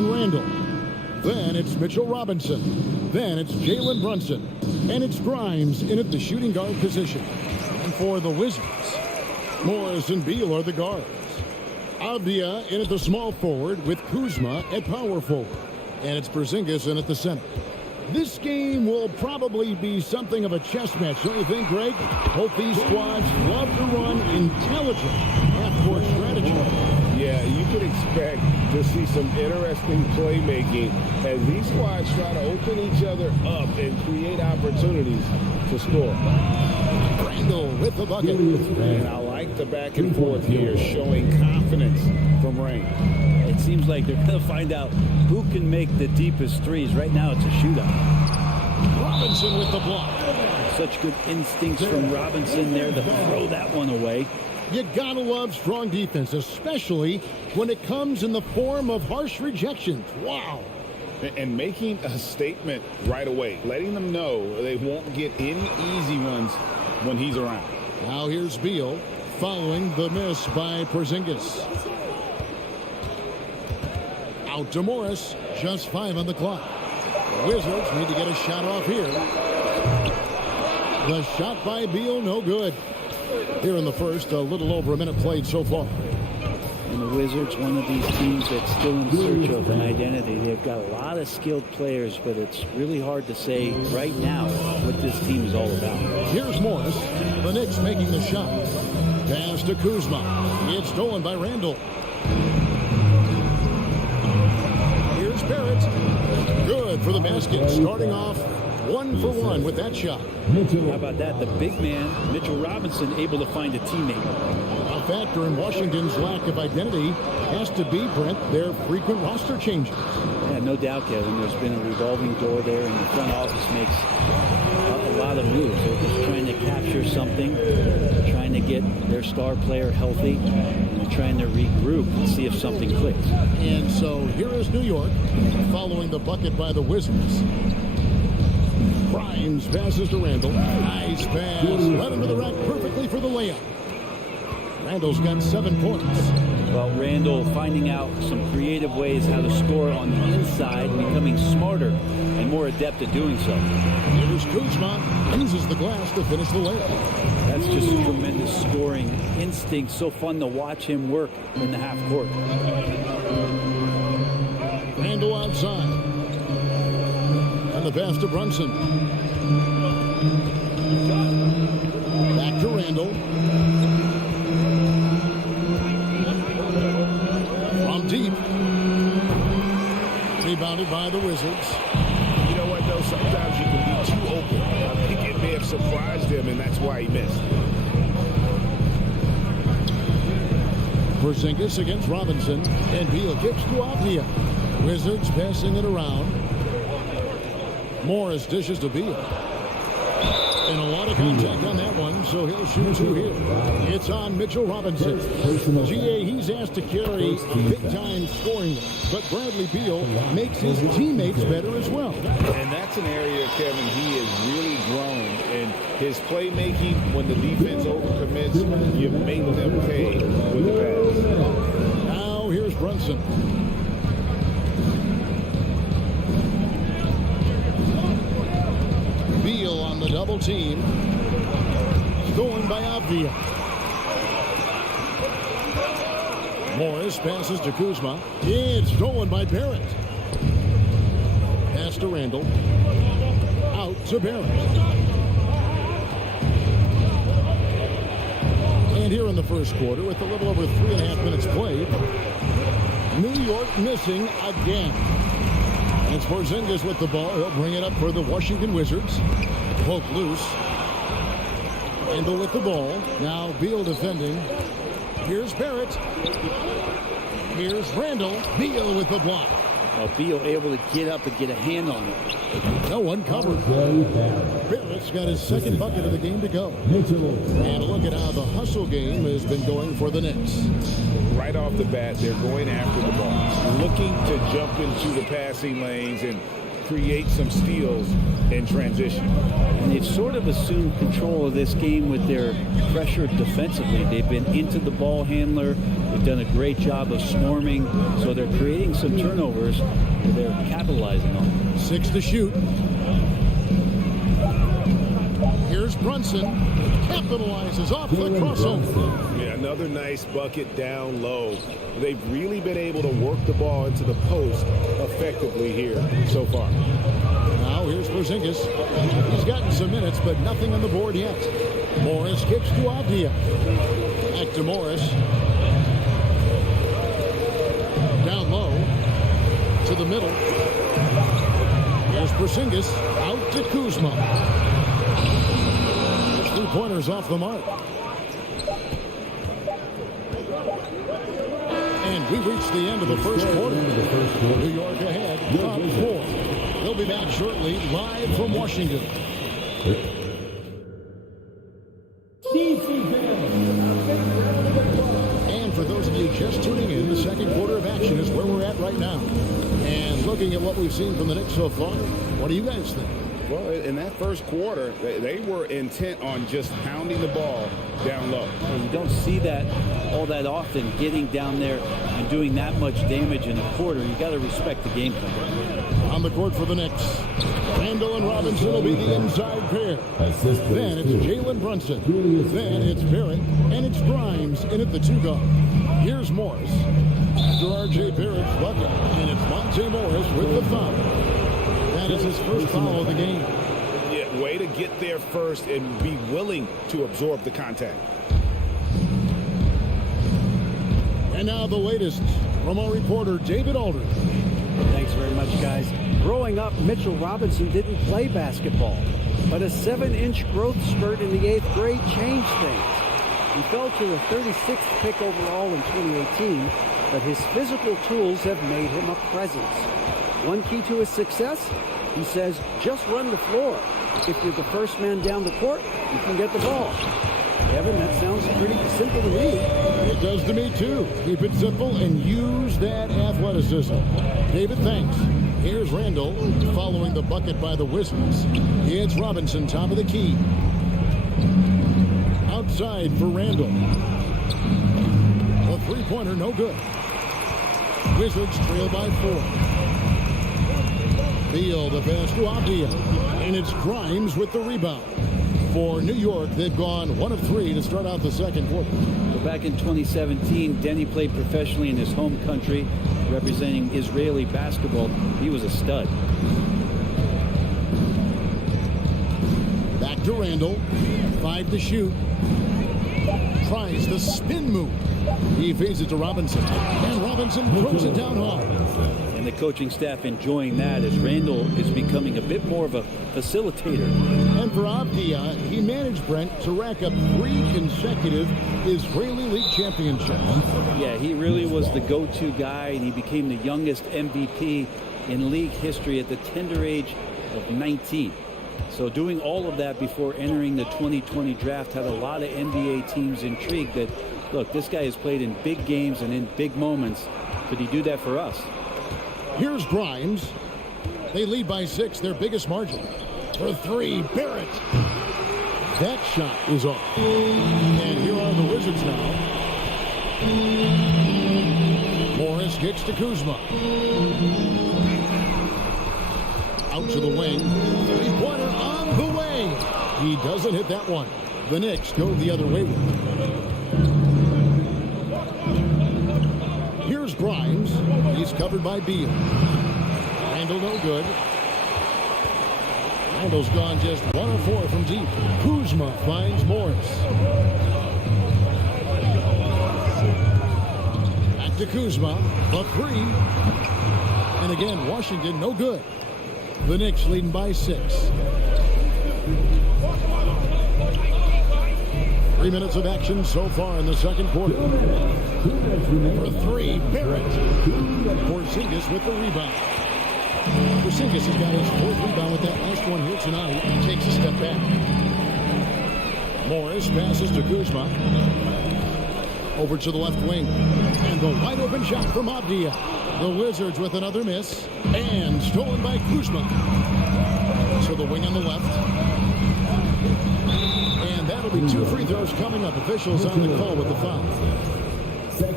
and Randall. Then it's Mitchell Robinson. Then it's Jalen Brunson. And it's Grimes in at the shooting guard position. And for the Wizards, Morris and Beal are the guards. Avdia in at the small forward with Kuzma at power forward. And it's Porzingis in at the center. This game will probably be something of a chess match, don't you think, Greg? Both these squads love to run intelligent half-court manager. Yeah, you could expect to see some interesting playmaking as these squads try to open each other up and create opportunities to score. Randall with the bucket. And I like the back and forth here, showing confidence from Rain. It seems like they're going to find out who can make the deepest threes. Right now, it's a shootout. Robinson with the block. Such good instincts from Robinson there to throw that one away. You gotta love strong defense, especially when it comes in the form of harsh rejections. Wow. And making a statement right away, letting them know they won't get any easy ones when he's around. Now here's Beal following the miss by Porzingis. Out to Morris, just 5 on the clock. The Wizards need to get a shot off here. The shot by Beal, no good. Here in the first, a little over a minute played so far. And the Wizards, one of these teams that's still in search of an identity. They've got a lot of skilled players, but it's really hard to say right now what this team is all about. Here's Morris. The Knicks making the shot. Pass to Kuzma. It's stolen by Randall. Here's Barrett. Good for the basket. Starting off 1 for 1 with that shot. How about that? The big man, Mitchell Robinson, able to find a teammate. A factor in Washington's lack of identity has to be, Brent, their frequent roster changes. Yeah, no doubt, Kevin. There's been a revolving door there, and the front office makes a lot of moves. They're just trying to capture something, trying to get their star player healthy, and trying to regroup and see if something clicks. And so here is New York following the bucket by the Wizards. Grimes passes to Randall. Nice pass. Led him to the rack perfectly for the layup. Randall's got 7 points. Well, Randall finding out some creative ways how to score on the inside, becoming smarter and more adept at doing so. Here's Kuzma. Uses the glass to finish the layup. That's just a tremendous scoring instinct. So fun to watch him work in the half court. Randall outside. And the pass to Brunson. Back to Randall. From deep. Rebounded by the Wizards. You know what, though? Sometimes you can be too open. I think it may have surprised him, and that's why he missed. Porzingis against Robinson. And Beal gets to Avdia. Wizards passing it around. Morris dishes to Beal. And a lot of contact on that one, so he'll shoot 2 here. It's on Mitchell Robinson. GA, he's asked to carry big-time scoring, but Bradley Beal makes his teammates better as well. And that's an area, Kevin, he has really grown in his playmaking. When the defense overcommits, you make them pay with the pass. Now here's Brunson. Beal on the double team. Stolen by Avdia. Morris passes to Kuzma. It's stolen by Barrett. Pass to Randall. Out to Barrett. And here in the first quarter, with a little over 3.5 minutes played, New York missing again. It's Porzingis with the ball. He'll bring it up for the Washington Wizards. Poke loose. Randall with the ball. Now Beal defending. Here's Barrett. Here's Randall. Beal with the block. Beal able to get up and get a hand on it. No one covered. Barrett's got his second bucket of the game to go. And look at how the hustle game has been going for the Knicks. Right off the bat, they're going after the ball, looking to jump into the passing lanes and create some steals in transition. And they've sort of assumed control of this game with their pressure defensively. They've been into the ball handler. They've done a great job of swarming. So they're creating some turnovers that they're capitalizing on. 6 to shoot. Here's Brunson. Capitalizes off the crossover. Yeah, another nice bucket down low. They've really been able to work the ball into the post effectively here so far. Now here's Porzingis. He's gotten some minutes, but nothing on the board yet. Morris kicks to Avdia. Back to Morris. Down low to the middle. Here's Porzingis out to Kuzma. There's 3-pointers off the mark. And we've reached the end of the first quarter. New York ahead, up 4. They'll be back shortly, live from Washington. And for those of you just tuning in, the second quarter of action is where we're at right now. And looking at what we've seen from the Knicks so far, what do you guys think? Well, in that first quarter, they were intent on just pounding the ball down low. And you don't see that all that often, getting down there and doing that much damage in a quarter. You got to respect the game plan. On the court for the Knicks, Randall and Robinson will be the inside pair. Then it's Jalen Brunson. Then it's Barrett, and it's Grimes in at the 2-guard. Here's Morris after R.J. Barrett's bucket, and it's Monte Morris with the foul. That is his first foul of the game. Yeah, way to get there first and be willing to absorb the contact. And now the latest from our reporter, David Aldridge. Thanks very much, guys. Growing up, Mitchell Robinson didn't play basketball, but a 7-inch growth spurt in the 8th grade changed things. He fell to a 36th pick overall in 2018, but his physical tools have made him a presence. One key to his success, he says, just run the floor. If you're the first man down the court, you can get the ball. Kevin, that sounds pretty simple to me. It does to me, too. Keep it simple and use that athleticism. David, thanks. Here's Randall following the bucket by the Wizards. It's Robinson, top of the key. Outside for Randall. A 3-pointer, no good. Wizards trail by 4. Beal, the pass to Avdia. And it's Grimes with the rebound. For New York, they've gone 1 of 3 to start out the second quarter. Well, back in 2017, Denny played professionally in his home country, representing Israeli basketball. He was a stud. Back to Randall. 5 to shoot. Tries the spin move. He feeds it to Robinson. And Robinson throws it down hard. And the coaching staff enjoying that as Randall is becoming a bit more of a facilitator. And for Avdia, he managed Brent to rack up 3 consecutive Israeli League championships. Yeah, he really was the go-to guy, and he became the youngest MVP in league history at the tender age of 19. So doing all of that before entering the 2020 draft had a lot of NBA teams intrigued that, look, this guy has played in big games and in big moments. Could he do that for us? Here's Grimes. They lead by 6, their biggest margin. For 3, Barrett. That shot is off. And here are the Wizards now. Morris kicks to Kuzma. Out to the wing. 3-pointer on the way. He doesn't hit that one. The Knicks go the other way with it. Here's Grimes. He's covered by Beal. Randall no good. Randall's gone just 1 of 4 from deep. Kuzma finds Morris. Back to Kuzma. A 3. And again, Washington no good. The Knicks leading by 6. 3 minutes of action so far in the second quarter. For 3, Barrett. Porzingis with the rebound. Porzingis has got his 4th rebound with that last one here tonight. Takes a step back. Morris passes to Kuzma. Over to the left wing. And the wide open shot from Avdia. The Wizards with another miss. And stolen by Kuzma. So the wing on the left. And that'll be 2 free throws coming up. Officials on the call with the foul.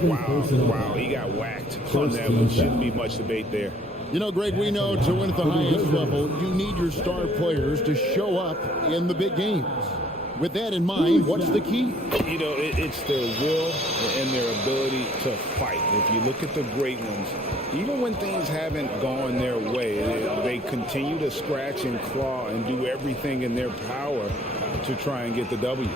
Wow, he got whacked on that one. Shouldn't be much debate there. You know, Greg, we know to win at the highest level, you need your star players to show up in the big games. With that in mind, what's the key? You know, it's their will and their ability to fight. If you look at the great ones, even when things haven't gone their way, they continue to scratch and claw and do everything in their power to try and get the W.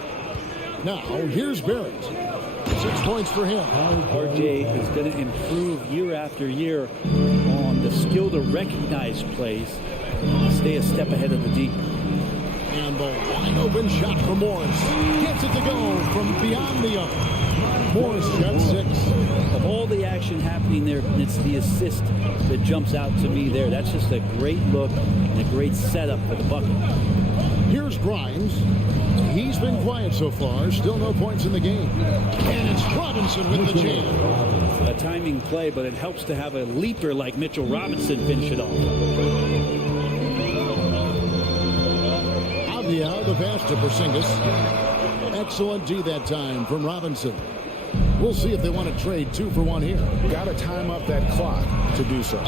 Now, here's Barrett. 6 points for him. RJ is going to improve year after year on the skill to recognize plays, stay a step ahead of the D. And the wide open shot for Morris. Gets it to go from beyond the arc. Morris got 6. Of all the action happening there, it's the assist that jumps out to me there. That's just a great look and a great setup for the bucket. Here's Grimes. He's been quiet so far. Still no points in the game. And it's Robinson with the jam. A timing play, but it helps to have a leaper like Mitchell Robinson finish it off. Avdia, the pass to Porzingis. Excellent D that time from Robinson. We'll see if they want to trade 2 for 1 here. Got to time up that clock to do so.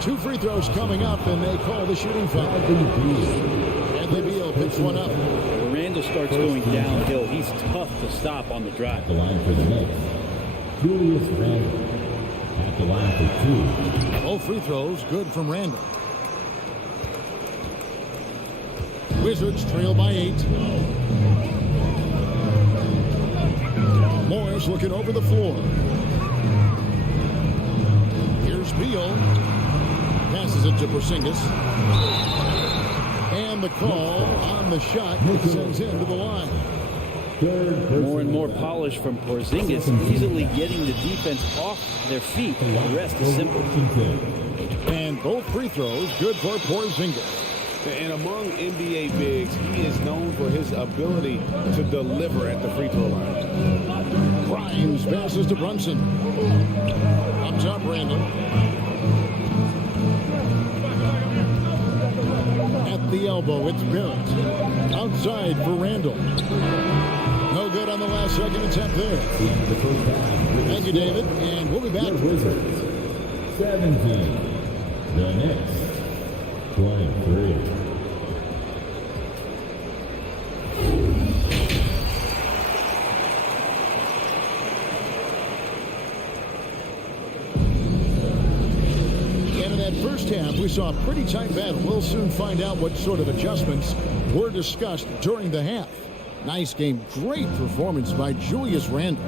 2 free throws coming up, and they call the shooting foul. Bradley Beal picks one up. When Randall starts going downhill, he's tough to stop on the drive. The line for the Knicks, Julius Randle. At the line for 2. All free throws good from Randall. Wizards trail by 8. Morris looking over the floor. Here's Beal. Passes it to Porzingis. And the call on the shot sends him to the line. More and more polish from Porzingis, easily getting the defense off their feet. The rest is simple. And both free throws good for Porzingis. And among NBA bigs, he is known for his ability to deliver at the free throw line. Grimes passes to Brunson. Up top, Randall. At the elbow, it's Barrett. Outside for Randall. No good on the last second attempt there. Thank you, David. And we'll be back. Wizards, 17. The Knicks, 23. First half, we saw a pretty tight battle. We'll soon find out what sort of adjustments were discussed during the half. Nice game. Great performance by Julius Randle.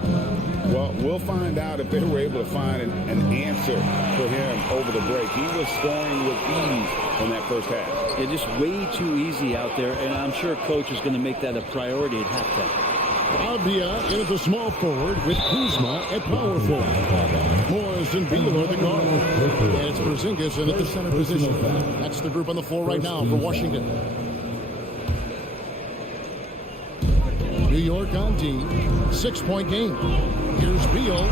Well, we'll find out if they were able to find an answer for him over the break. He was scoring with ease in that first half. It's just way too easy out there, and I'm sure coach is going to make that a priority at halftime. Avdia in at the small forward with Kuzma at power forward. Morris and Beal are the guard. And it's Porzingis in at the center position. That's the group on the floor right now for Washington. New York on D. 6-point game. Here's Beal.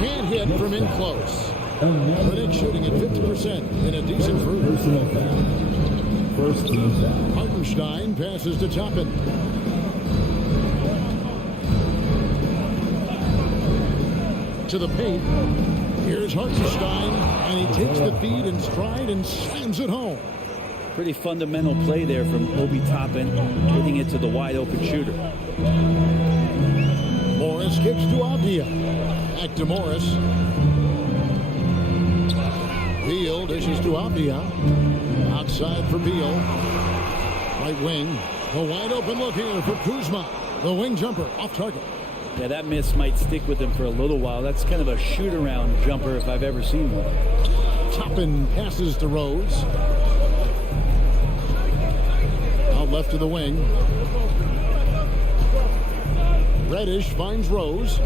Can't hit from in close. The Knicks shooting at 50% in a decent group. First team foul. Hartenstein passes to Toppin. To the paint. Here's Hartenstein, and he takes the feed in stride and slams it home. Pretty fundamental play there from Obi Toppin, hitting it to the wide open shooter. Morris kicks to Avdia. Back to Morris. Beal dishes to Avdia. Outside for Beal. Right wing. A wide open look here for Kuzma. The wing jumper off target. Yeah, that miss might stick with him for a little while. That's kind of a shoot-around jumper if I've ever seen one. Toppin passes to Rose. Out left to the wing. Reddish finds Rose.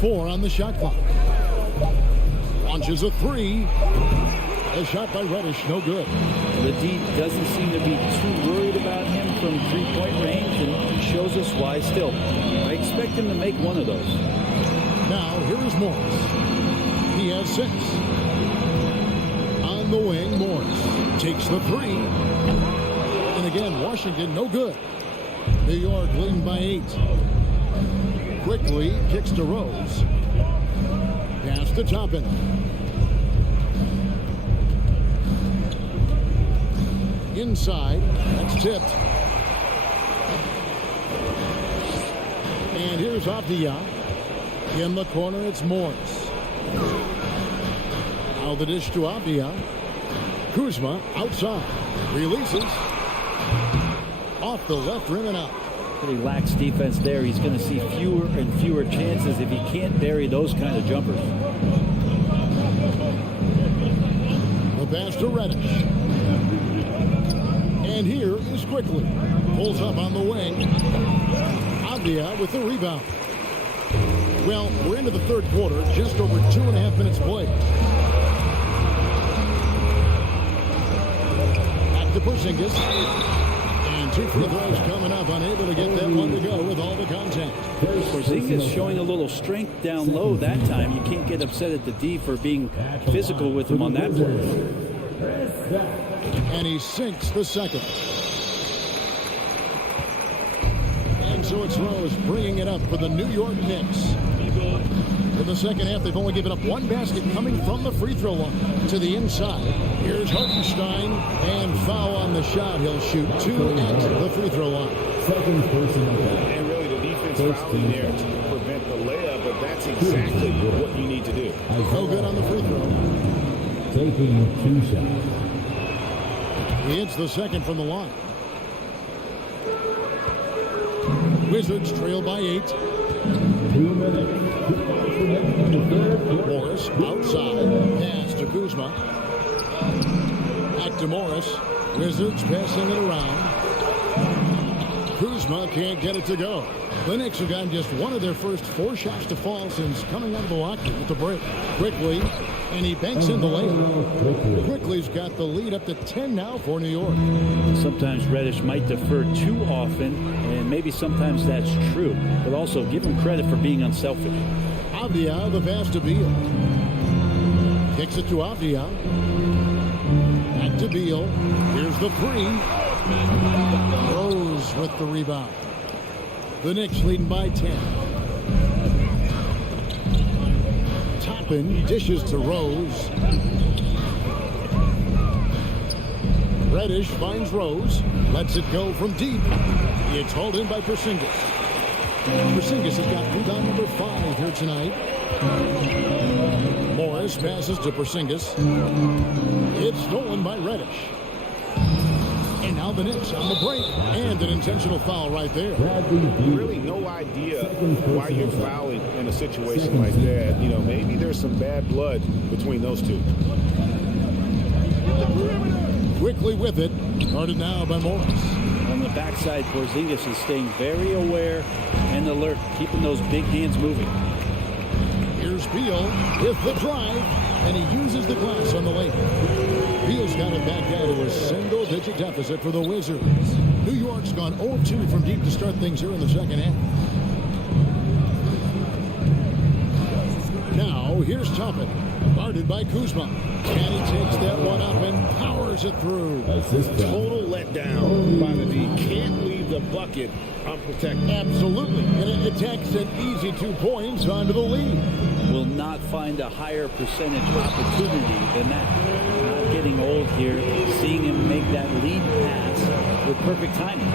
4 on the shot clock. Launches a 3. A shot by Reddish, no good. The D doesn't seem to be too worried about him from three-point range, and he shows us why still. I expect him to make one of those. Now, here is Morris. He has 6. On the wing, Morris takes the 3. And again, Washington, no good. New York leading by 8. Quickly kicks to Rose. Pass to Toppin. Inside, that's tipped. And here's Avdia. In the corner, it's Morris. Now the dish to Avdia. Kuzma outside. Releases. off the left rim and out. Pretty lax defense there. He's going to see fewer and fewer chances if he can't bury those kind of jumpers. The pass to Reddish. And here is Quickly. Pulls up on the wing. Avdia with the rebound. Well, we're into the third quarter. Just over 2.5 minutes played. Back to Porzingis. And 2 free throws coming up. Unable to get that one to go with all the contact. Porzingis showing a little strength down low that time. You can't get upset at the D for being physical with him on that play. And he sinks the second. And so it's Rose bringing it up for the New York Knicks. In the second half, they've only given up 1 basket coming from the free throw line to the inside. Here's Hartenstein, and foul on the shot. He'll shoot 2 at the free throw line. And really the defense fouling there to prevent the layup, but that's exactly what you need to do. No good on the free throw. Taking 2 shots. He hits the second from the line. Wizards trail by 8. 2 minutes. Morris outside. Pass to Kuzma. Back to Morris. Wizards passing it around. Kuzma can't get it to go. The Knicks have gotten just one of their first 4 shots to fall since coming out of the locker with the break. Quickly, and he banks in the layup. Quickly's got the lead up to 10 now for New York. Sometimes Reddish might defer too often, and maybe sometimes that's true. But also give him credit for being unselfish. Avdia, the pass to Beal. Kicks it to Avdia. Back to Beal. Here's the 3. Rose with the rebound. The Knicks leading by 10. Toppin dishes to Rose. Reddish finds Rose. Lets it go from deep. It's hauled in by Porzingis. Porzingis has got rebound number 5 here tonight. Morris passes to Porzingis. It's stolen by Reddish. And now the Knicks on the break. And an intentional foul right there. Really no idea why you're fouling in a situation like that. You know, maybe there's some bad blood between those two. Quickly with it. Guarded now by Morris. On the backside, Porzingis is staying very aware and alert, keeping those big hands moving. Here's Beal with the drive, and he uses the glass on the lane. Beal's got it back down to a single-digit deficit for the Wizards. New York's gone 0-2 from deep to start things here in the second half. Now, here's Toppin, guarded by Kuzma. And he takes that one up and powers it through. Total letdown by the D. Can't leave the bucket unprotected. Absolutely. And it takes an easy 2 points onto the lead. Will not find a higher percentage opportunity than that. Not getting old here. Seeing him make that lead pass with perfect timing.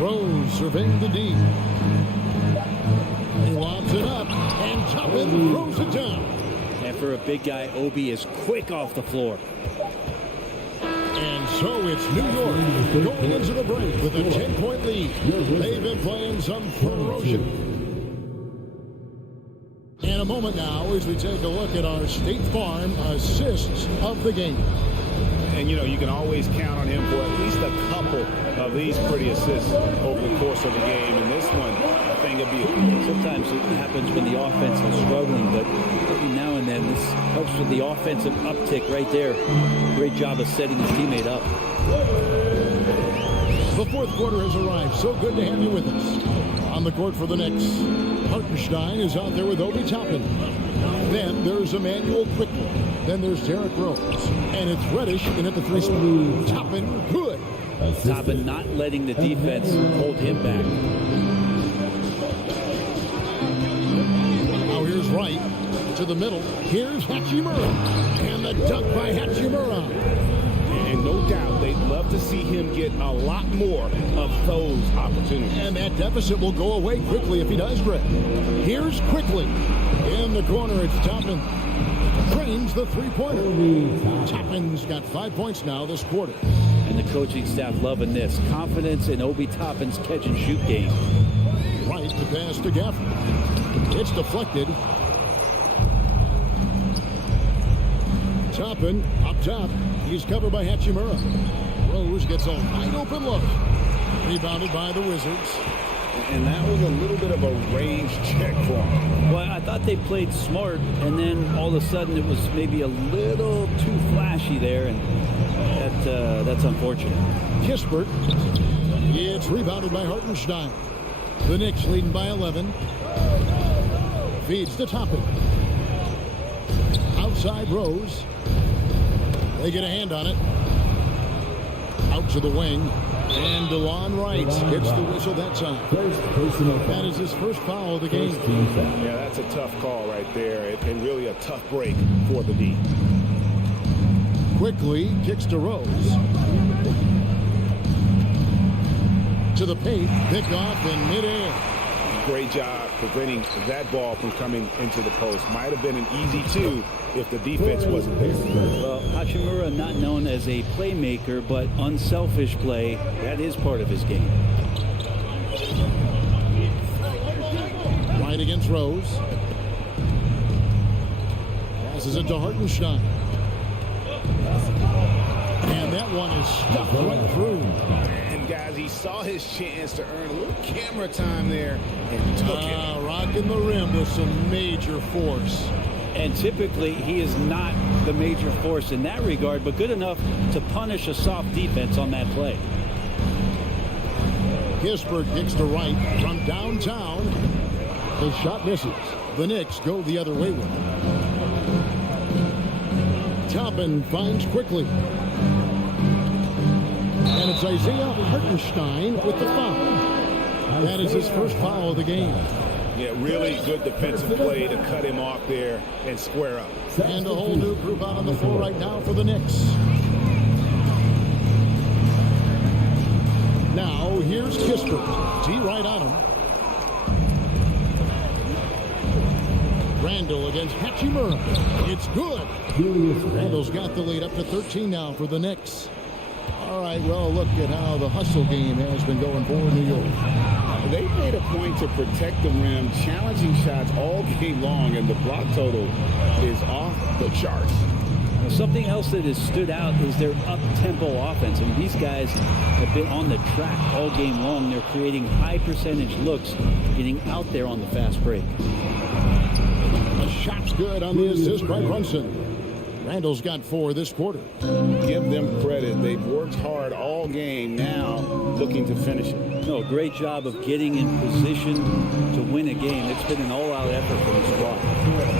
Rose surveying the D. He lobs it up, and Toppin throws it down. And for a big guy, Obi is quick off the floor. And so it's New York going into the break with a 10-point lead. They've been playing some ferocious. In a moment now as we take a look at our State Farm assists of the game. And, you know, you can always count on him for at least a couple of these pretty assists over the course of the game. And this one, I think it'll be... Sometimes it happens when the offense is struggling, but every now and then this helps with the offensive uptick right there. Great job of setting his teammate up. The fourth quarter has arrived. So good to have you with us. On the court for the Knicks, Hartenstein is out there with Obi Toppin. Then there's Emmanuel Quickly. Then there's Derrick Rose. And it's Reddish in at the 3 spot. Toppin good. Toppin not letting the defense hold him back. Now here's Wright to the middle. Here's Hachimura. And the dunk by Hachimura. And no doubt they'd love to see him get a lot more of those opportunities. And that deficit will go away quickly if he does, Greg. Here's Quickly. In the corner, it's Toppin. Trains lands the three-pointer. Toppin's got 5 points now this quarter. And the coaching staff loving this. Confidence in Obi Toppin's catch-and-shoot game. Right to pass to Gafford. It's deflected. Toppin up top. He's covered by Hachimura. Rose gets a wide open look. Rebounded by the Wizards. And that was a little bit of a range check for him. Well, I thought they played smart, and then all of a sudden it was maybe a little too flashy there, and that's unfortunate. Kispert. It's rebounded by Hartenstein. The Knicks leading by 11. Feeds to Toppin. Outside Rose. They get a hand on it. Out to the wing. And DeLon Wright gets the whistle that time. That is his first foul of the game. Yeah, that's a tough call right there, and really a tough break for the D. Quickly kicks to Rose. To the paint. Pick off in midair. Great job preventing that ball from coming into the post. Might have been an easy two if the defense wasn't there. Well, Hachimura not known as a playmaker, but unselfish play, that is part of his game. Right against Rose. Passes it to Hartenstein. And that one is stuck right through. And guys, he saw his chance to earn a little camera time there and took it. Rocking the rim with some major force. And typically, he is not the major force in that regard, but good enough to punish a soft defense on that play. Kispert kicks to right from downtown. His shot misses. The Knicks go the other way with it. Toppin finds quickly. And it's Isaiah Hartenstein with the foul. That is his first foul of the game. Yeah, really good defensive play to cut him off there and square up. And a whole new group out on the floor right now for the Knicks. Now, here's Kispert. T right on him. Randall against Hachimura. It's good. Randall's got the lead up to 13 now for the Knicks. All right, well, look at how the hustle game has been going for New York. They made a point to protect the rim, challenging shots all game long, and the block total is off the charts. Something else that has stood out is their up-tempo offense. I mean, these guys have been on the track all game long. They're creating high-percentage looks, getting out there on the fast break. The shot's good on the assist by Brunson. Randall's got 4 this quarter. Give them credit. They've worked hard all game, now looking to finish it. No, great job of getting in position to win a game. It's been an all-out effort from the squad.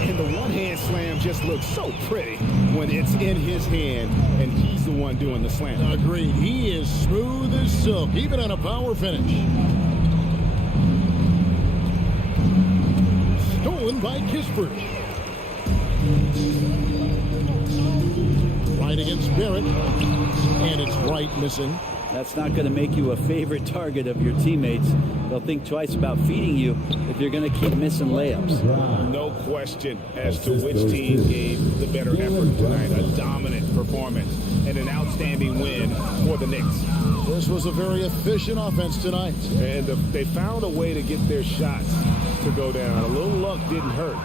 And the one-hand slam just looks so pretty when it's in his hand and he's the one doing the slam. Agreed. He is smooth as silk, even on a power finish. Stolen by Kispert. Right against Barrett. And it's Wright missing. That's not going to make you a favorite target of your teammates. They'll think twice about feeding you if you're going to keep missing layups. No question as to which team gave the better effort tonight. A dominant performance and an outstanding win for the Knicks. This was a very efficient offense tonight. And they found a way to get their shots to go down. A little luck didn't hurt.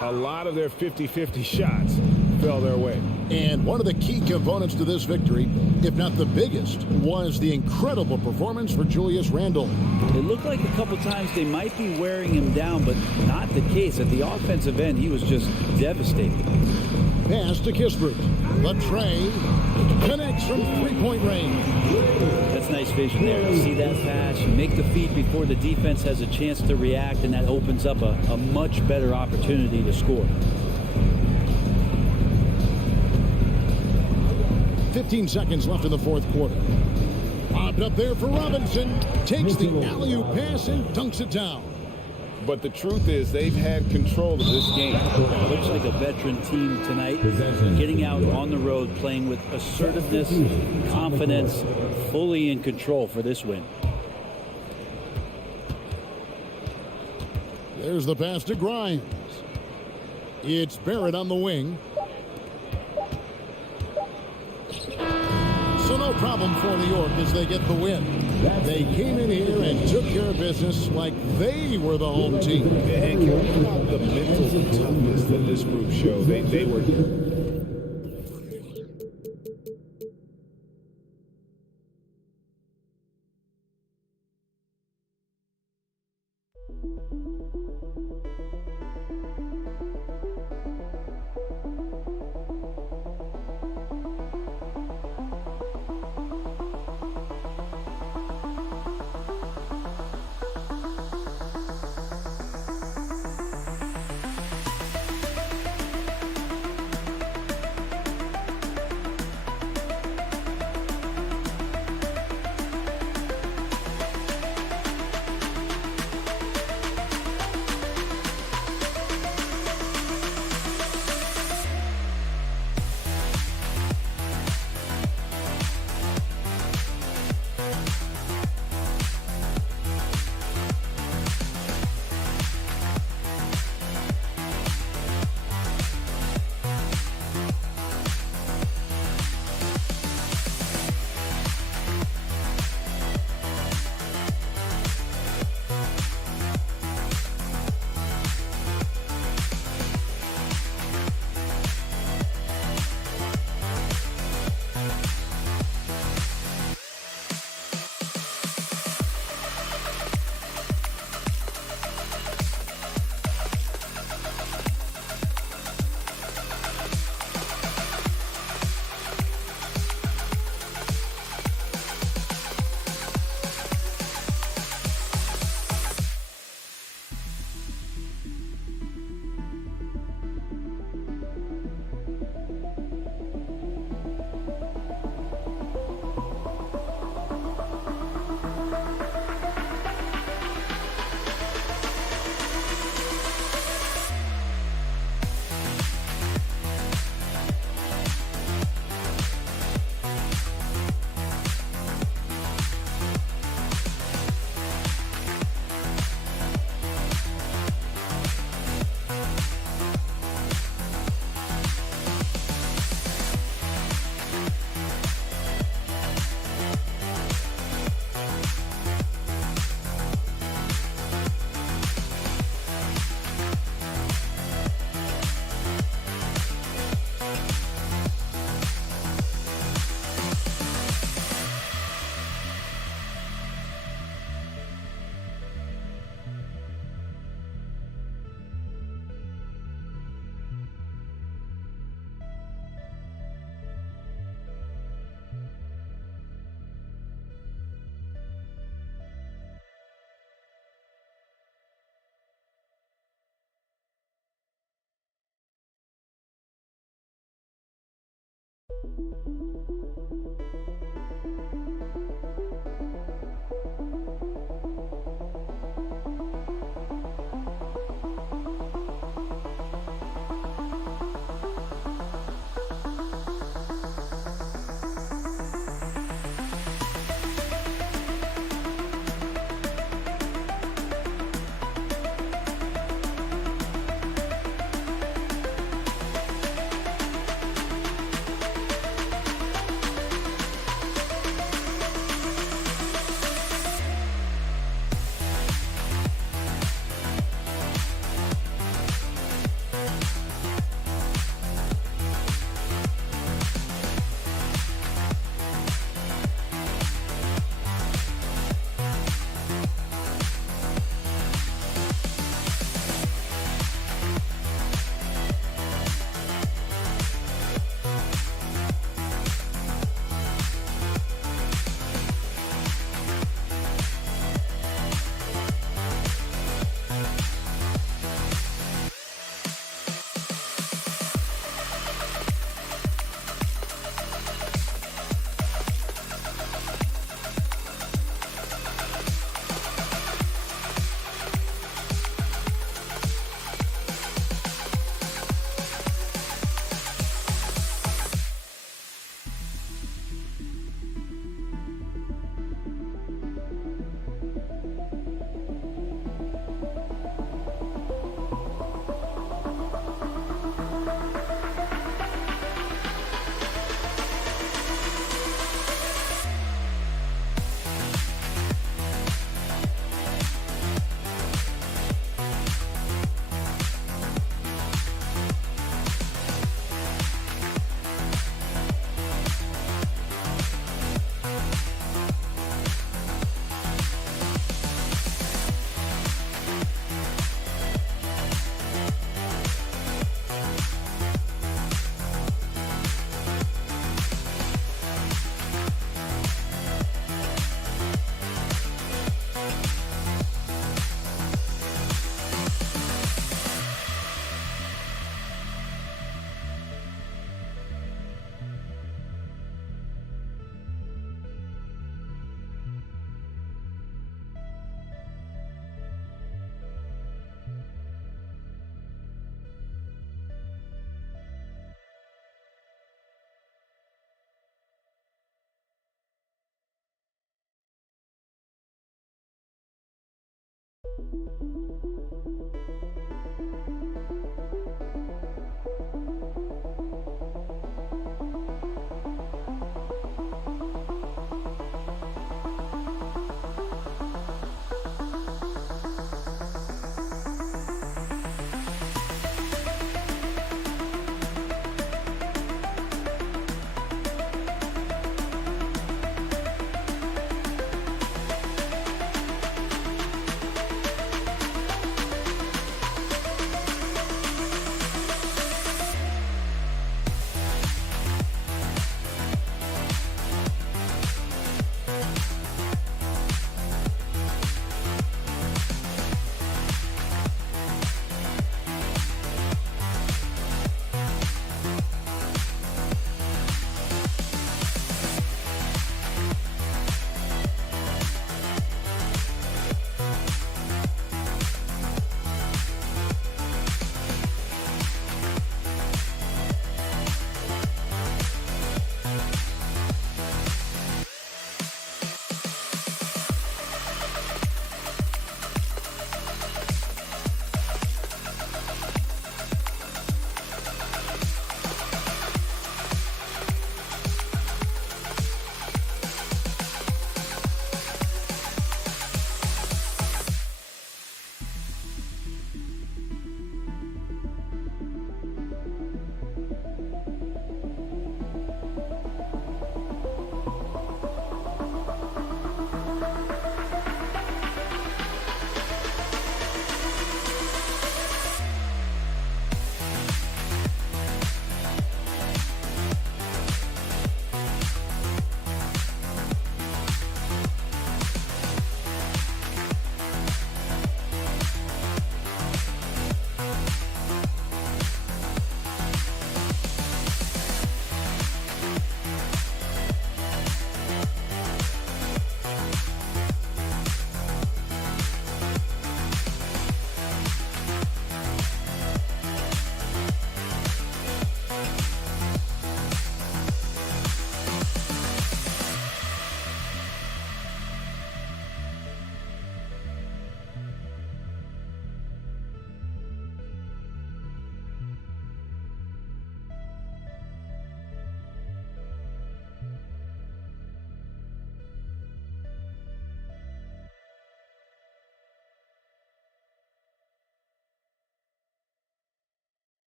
A lot of their 50-50 shots fell their way. And one of the key components to this victory, if not the biggest, was the incredible performance for Julius Randle. It looked like a couple times they might be wearing him down, but not the case. At the offensive end, he was just devastating. Pass to Kispert. Latrey connects from three-point range. That's nice vision there. You see that pass, you make the feed before the defense has a chance to react, and that opens up a much better opportunity to score. 15 seconds left in the fourth quarter. Popped up there for Robinson. Takes the alley-oop pass and dunks it down. But the truth is they've had control of this game. It looks like a veteran team tonight, getting out on the road, playing with assertiveness, confidence, fully in control for this win. There's the pass to Grimes. It's Barrett on the wing. So no problem for New York as they get the win. They came in here and took care of business like they were the home team. And can we talk about the mental toughness that this group showed? They were...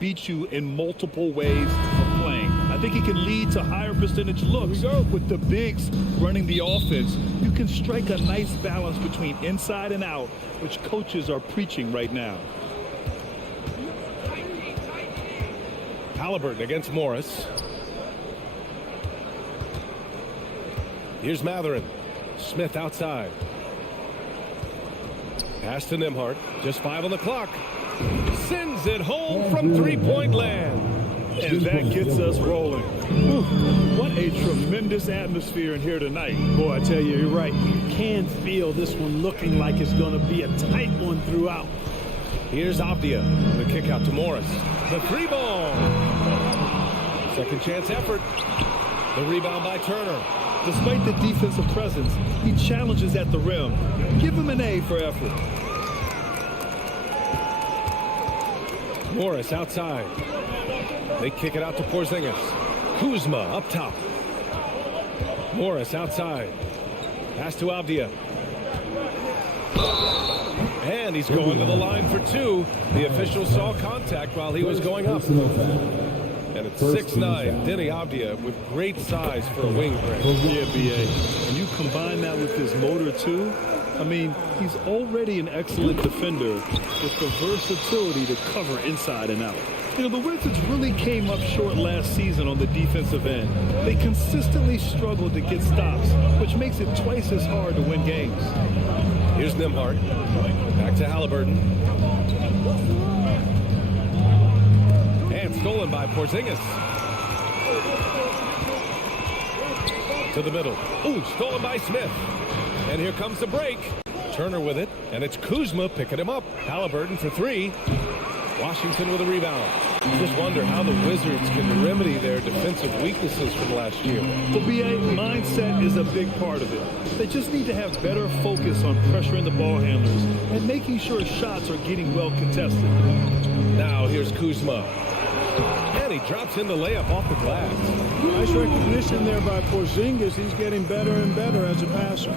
beat you in multiple ways of playing. I think he can lead to higher percentage looks with the bigs running the offense. You can strike a nice balance between inside and out, which coaches are preaching right now. Halliburton against Morris. Here's Matherin. Smith outside. Pass to Nembhard. Just 5 on the clock. Sends it home from three-point land. And that gets us rolling. Ooh, what a tremendous atmosphere in here tonight. Boy, I tell you, you're right. You can feel this one looking like it's going to be a tight one throughout. Here's Avdia. The kick out to Morris. The three ball. Second chance effort. The rebound by Turner. Despite the defensive presence, he challenges at the rim. Give him an A for effort. Morris outside. They kick it out to Porzingis. Kuzma up top. Morris outside. Pass to Avdia. And he's going to the line for 2. The official saw contact while he was going up. And it's 6'9", Denny Avdia with great size for a wing break. Yeah, B.A. And you combine that with his motor, too. I mean, he's already an excellent defender with the versatility to cover inside and out. You know, the Wizards really came up short last season on the defensive end. They consistently struggled to get stops, which makes it twice as hard to win games. Here's Nembhard. Back to Halliburton. And stolen by Porzingis. To the middle. Ooh, stolen by Smith. And here comes the break. Turner with it, and it's Kuzma picking him up. Halliburton for 3. Washington with a rebound. Just wonder how the Wizards can remedy their defensive weaknesses from last year. Well, B.A., mindset is a big part of it. They just need to have better focus on pressuring the ball handlers and making sure shots are getting well contested. Now here's Kuzma. And he drops in the layup off the glass. Nice recognition there by Porzingis. He's getting better and better as a passer.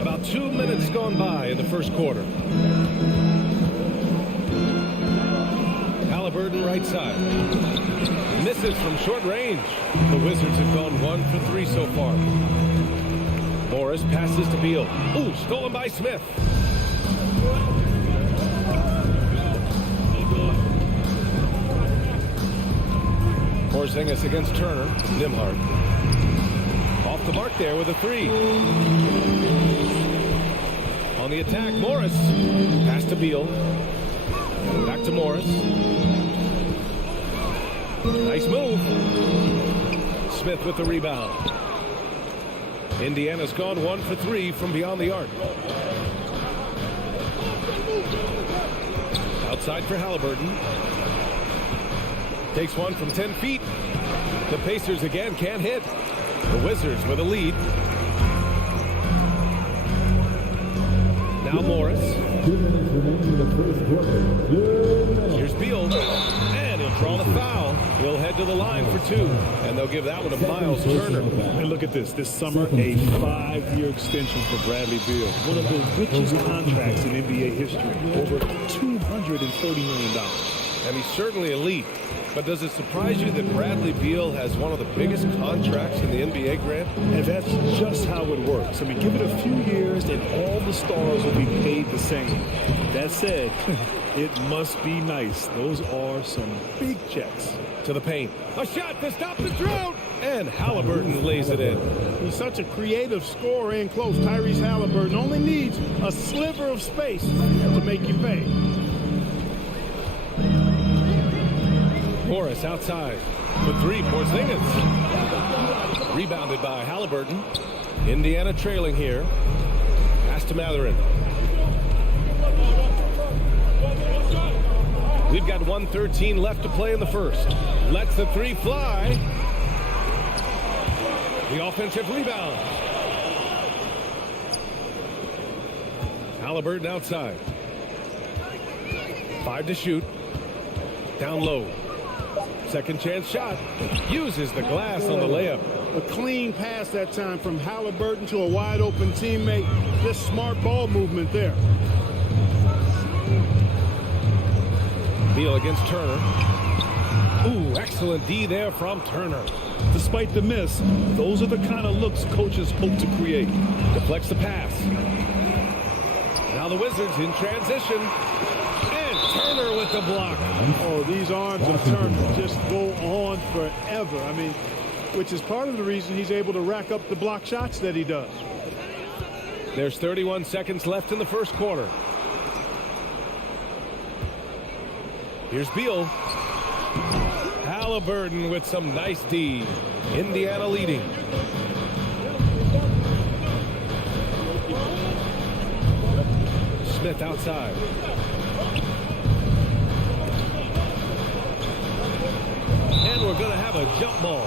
About 2 minutes gone by in the first quarter. Halliburton right side. Misses from short range. The Wizards have gone 1 for 3 so far. Morris passes to Beal. Ooh, stolen by Smith. Porzingis against Turner. Nembhard. Off the mark there with a 3. On the attack, Morris. Pass to Beal. Back to Morris. Nice move. Smith with the rebound. Indiana's gone 1 for 3 from beyond the arc. Outside for Halliburton. Takes one from 10 feet. The Pacers again can't hit. The Wizards with a lead. Now Morris. 2 minutes remaining in the first quarter. Here's Beal. And he'll draw the foul. He'll head to the line for 2. And they'll give that one to Miles Turner. And look at this. This summer, a 5-year extension for Bradley Beal. One of the richest contracts in NBA history. Over $230 million. And he's certainly elite. But does it surprise you that Bradley Beal has one of the biggest contracts in the NBA, Grant? And that's just how it works. I mean, give it a few years and all the stars will be paid the same. That said, it must be nice. Those are some big checks. To the paint. A shot to stop the drought. And Halliburton lays it in. He's such a creative scorer in close. Tyrese Halliburton only needs a sliver of space to make you pay. Morris outside. The 3, Porzingis. Rebounded by Halliburton. Indiana trailing here. Pass to Mathurin. We've got 1:13 left to play in the first. Lets the 3 fly. The offensive rebound. Halliburton outside. 5 to shoot. Down low. Second chance shot. Uses the glass on the layup. A clean pass that time from Halliburton to a wide open teammate. Just smart ball movement there. Beal against Turner. Ooh, excellent D there from Turner. Despite the miss, those are the kind of looks coaches hope to create. Deflects the pass. Now the Wizards in transition. Turner with the block. Oh, these arms of Turner just go on forever. I mean, which is part of the reason he's able to rack up the block shots that he does. There's 31 seconds left in the first quarter. Here's Beal. Halliburton with some nice D. Indiana leading. Smith outside. And we're going to have a jump ball.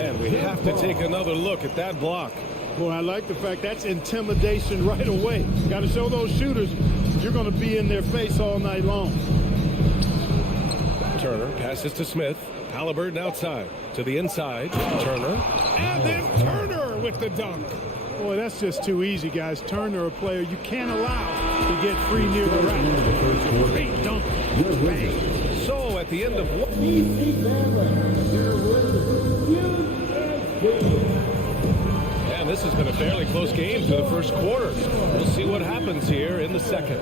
And we have to take another look at that block. Boy, I like the fact that's intimidation right away. Got to show those shooters you're going to be in their face all night long. Turner passes to Smith. Halliburton outside to the inside. Turner. And then Turner with the dunk. Boy, that's just too easy, guys. Turner, a player you can't allow to get free near the rack. Great dunk. Bang. So at the end of one. And this has been a fairly close game through the first quarter. We'll see what happens here in the second.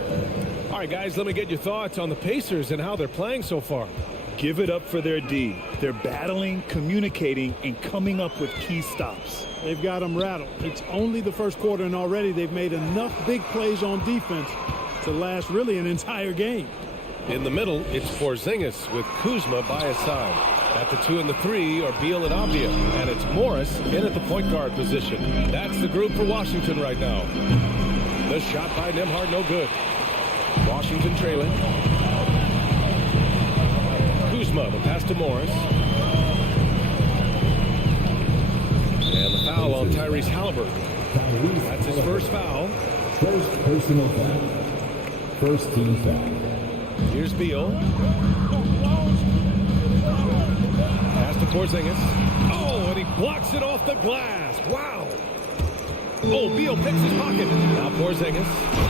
All right, guys, let me get your thoughts on the Pacers and how they're playing so far. Give it up for their D. They're battling, communicating, and coming up with key stops. They've got them rattled. It's only the first quarter, and already they've made enough big plays on defense to last really an entire game. In the middle, it's Porzingis with Kuzma by his side. At the 2 and the 3 are Beal and Avdia. And it's Morris in at the point guard position. That's the group for Washington right now. The shot by Nembhard, no good. Washington trailing. Kuzma, the pass to Morris. And the foul on Tyrese Halliburton. That's his first foul. First personal foul. First team foul. Here's Beal. Pass to Porzingis. Oh, and he blocks it off the glass. Wow. Oh, Beal picks his pocket. Now Porzingis.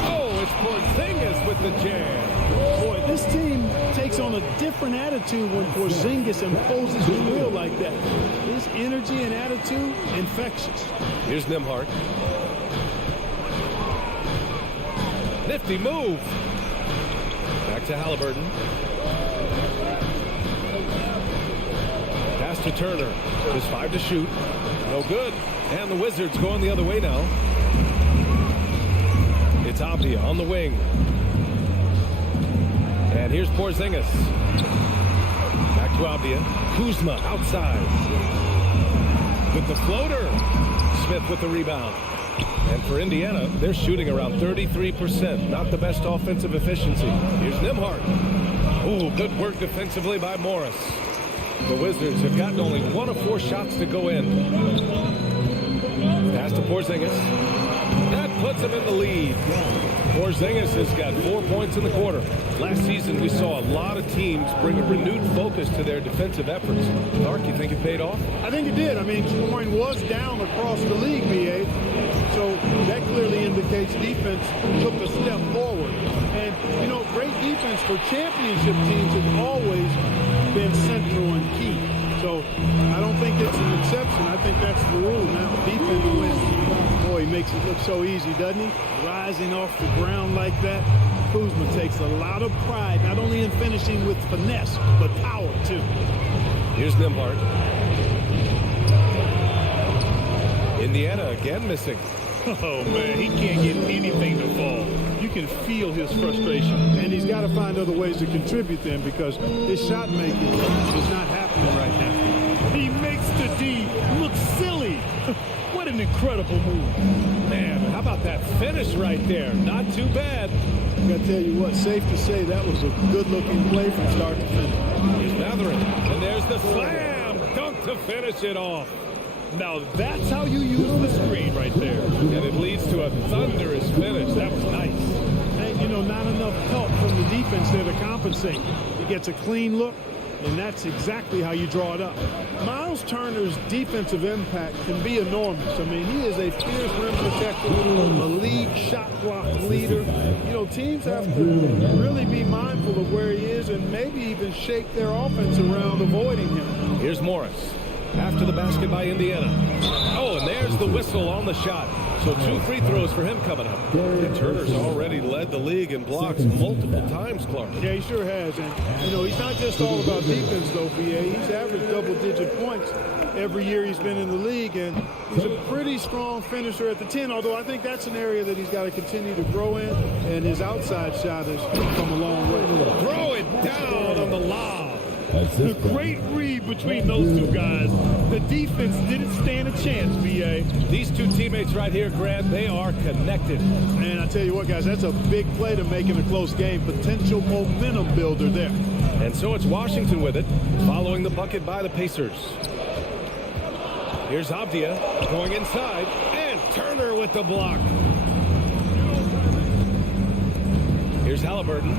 Oh, it's Porzingis with the jam. Boy, this team takes on a different attitude when Porzingis imposes his will like that. His energy and attitude, infectious. Here's Nembhard. Nifty move. Back to Halliburton. Pass to Turner. There's 5 to shoot. No good. And the Wizards going the other way now. It's Avdia on the wing. And here's Porzingis. Back to Avdia. Kuzma outside. With the floater. Smith with the rebound. And for Indiana, they're shooting around 33%. Not the best offensive efficiency. Here's Nembhard. Oh, good work defensively by Morris. The Wizards have gotten only 1 of 4 shots to go in. Pass to Porzingis. That puts him in the lead. Porzingis has got 4 points in the quarter. Last season, we saw a lot of teams bring a renewed focus to their defensive efforts. Clark, you think it paid off? I think it did. I mean, scoring was down across the league, BA. So that clearly indicates defense took a step forward. And, you know, great defense for championship teams has always been central and key. So I don't think it's an exception. I think that's the rule now. Defense wins. Boy, he makes it look so easy, doesn't he? Rising off the ground like that. Kuzma takes a lot of pride, not only in finishing with finesse, but power, too. Here's Nembhard. Indiana again missing. Oh, man, he can't get anything to fall. You can feel his frustration. And he's got to find other ways to contribute then because his shot making is not happening right now. He makes the D look silly. What an incredible move. Man, how about that finish right there? Not too bad. I got to tell you what, safe to say that was a good-looking play from start to finish. Here's Mathurin. And there's the slam dunk to finish it off. Now that's how you use the screen right there. And it leads to a thunderous finish. That was nice. And, you know, not enough help from the defense there to compensate. He gets a clean look, and that's exactly how you draw it up. Miles Turner's defensive impact can be enormous. I mean, he is a fierce rim protector, a league shot block leader. You know, teams have to really be mindful of where he is and maybe even shape their offense around avoiding him. Here's Morris. After the basket by Indiana. Oh, and there's the whistle on the shot. So 2 free throws for him coming up. And Turner's already led the league in blocks multiple times, Clark. Yeah, he sure has. And, you know, he's not just all about defense, though, BA. He's averaged double-digit points every year he's been in the league. And He's a pretty strong finisher at the 10, although I think that's an area that he's got to continue to grow in, and his outside shot has come a long way. Throw it down on the lob. The great read between those two guys. The defense didn't stand a chance, B.A. These two teammates right here, Grant, they are connected. And I tell you what, guys, that's a big play to make in a close game. Potential momentum builder there. And so it's Washington with it, following the bucket by the Pacers. Here's Avdia going inside, and Turner with the block. Here's Halliburton.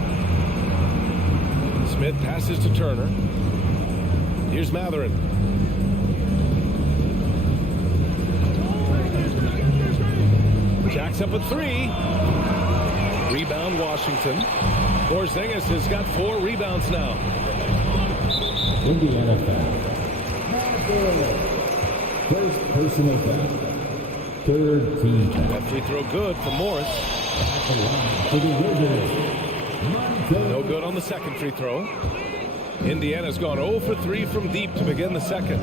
Smith passes to Turner. Here's Matherin. Jacks up a three. Rebound Washington. Porzingis has got 4 rebounds now. Indiana foul. First personal foul. Third team foul. That free throw good for Morris. For the Wizards. No good on the second free throw. Indiana's gone 0 for 3 from deep to begin the second.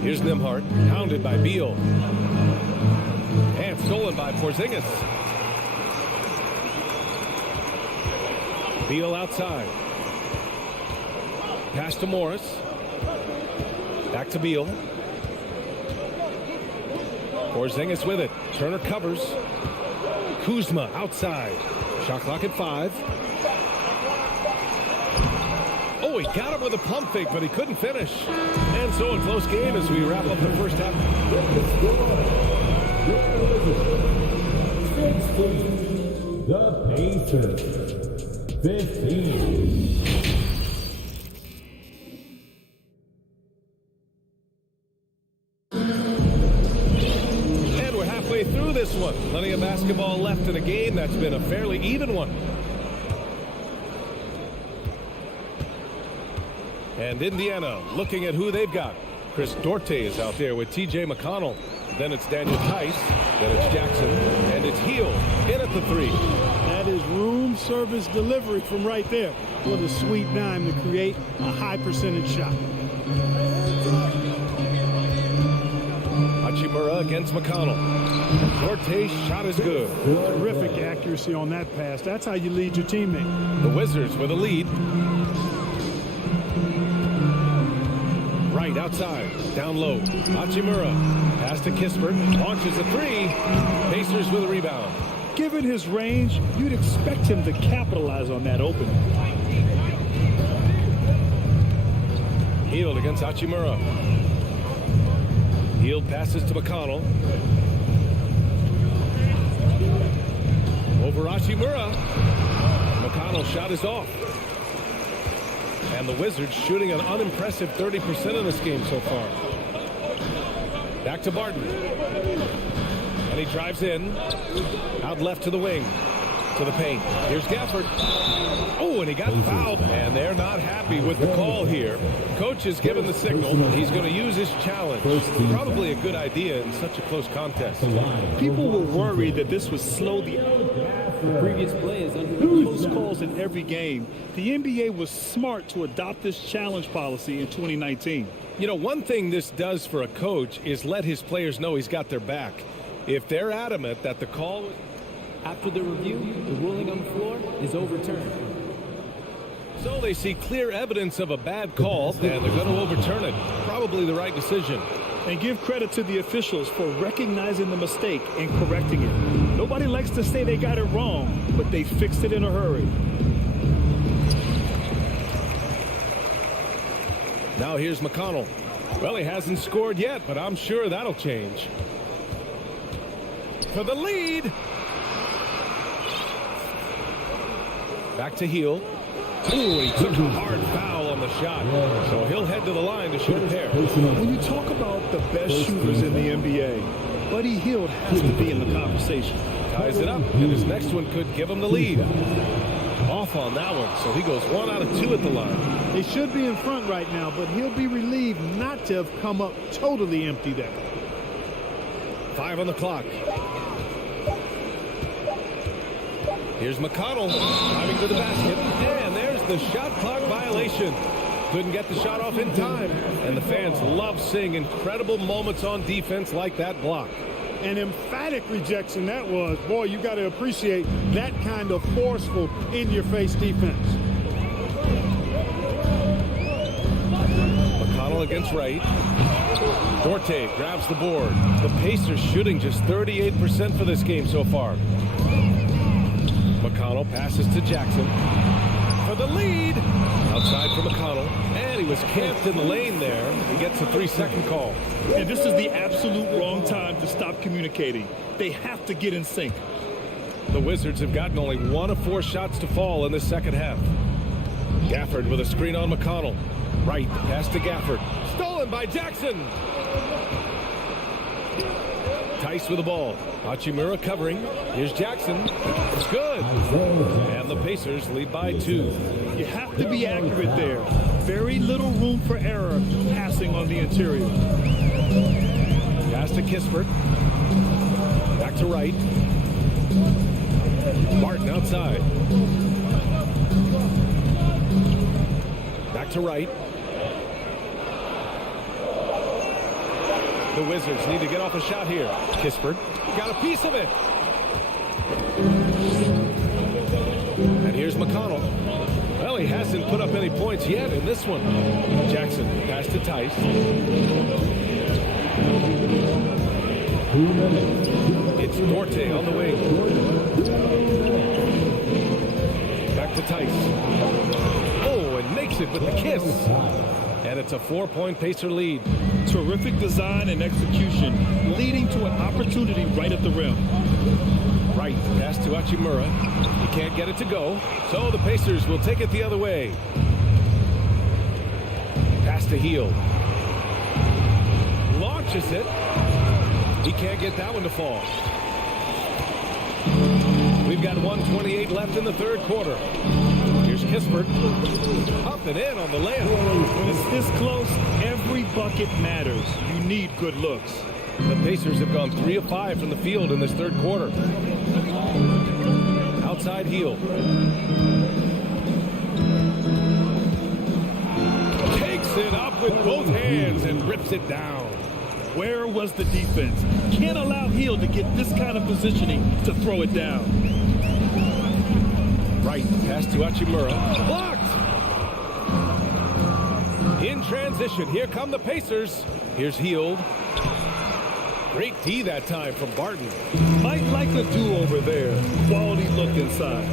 Here's Nembhard, pounded by Beal. And stolen by Porzingis. Beal outside. Pass to Morris. Back to Beal. Porzingis with it. Turner covers. Kuzma outside. Shot clock at 5. Oh, he got him with a pump fake, but he couldn't finish. And so a close game as we wrap up the first half. The Pacers. 15. Through this one. Plenty of basketball left in a game that's been a fairly even one. And Indiana looking at who they've got. Chris Duarte is out there with T.J. McConnell. Then it's Daniel Tice. Then it's Jackson. And it's Hield in at the 3. That is room service delivery from right there. What a sweet dime to create a high percentage shot. Hachimura against McConnell. Duarte's shot is good. Terrific accuracy on that pass. That's how you lead your teammate. The Wizards with a lead. Right outside. Down low. Hachimura. Pass to Kispert. Launches a 3. Pacers with a rebound. Given his range, you'd expect him to capitalize on that opening. Hield against Hachimura. Hield passes to McConnell. Over Hachimura. McConnell's shot is off. And the Wizards shooting an unimpressive 30% in this game so far. Back to Barton. And he drives in. Out left to the wing. To the paint. Here's Gafford. Oh, and he got fouled. And they're not happy with the call here. Coach has given the signal. He's going to use his challenge. Probably a good idea in such a close contest. People were worried that this would slow the previous play is under close calls in every game. The NBA was smart to adopt this challenge policy in 2019. You know, one thing this does for a coach is let his players know he's got their back. If they're adamant that the call... After the review, the ruling on the floor is overturned. So they see clear evidence of a bad call, and they're going to overturn it. Probably the right decision. And give credit to the officials for recognizing the mistake and correcting it. Nobody likes to say they got it wrong, but they fixed it in a hurry. Now here's McConnell. Well, he hasn't scored yet, but I'm sure that'll change. For the lead. Back to Hield. Ooh, he took a hard foul on the shot. So he'll head to the line to shoot a pair. When you talk about the best shooters in the NBA, Buddy Hield has to be in the conversation. Ties it up, and his next one could give him the lead. Off on that one, so he goes 1 out of 2 at the line. They should be in front right now, but he'll be relieved not to have come up totally empty there. 5 on the clock. Here's McConnell driving to the basket, and there's the shot clock violation. Couldn't get the shot off in time. And the fans love seeing incredible moments on defense like that block. An emphatic rejection that was. Boy, you got to appreciate that kind of forceful, in-your-face defense. McConnell against Wright. Duarte grabs the board. The Pacers shooting just 38% for this game so far. McConnell passes to Jackson for the lead. Outside for McConnell, and he was camped in the lane there. He gets a 3-second call. And this is the absolute wrong time to stop communicating. They have to get in sync. The Wizards have gotten only 1 of 4 shots to fall in the second half. Gafford with a screen on McConnell. Right, pass to Gafford. Stolen by Jackson. Tice with the ball. Hachimura covering. Here's Jackson. It's good. And the Pacers lead by 2. You have to be accurate there. Very little room for error passing on the interior. Pass to Kispert. Back to Wright. Martin outside. Back to Wright. The Wizards need to get off a shot here. Kispert got a piece of it. And here's McConnell. Well, he hasn't put up any points yet in this one. Jackson pass to Tice. It's Duarte on the wing. Back to Tice. Oh, and makes it with the kiss. And it's a 4-point Pacer lead. Terrific design and execution, leading to an opportunity right at the rim. Right, pass to Hachimura. He can't get it to go, so the Pacers will take it the other way. Pass to Hield. Launches it. He can't get that one to fall. We've got 1:28 left in the third quarter. Here's Kispert. Up and in on the layup. When it's this close, every bucket matters. You need good looks. The Pacers have gone 3 of 5 from the field in this third quarter. Outside Hield. Takes it up with both hands and rips it down. Where was the defense? Can't allow Hield to get this kind of positioning to throw it down. Right, pass to Hachimura. Blocked! In transition, here come the Pacers. Here's Hield. Great D that time from Barton. Might like a do-over there. Quality look inside.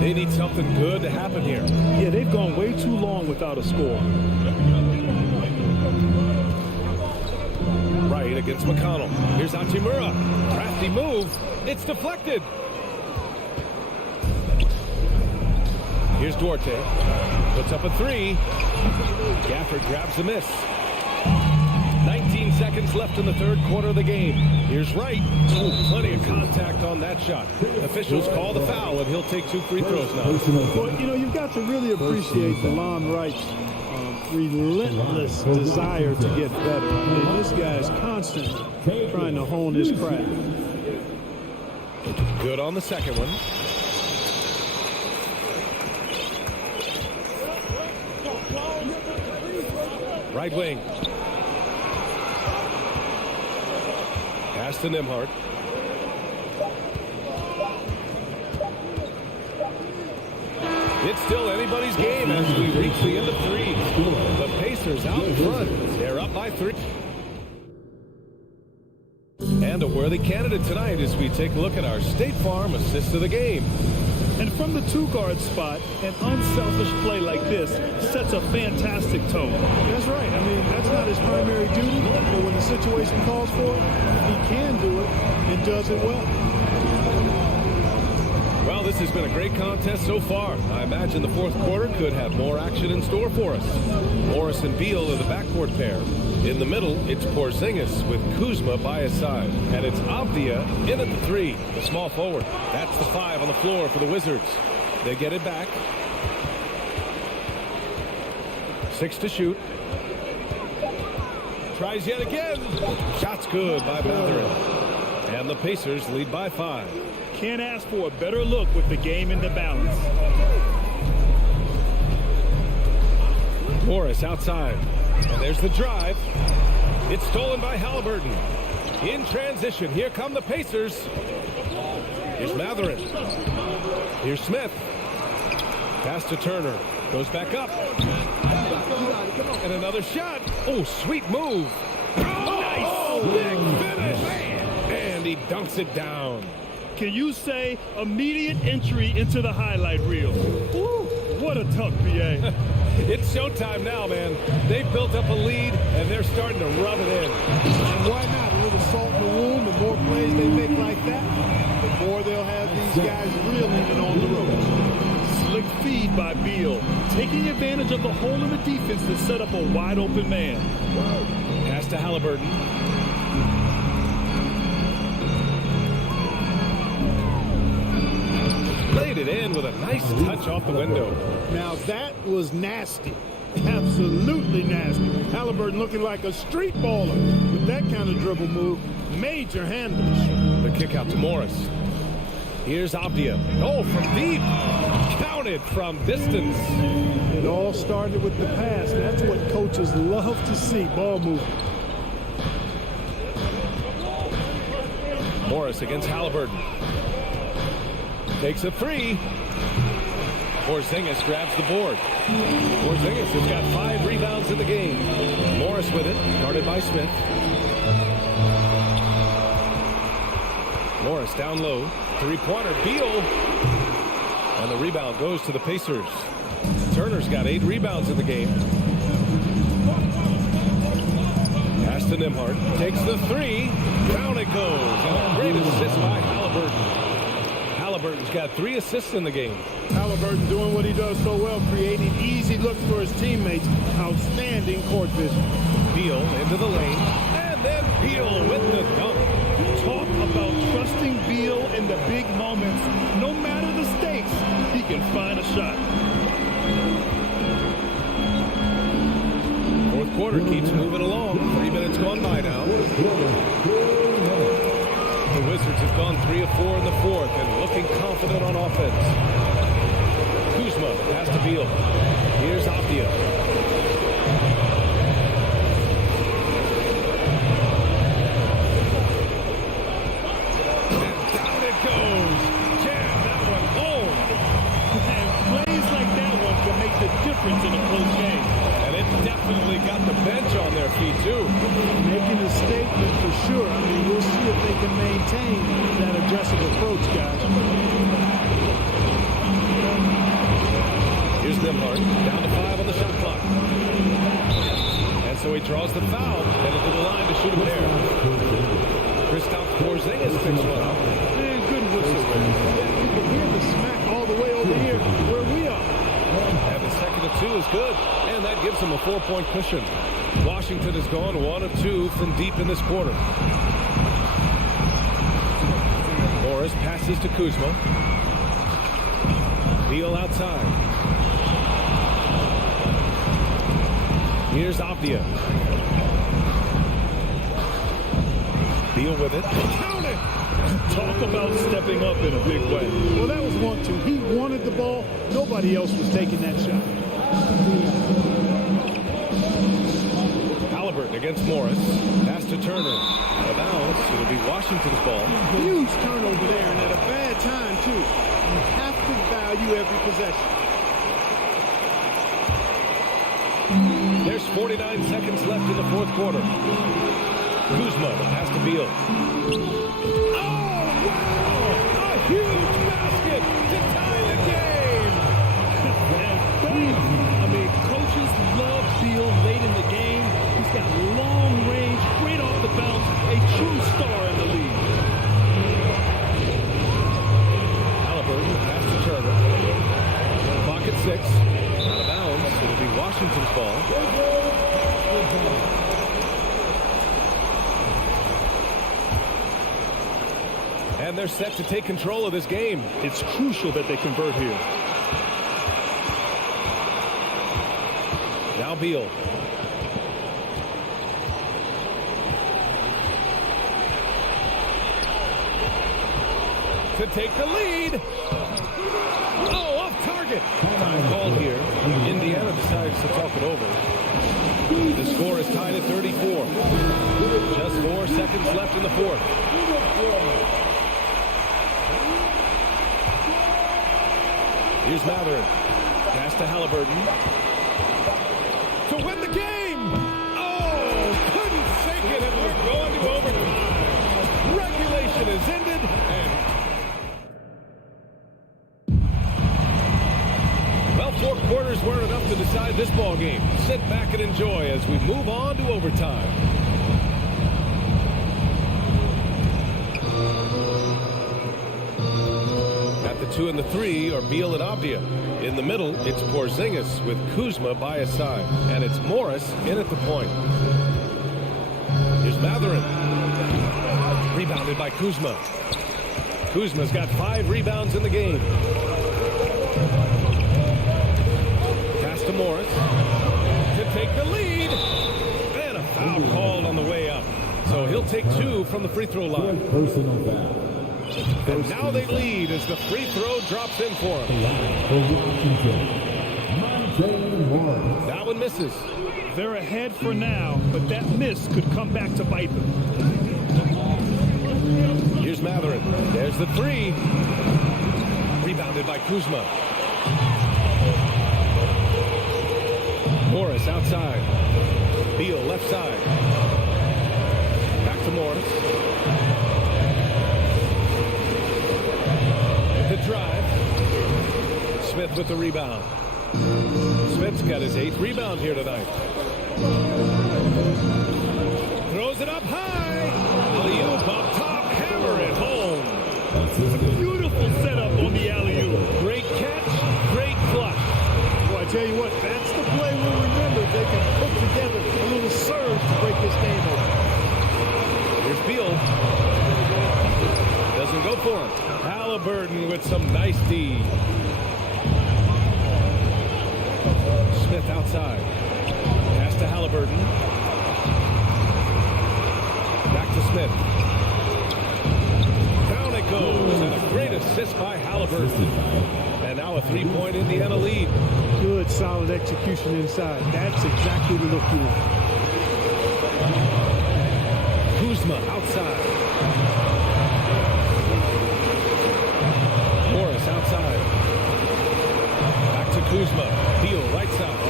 They need something good to happen here. Yeah, they've gone way too long without a score. Right against McConnell. Here's Hachimura. Crafty move. It's deflected. Here's Duarte. Puts up a 3. Gafford grabs the miss. 19 seconds left in the third quarter of the game. Here's Wright. Ooh, plenty of contact on that shot. Officials call the foul, and he'll take 2 free throws now. Well, you know, you've got to really appreciate DeLon Wright's relentless desire to get better. I mean, this guy is constantly trying to hone his craft. Good on the second one. Right wing. Pass to Nembhard. It's still anybody's game as we reach the end of 3. The Pacers out in front. They're up by 3. And a worthy candidate tonight as we take a look at our State Farm assist of the game. And from the 2-guard spot, an unselfish play like this sets a fantastic tone. That's right. I mean, that's not his primary duty, but when the situation calls for it, he can do it and does it well. Well, this has been a great contest so far. I imagine the fourth quarter could have more action in store for us. Morris and Beal are the backcourt pair. In the middle, it's Porzingis with Kuzma by his side. And it's Avdia in at the 3, the small forward. That's the 5 on the floor for the Wizards. They get it back. 6 to shoot. Tries yet again. Shot's good by Mathurin. And the Pacers lead by 5. Can't ask for a better look with the game in the balance. Morris outside. And there's the drive. It's stolen by Halliburton. In transition, here come the Pacers. Here's Matherin. Here's Smith. Pass to Turner. Goes back up. And another shot. Oh, sweet move. Oh, nice. Big finish. And he dunks it down. Can you say immediate entry into the highlight reel? Woo, what a tuck, BA. It's showtime now, man. They've built up a lead, and they're starting to rub it in. And why not? A little salt in the wound. The more plays they make like that, the more they'll have these guys reeling it on the road. Slick feed by Beal, taking advantage of the hole in the defense to set up a wide open man. Pass to Halliburton. Laid it in with a nice touch off the window. Now that was nasty. Absolutely nasty. Halliburton looking like a street baller with that kind of dribble move. Major handles. The kick out to Morris. Here's Abdia. Oh, from deep. Counted from distance. It all started with the pass. That's what coaches love to see. Ball movement. Morris against Halliburton. Takes a three. Porzingis grabs the board. Porzingis has got 5 rebounds in the game. Morris with it, guarded by Smith. Morris down low. Three-pointer, Beal. And the rebound goes to the Pacers. Turner's got 8 rebounds in the game. Pass to Nembhard. Takes the three. Down it goes. And a great assist by Halliburton. Halliburton's got 3 assists in the game. Halliburton doing what he does so well, creating easy looks for his teammates. Outstanding court vision. Beal into the lane. And then Beal with the dunk. Talk about trusting Beal in the big moments. No matter the stakes, he can find a shot. Fourth quarter keeps moving along. 3 minutes gone by now. The Wizards have gone 3 of 4 in the fourth and looking confident on offense. Kuzma pass to Beal. Here's Abdia. And down it goes. Jam that one home. And plays like that one can make the difference in a close game. And it definitely got the bench on their feet, too. Making a statement for sure. I mean, we'll see if they can maintain that aggressive approach, guys. Here's Nembhard, down to 5 on the shot clock. And so he draws the foul, headed to the line to shoot a pair. Kristaps Porzingis picks one up. Man, good whistle. You can hear the smack all the way over here where we are. And the second of 2 is good, and that gives him a 4-point cushion. Washington has gone 1 of 2 from deep in this quarter. Morris passes to Kuzma. Beal outside. Here's Abdia. Beal with it. Count it! Talk about stepping up in a big way. Well, that was 1-2. He wanted the ball. Nobody else was taking that shot. Halliburton against Morris. Pass to Turner. Out of bounds. It'll be Washington's ball. Huge turnover there, and at a bad time, too. You have to value every possession. There's 49 seconds left in the fourth quarter. Kuzma, the pass to Beal. Oh, wow! A huge basket to tie the game! I mean, coaches love Beal late in the game. He's got long range, great off the bounce, a true star in the league. Halliburton, pass to Turner. Clock at 6. Out of bounds. It'll be Washington's ball. And they're set to take control of this game. It's crucial that they convert here. Now Beal. To take the lead. Oh, off target. Time called here. Indiana decides to talk it over. The score is tied at 34. Just 4 seconds left in the fourth. Here's Matherin. Pass to Halliburton. To win the game! Oh, couldn't fake it, and we're going to overtime. Regulation is ended, and well, 4 quarters weren't enough to decide this ball game. Sit back and enjoy as we move on to overtime. At the 2 and the 3 are Beal and Avdia. In the middle, it's Porzingis with Kuzma by his side. And it's Morris in at the point. Here's Matherin. Rebounded by Kuzma. Kuzma's got 5 rebounds in the game. Pass to Morris to take the lead. And a foul called on the way up. So he'll take 2 from the free throw line. Personal foul. And now they lead as the free throw drops in for him. That one misses. They're ahead for now, but that miss could come back to bite them. Here's Matherin. There's the 3. Rebounded by Kuzma. Morris outside. Beal left side. Back to Morris. The drive. Smith with the rebound. Smith's got his 8th rebound here tonight. Throws it up high. Alley-oop up top. Hammer it home. Beautiful setup on the alley-oop. Great catch. Great flush. Well, I tell you what, that's the play we'll remember. They can put together a little surge to break this game open. Here's Beal. Doesn't go for him. Halliburton with some nice D. Smith outside. Pass to Halliburton. Back to Smith. Down it goes. And a great assist by Halliburton. And now a 3-point Indiana lead. Good, solid execution inside. That's exactly the look you want. Kuzma outside. Morris outside. Back to Kuzma. Beal right side.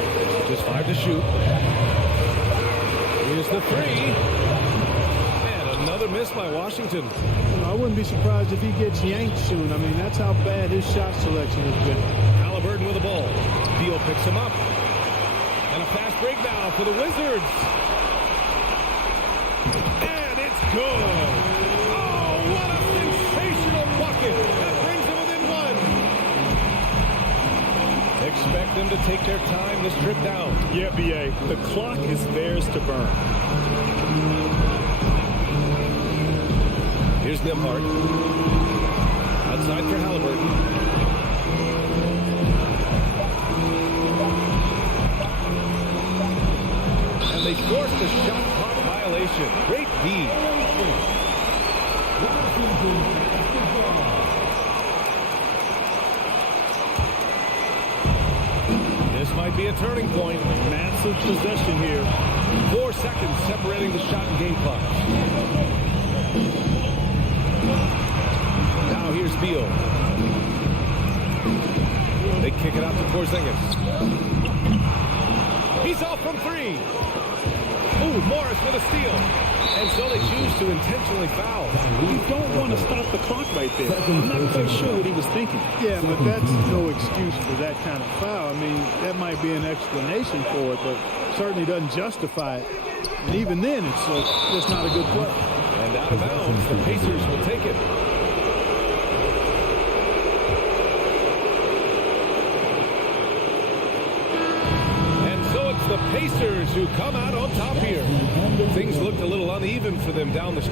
Just 5 to shoot. Here's the 3. And another miss by Washington. I wouldn't be surprised if he gets yanked soon. I mean, that's how bad his shot selection has been. Halliburton with the ball. Beal picks him up. And a fast break now for the Wizards. And it's good. Oh, what a sensational bucket. That brings them within 1. Expect them to take their time this trip down. Yeah, B.A. The clock is theirs to burn. Here's Nembhard. Outside for Halliburton. And they forced a shot clock violation. Great D. This might be a turning point. Massive possession here. 4 seconds separating the shot and game clock. Now here's Beal. They kick it out to Porzingis. He's off from 3. Ooh, Morris with a steal. And so they choose to intentionally foul. You don't want to stop the clock right there. I'm not quite sure what he was thinking. Yeah, but that's no excuse for that kind of foul. I mean, that might be an explanation for it, but certainly doesn't justify it. And even then, it's just not a good play. And out of bounds, the Pacers will take it. And so it's the Pacers who come out on top here. Things looked a little uneven for them down the